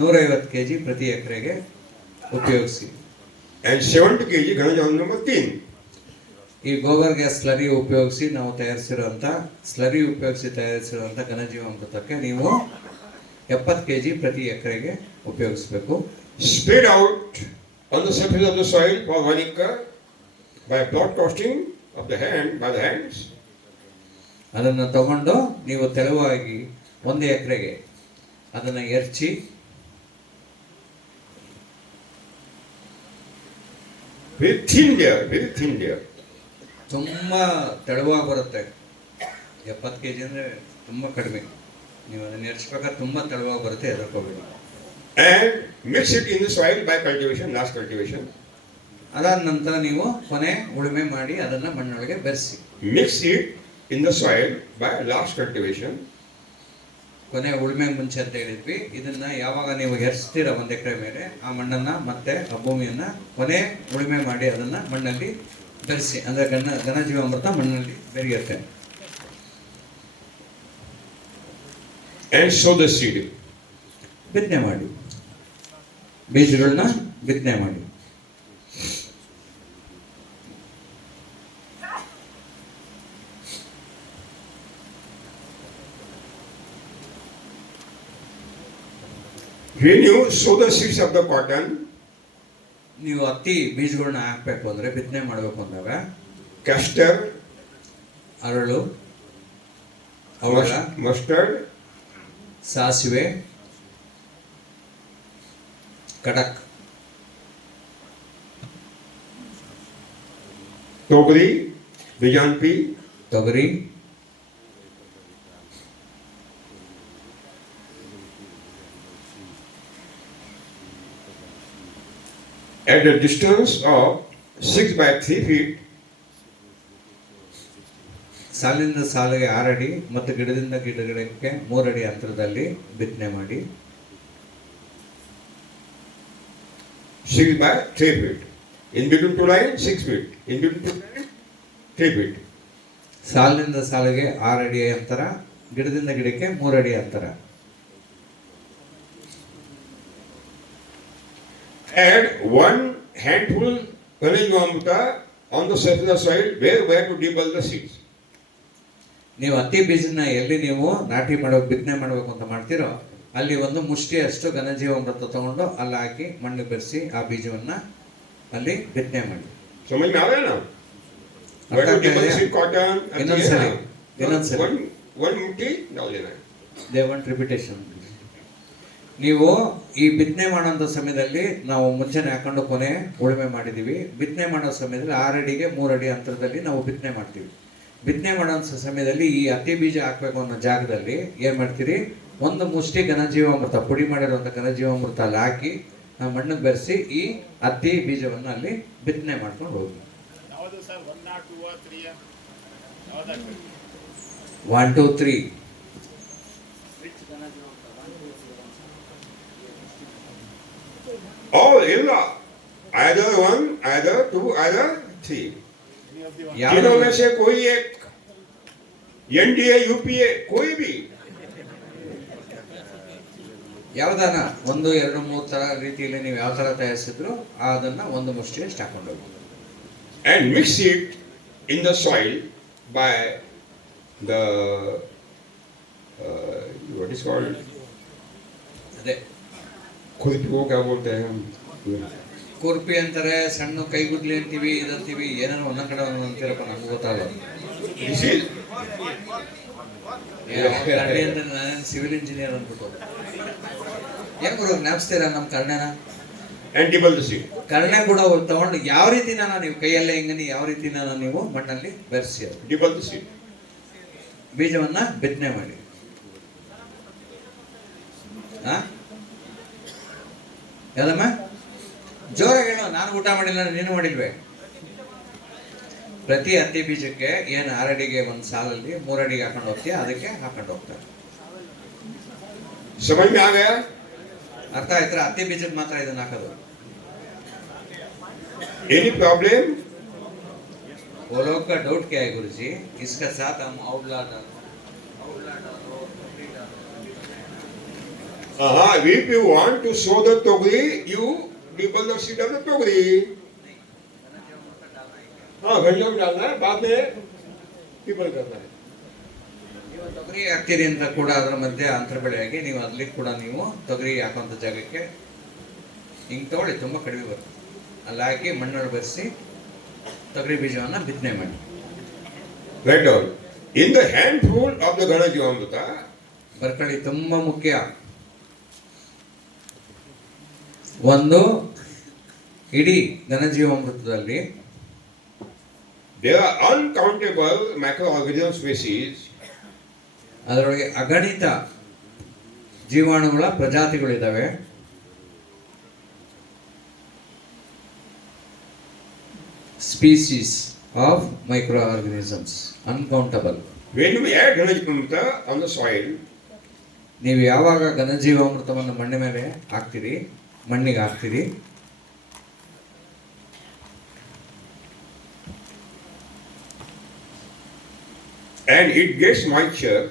150 kg ಪ್ರತಿ ಎಕರೆಗೆ ಉಪಯೋಗಿಸಿ. And 70 kg Ghanajivaamrutam number 3. ಈ ಗೋಬರ್ ಗ್ಯಾಸ್ ಸ್ಲರಿ ಉಪಯೋಗಿಸಿ ನಾವು ತಯಾರಿಸಿರುವಂಥ ಘನಜೀವಾಮೃತಕ್ಕೆ ನೀವು 70 kg ಪ್ರತಿ ಎಕರೆಗೆ ಉಪಯೋಗಿಸಬೇಕು. Spread out on the surface of the soil for 1 acre by broadcasting of the hand by the hands. ಅದನ್ನು ತಗೊಂಡು ನೀವು ತೆಳುವಾಗಿ 1 ಎಕರೆಗೆ ಅದನ್ನು ಎರ್ಚಿ Very thin layer. ತುಂಬ ತೆಳುವಾಗಿ ಬರುತ್ತೆ. 70 kg ಅಂದರೆ ತುಂಬ ಕಡಿಮೆ. ನೀವು ಅದನ್ನು ಎರ್ಚ್ಬೇಕಾದ್ರೆ ತುಂಬ ತೆಳುವಾಗಿ ಬರುತ್ತೆ, ಹೆದರ್ಕೋಬೇಡಿ. And mix it in the soil by cultivation, last cultivation. ಅದಾದ ನಂತರ ನೀವು ಕೊನೆ ಉಳುಮೆ ಮಾಡಿ ಅದನ್ನು ಮಣ್ಣೊಳಗೆ ಬೆರೆಸಿ. Mix it in the soil by last cultivation. ಕೊನೆ ಉಳುಮೆ ಮುಂಚೆ ಅಂತ ಹೇಳಿದ್ವಿ. ಇದನ್ನ ಯಾವಾಗ ನೀವು ಎರಿಸ್ತೀರ 1 ಎಕರೆ ಮೇಲೆ ಆ ಮಣ್ಣನ್ನ ಮತ್ತೆ ಆ ಭೂಮಿಯನ್ನ ಕೊನೆ ಉಳುಮೆ ಮಾಡಿ ಅದನ್ನ ಮಣ್ಣಲ್ಲಿ ಬೆರೆಸಿ. ಅಂದ್ರೆ ಘನಜೀವಾಮೃತ ಮಣ್ಣಲ್ಲಿ ಬೆರೆಯುತ್ತೆ. And sow the seed. ಬಿತ್ತನೆ ಮಾಡಿ, ಬೀಜಗಳನ್ನ ಬಿತ್ತನೆ ಮಾಡಿ. When you sow the seeds of the cotton, ನೀವು ಹತ್ತಿ ಬೀಜಗಳನ್ನ ಹಾಕ್ಬೇಕು ಅಂದ್ರೆ ಬಿತ್ತನೆ ಮಾಡಬೇಕು ಅಂದಾಗ castor, ಅರಳು, ಅವಳ, mustard, ಸಾಸಿವೆ, ಕಡಕ್, togri, bijanpi, ತೊಗರಿ, at a distance of 6 by 3 feet, ಸಾಲಿನಿಂದ ಸಾಲಿಗೆ 6 ಅಡಿ ಮತ್ತು ಗಿಡದಿಂದ ಗಿಡಕ್ಕೆ 3 ಅಡಿ ಅಂತರದಲ್ಲಿ ಬಿತ್ತನೆ ಮಾಡಿ. 6 by 3 feet. In between two lines, 6 feet. In between two lines, 3 feet. ಸಾಲಿನಿಂದ ಸಾಲಿಗೆ 6 ಅಡಿ ಅಂತರ, ಗಿಡದಿಂದ ಗಿಡಕ್ಕೆ 3 ಅಡಿ ಅಂತರ. Add 1 handful Ghanajivaamruta on the surface of the soil where to debulk the seeds. ನೀವು ಹತ್ತಿ ಬೀಜನ ಎಲ್ಲಿ ನೀವು ನಾಟಿ ಮಾಡಬೇಕು ಬಿತ್ತನೆ ಮಾಡಬೇಕು ಅಂತ ಮಾಡ್ತೀರೋ ಅಲ್ಲಿ 1 ಮುಷ್ಟಿಯಷ್ಟು ಘನಜೀವಾಮೃತ ತಗೊಂಡು ಅಲ್ಲಿ ಹಾಕಿ ಮಣ್ಣು ಬೆರೆಸಿ ಆ ಬೀಜವನ್ನ ಅಲ್ಲಿ ಬಿತ್ತನೆ ಮಾಡಿ. समझ में आ रहा है ना? Where to debulk seed cotton? ಇನ್ನೊಂದ್ಸಲಿ One mutti डाल देना है. They want repetition. ನೀವು ಈ ಬಿತ್ತನೆ ಮಾಡೋಂಥ ಸಮಯದಲ್ಲಿ ನಾವು ಮುಂಚೆನೆ ಹಾಕೊಂಡು ಕೊನೆ ಉಳುಮೆ ಮಾಡಿದ್ದೀವಿ. ಬಿತ್ತನೆ ಮಾಡೋ ಸಮಯದಲ್ಲಿ 6 ಅಡಿಗೆ 3 ಅಡಿ ಅಂತರದಲ್ಲಿ ನಾವು ಬಿತ್ತನೆ ಮಾಡ್ತೀವಿ. ಬಿತ್ತನೆ ಮಾಡೋಂಥ ಸಮಯದಲ್ಲಿ ಈ ಹತ್ತಿ ಬೀಜ ಹಾಕಬೇಕು ಅನ್ನೋ ಜಾಗದಲ್ಲಿ ಏನು ಮಾಡ್ತೀರಿ, 1 ಮುಷ್ಟಿ ಘನಜೀವಾಮೃತ ಪುಡಿ ಮಾಡಿರುವಂಥ ಘನಜೀವಾಮೃತ ಅಲ್ಲಿ ಹಾಕಿ ಮಣ್ಣಿಗೆ ಬೆರೆಸಿ ಈ ಹತ್ತಿ ಬೀಜವನ್ನು ಅಲ್ಲಿ ಬಿತ್ತನೆ ಮಾಡ್ಕೊಂಡು ಹೋಗಿ. ಯಾವುದು ಸರ್ 1 or 2 or 3 ಯಾವ್ದಾಗ್ತದೆ? 1 2 3 All illa. Either 1, either 2, either 3. Any of the one. तीनों में से कोई एक, एनडीए यूपीए कोई भी. ಯಾವ್ದಾನ 1 2 3 ತರ ರೀತಿಯಲ್ಲಿ ನೀವು ಯಾವ ತರ ತಯಾರಿಸಿದ್ರು ಅದನ್ನ 1 ಮುಷ್ಟಿಯಷ್ಟು ಹಾಕೊಂಡು ಹೋಗಿ. and mix it in the soil by the what is called ಅದೇ खुरपी वो क्या बोलते हैं हम ಕುರ್ಪಿ ಅಂತಾರೆ, ಸಣ್ಣ ಕೈಗುಡ್ಲಿ ಅಂತೀವಿ, ಇದಂತೀವಿ, ಏನೇನೋ ಒಂದೊಂದ್ ಕಡೆ ಒಂದೊಂದು ಅಂತೀರಪ್ಪ, ನಮ್ಗೆ ಗೊತ್ತಾಗಲ್ಲ. this is ಕರ್ಣೆ ಅಂದ್ರೆ ನಾನೇನು ಸಿವಿಲ್ ಇಂಜಿನಿಯರ್ ಅಂದ್ಬಿಟ್ಟು ಹೆಂಗ್ ಗುರು ಜ್ಞಾಪಿಸ್ತೀರಾ ನಮ್ಮ ಕರ್ಣೆನ? and dibble the seed. ಕರ್ಣೆ ಕೂಡ ತಗೊಂಡು ಯಾವ ರೀತಿನ ನೀವು ಕೈಯಲ್ಲೇ ಹಿಂಗನಿ ಯಾವ ರೀತಿನ ನೀವು ಮಣ್ಣಲ್ಲಿ ಬೆರೆಸಿ Dibble the seed. ಬೀಜವನ್ನ ಬಿತ್ತನೆ ಮಾಡಿ. ಯಾವ್ದಮ್ಮ ಜೋರಾಗಿ ಹೇಳೋ, ನಾನು ಊಟ ಮಾಡಿಲ್ಲ ನೀನು ಮಾಡಿಲ್ವೇ? ಪ್ರತಿ ಹತ್ತಿ ಬೀಜಕ್ಕೆ ಏನು 6 ಅಡಿಗೆ ಒಂದು ಸಾಲಲ್ಲಿ 3 ಅಡಿಗೆ ಹಾಕೊಂಡು ಹೋಗ್ತೀಯ, ಅದಕ್ಕೆ ಹಾಕೊಂಡು ಹೋಗ್ತಾರೆ. समझ में आ गया? ಅರ್ಥ ಆಯ್ತರ? ಹತ್ತಿ ಬೀಜಕ್ಕೆ ಮಾತ್ರ ಇದನ್ನ ಹಾಕೋದು. Any problem? वो लोग का डाउट क्या है गुरुजी, इसके साथ हम आउटला डालो. If you want to sow the togri, you dibble the seed of the togri. हाँ घंटा में डालना है, बाद में dibble करना है. ನೀವು ತೊಗರಿ ಹಾಕ್ತೀರಿ ಅಂತ ಕೂಡ ಅದರ ಮಧ್ಯೆ ಅಂತರ ಬೆಳೆಯಾಗಿ ನೀವು ಅಲ್ಲಿ ಕೂಡ ನೀವು ತೊಗರಿ ಹಾಕುವಂಥ ಜಾಗಕ್ಕೆ ಹಿಂಗೆ ತಗೊಳ್ಳಿ, ತುಂಬ ಕಡಿಮೆ ಬರುತ್ತೆ. ಅಲ್ಲಿ ಹಾಕಿ ಮಣ್ಣಲ್ಲಿ ಬೆರೆಸಿ ತೊಗರಿ ಬೀಜವನ್ನು ಬಿತ್ತನೆ ಮಾಡಿ. Right down. In the handful of the Ganajivamrita, ಬರ್ಕೊಳ್ಳಿ, ತುಂಬ ಮುಖ್ಯ. ಒಂದು ಇಡೀ ಘನಜೀವಾಮೃತದಲ್ಲಿ there are uncountable microorganism species ಅದರೊಳಗೆ ಅಗಣಿತ ಜೀವಾಣುಗಳ ಪ್ರಜಾತಿಗಳಿದ್ದಾವೆ. Species of microorganisms uncountable. when we add Ganajivamrita on the soil, ನೀವು ಯಾವಾಗ ಘನಜೀವಾಮೃತವನ್ನು ಮಣ್ಣಿನ ಮೇಲೆ ಹಾಕ್ತೀರಿ, ಮಣ್ಣಿಗೆ ಹಾಕ್ತೀರಿ, and it gets moisture,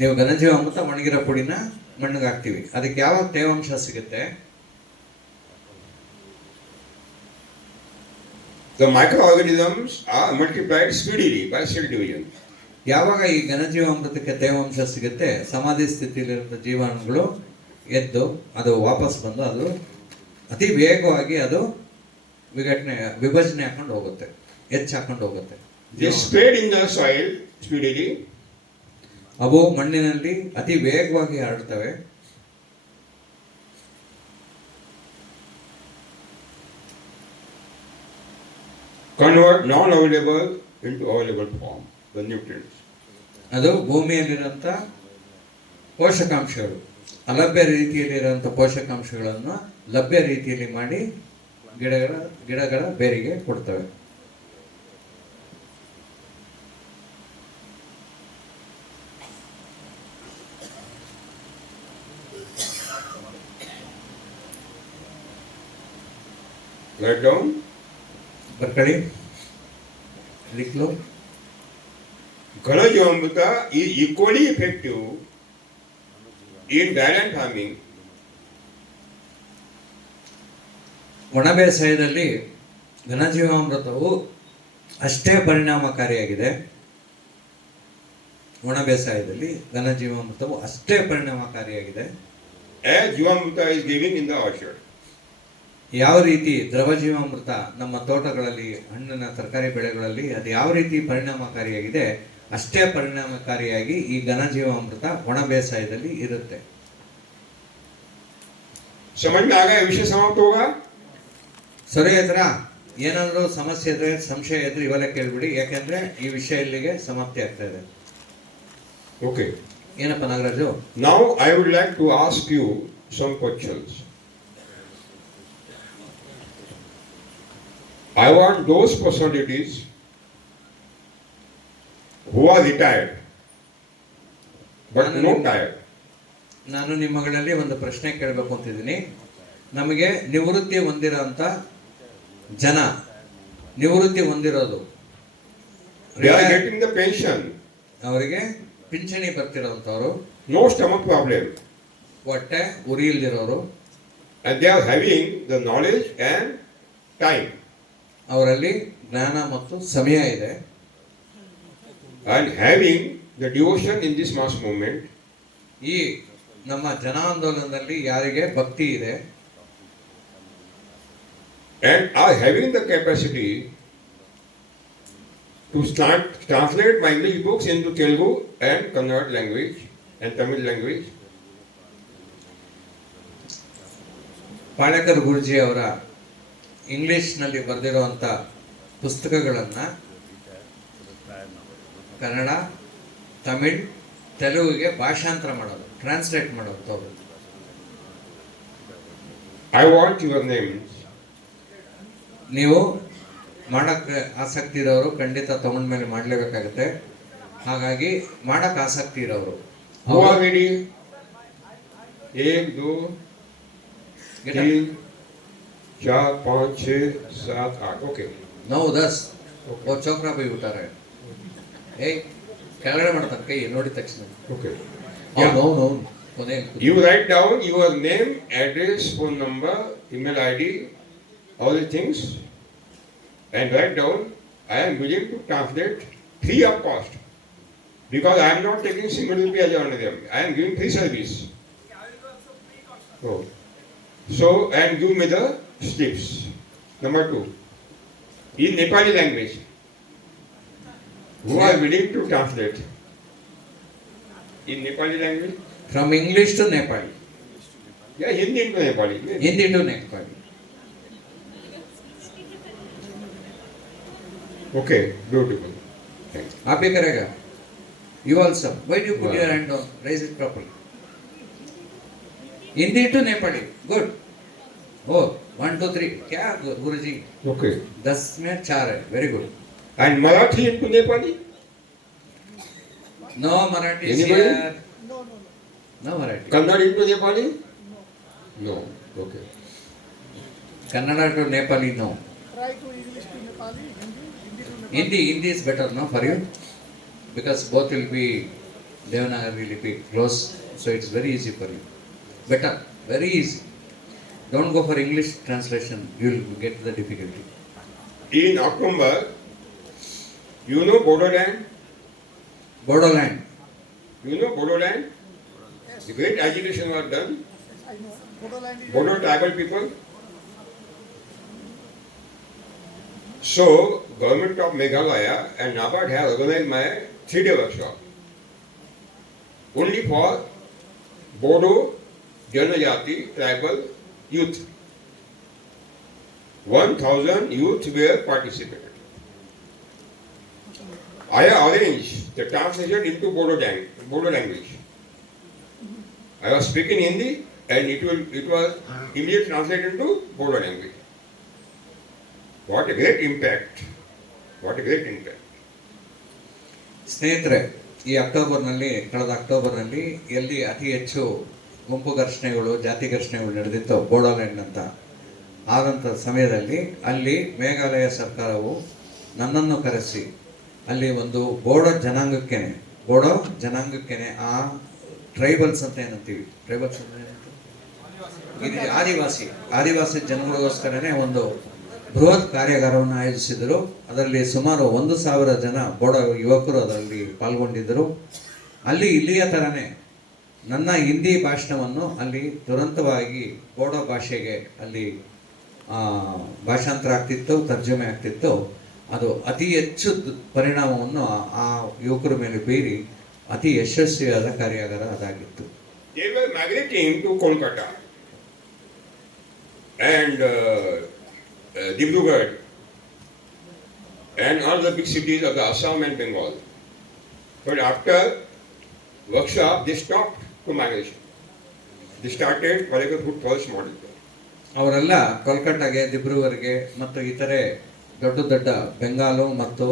ನೀವು ಘನಜೀವಾಮೃತ ಒಣಗಿರೋ ಪುಡಿನ ಮಣ್ಣಿಗೆ ಹಾಕ್ತೀವಿ, ಅದಕ್ಕೆ ಯಾವಾಗ ತೇವಾಂಶ ಸಿಗುತ್ತೆ, the microorganisms are multiplied speedily by cell division. ಯಾವಾಗ ಈ ಘನಜೀವಾಮೃತಕ್ಕೆ ತೇವಾಂಶ ಸಿಗುತ್ತೆ, ಸಮಾಧಿ ಸ್ಥಿತಿಯಲ್ಲಿರುವಂಥ ಜೀವಾಣುಗಳು ಎದ್ದು ಅದು ವಾಪಸ್ ಬಂದು ಅದು ಅತಿ ವೇಗವಾಗಿ ಅದು ವಿಭಜನೆ ಹಾಕೊಂಡು ಹೋಗುತ್ತೆ, ಹಾಕೊಂಡು ಹೋಗುತ್ತೆ. They spread in the soil speedily, ಅವು ಮಣ್ಣಿನಲ್ಲಿ ಅತಿ ವೇಗವಾಗಿ ಹರಡ್ತವೆ. convert non-available into available form, the nutrients. ಅದು ಭೂಮಿಯಲ್ಲಿರುವಂಥ ಪೋಷಕಾಂಶಗಳು, ಅಲಭ್ಯ ರೀತಿಯಲ್ಲಿರುವಂಥ ಪೋಷಕಾಂಶಗಳನ್ನು ಲಭ್ಯ ರೀತಿಯಲ್ಲಿ ಮಾಡಿ ಗಿಡಗಳ ಬೇರಿಗೆ ಕೊಡ್ತವೆ. Write down. ಬರ್ಕಳಿ, ಲಿಕ್ಲು. Ganajivamrita is equally effective in dryland farming ಒಣ ಬೇಸಾಯದಲ್ಲಿ ಘನಜೀವಾಮೃತವು ಅಷ್ಟೇ ಪರಿಣಾಮಕಾರಿಯಾಗಿದೆ. ಒಣ ಬೇಸಾಯದಲ್ಲಿ ಘನಜೀವಾಮೃತವು ಅಷ್ಟೇ ಪರಿಣಾಮಕಾರಿಯಾಗಿದೆ as Jivamrita is giving in the orchard. ಯಾವ ರೀತಿ ದ್ರವ ಜೀವಾಮೃತ ನಮ್ಮ ತೋಟಗಳಲ್ಲಿ, ಹಣ್ಣಿನ ತರಕಾರಿ ಬೆಳೆಗಳಲ್ಲಿ ಅದು ಯಾವ ರೀತಿ ಪರಿಣಾಮಕಾರಿಯಾಗಿದೆ, ಅಷ್ಟೇ ಪರಿಣಾಮಕಾರಿಯಾಗಿ ಈ ಘನಜೀವಾಮೃತ ಒಣ ಬೇಸಾಯದಲ್ಲಿ ಇರುತ್ತೆ. समझ में आ गया? विषय समाप्त होगा. ಸರಿ ಆಯ್ತರ? ಏನಾದರೂ ಸಮಸ್ಯೆ ಇದ್ರೆ, ಸಂಶಯ ಇದ್ರೆ ಇವೆಲ್ಲ ಕೇಳ್ಬಿಡಿ, ಯಾಕೆಂದ್ರೆ ಈ ವಿಷಯ ಇಲ್ಲಿಗೆ ಸಮಾಪ್ತಿ ಆಗ್ತಾ ಇದೆ. Okay. ಏನಪ್ಪ Nagaraju? Now I would like to ask you some questions. I want those personalities who are retired but not tired. ನಾನು ನಿಮ್ಮಗಳಲ್ಲಿ ಒಂದು ಪ್ರಶ್ನೆ ಕೇಳಬೇಕು ಅಂತಿದ್ದೀನಿ. ನಮಗೆ ನಿವೃತ್ತಿ ಹೊಂದಿರೋಂಥ ಜನ, ನಿವೃತ್ತಿ ಹೊಂದಿರೋದು, They are getting the pension, ಅವರಿಗೆ ಪಿಂಚಣಿ ಬರ್ತಿರೋಂಥವ್ರು, no stomach problem, ಹೊಟ್ಟೆ ಉರಿ ಇಲ್ದಿರೋರು, and they are having the knowledge and time. ಅವರಲ್ಲಿ ಜ್ಞಾನ ಮತ್ತು ಸಮಯ ಇದೆ. And having the devotion in this mass movement, ಈ ನಮ್ಮ ಜನಾಂದೋಲನದಲ್ಲಿ ಯಾರಿಗೆ ಭಕ್ತಿ ಇದೆ and are having the capacity to start translate my English books into Telugu and Kannada language and Tamil language. Palekar ಗುರುಜಿ ಅವರ ಇಂಗ್ಲಿಷ್ನಲ್ಲಿ ಬರೆದಿರುವಂಥ ಪುಸ್ತಕಗಳನ್ನು ಕನ್ನಡ, ತಮಿಳ್, ತೆಲುಗಿಗೆ ಭಾಷಾಂತರ ಮಾಡೋದು, ಟ್ರಾನ್ಸ್ಲೇಟ್ ಮಾಡೋದು ತವರು. I want your names. ನೀವು ಮಾಡೋಕ್ಕೆ ಆಸಕ್ತಿ ಇರೋರು ಖಂಡಿತ ತಗೊಂಡ ಮೇಲೆ ಮಾಡಲೇಬೇಕಾಗುತ್ತೆ. ಹಾಗಾಗಿ ಮಾಡೋಕ್ಕೆ ಆಸಕ್ತಿ ಇರೋರು Who are ready? 1, 2, 3, 4, 5, 6, 7, 8. Okay. ನಾವು 10 ಓ ಚೋಕ್ರಾ ಬೈ ಬಿಟ್ಟಾರೆ. ಏಯ್ ಕೆಳಗಡೆ ಮಾಡ್ತಾರೆ ಕೈ ನೋಡಿದ ತಕ್ಷಣ. Okay. ಅವನು ಅವನು ಕೊನೆ You write down your name, address, phone number, email ID, all the things, and write down, I am willing to translate free of cost. Because I am not taking single rupee as on them. I am giving free service. Oh. So, and give me the slips. Number 2. In Nepali language. Who are willing to translate? In Nepali language? From English to Nepali, Yeah, Hindi into Nepali. Hindi to Nepali. Okay, beautiful. Thanks. आप भी करेगा? You also. Why do you put your hand down? Raise it properly. Hindi to Nepali. Good. Oh, 1, 2, 3. क्या गुरुजी? Okay. 10 में 4 है. Very good. And Marathi into Nepali? No Marathi Anybody? here. No Marathi. Kannada into Nepali? No. Okay. Kannada to Nepali, no. Try to English to Nepali, Hindi to Nepali. Hindi is better, no, for you? Because both will be Devanagari lipi close, so it's very easy for you. Better, very easy. Don't go for English translation, you will get the difficulty. In October, you know Bodoland? Bodoland, You know Bodoland? The great agitation was done. I know. Bodoland is Bodo tribal people. So, government of Meghalaya and NABARD have organized my 3-day workshop. Only for Bodo, Janajati, tribal youth. 1,000 youth were participated. I arranged the translation into Bodo language. I was speaking Hindi and it was immediately translated into Bodo language. What a great impact. What a great impact. ಸ್ನೇಹಿತರೆ, ಈ ಕಳೆದ ಅಕ್ಟೋಬರ್ನಲ್ಲಿ ಎಲ್ಲಿ ಅತಿ ಹೆಚ್ಚು ಗುಂಪು ಘರ್ಷಣೆಗಳು, ಜಾತಿ ಘರ್ಷಣೆಗಳು ನಡೆದಿತ್ತು ಬೋಡೋಲ್ಯಾಂಡ್ ಅಂತ ಆದಂಥ ಸಮಯದಲ್ಲಿ ಅಲ್ಲಿ ಮೇಘಾಲಯ ಸರ್ಕಾರವು ನನ್ನನ್ನು ಕರೆಸಿ ಅಲ್ಲಿ ಒಂದು ಬೋಡೋ ಜನಾಂಗಕ್ಕೇನೆ ಆ ಟ್ರೈಬಲ್ಸ್ ಅಂತ ಏನಂತೀವಿ, ಟ್ರೈಬಲ್ಸ್ ಅಂದ್ರೆ ಏನಂತ? ಇದು ಆದಿವಾಸಿ ಜನಗಳಿಗೋಸ್ಕರನೇ ಒಂದು ಬೃಹತ್ ಕಾರ್ಯಾಗಾರವನ್ನು ಆಯೋಜಿಸಿದರು. ಅದರಲ್ಲಿ ಸುಮಾರು 1,000 ಜನ ಬೋಡೋ ಯುವಕರು ಅದರಲ್ಲಿ ಪಾಲ್ಗೊಂಡಿದ್ದರು. ಅಲ್ಲಿ ಇಲ್ಲಿಯ ಥರನೇ ನನ್ನ ಹಿಂದಿ ಭಾಷಣವನ್ನು ಅಲ್ಲಿ ತುರಂತವಾಗಿ ಬೋಡೋ ಭಾಷೆಗೆ ಅಲ್ಲಿ ಭಾಷಾಂತರ ಆಗ್ತಿತ್ತು, ತರ್ಜುಮೆ ಆಗ್ತಿತ್ತು. ಅದು ಅತಿ ಹೆಚ್ಚು ಪರಿಣಾಮವನ್ನು ಆ ಯುವಕರ ಮೇಲೆ ಬೀರಿ ಅತಿ ಯಶಸ್ವಿಯಾದ ಕಾರ್ಯಾಗಾರ ಅದಾಗಿತ್ತು. They were migrating to Kolkata and Dibrugarh and all the big cities of the Assam and Bengal. But after workshop, they stopped to migration. They started Parekar Food Forest model. ಅವರೆಲ್ಲ ಕೋಲ್ಕತ್ತಾಗೆ, ದಿಬ್ರುಗರ್ಗೆ ಮತ್ತು ಇತರೆ ದೊಡ್ಡ ಬೆಂಗಾಲು ಮತ್ತು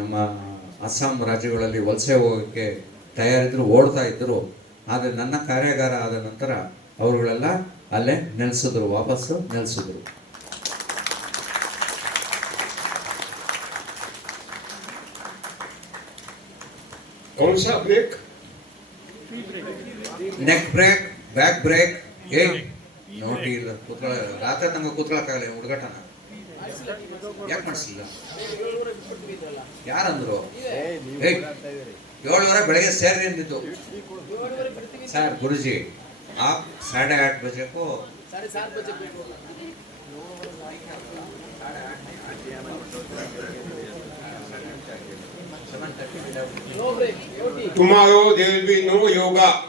ನಮ್ಮ ಅಸ್ಸಾಂ ರಾಜ್ಯಗಳಲ್ಲಿ ವಲಸೆ ಹೋಗೋಕ್ಕೆ ತಯಾರಿದ್ರು, ಓಡ್ತಾ ಇದ್ದರು. ಆದರೆ ನನ್ನ ಕಾರ್ಯಾಗಾರ ಆದ ನಂತರ ಅವರುಗಳೆಲ್ಲ ಅಲ್ಲೇ ವಾಪಸ್ಸು ನೆಲೆಸಿದ್ರು. ನೆಕ್ ಬ್ರೇಕ್, ಬ್ಯಾಕ್ ಬ್ರೇಕ್, ನೋಡಿ ಇಲ್ಲ ಕೂತ್ಕೊಳ್ಳ ರಾತ್ರಿ ತನಕ ಕೂತ್ಕೊಳ್ಳೋಕ್ಕಾಗಲ್ಲ ಹುಡುಗಾಟನ ಯಾಕೆ ಮಾಡಿಸಿಲ್ಲ ಯಾರಂದ್ರು ಏಯ್ 7:30 ಬೆಳಗ್ಗೆ ಸೇರಿ ಅಂದಿದ್ದು ಸರ್ ಗುರುಜಿ आप 8:30 बजे को 7:30 बजे Tomorrow there will be no yoga.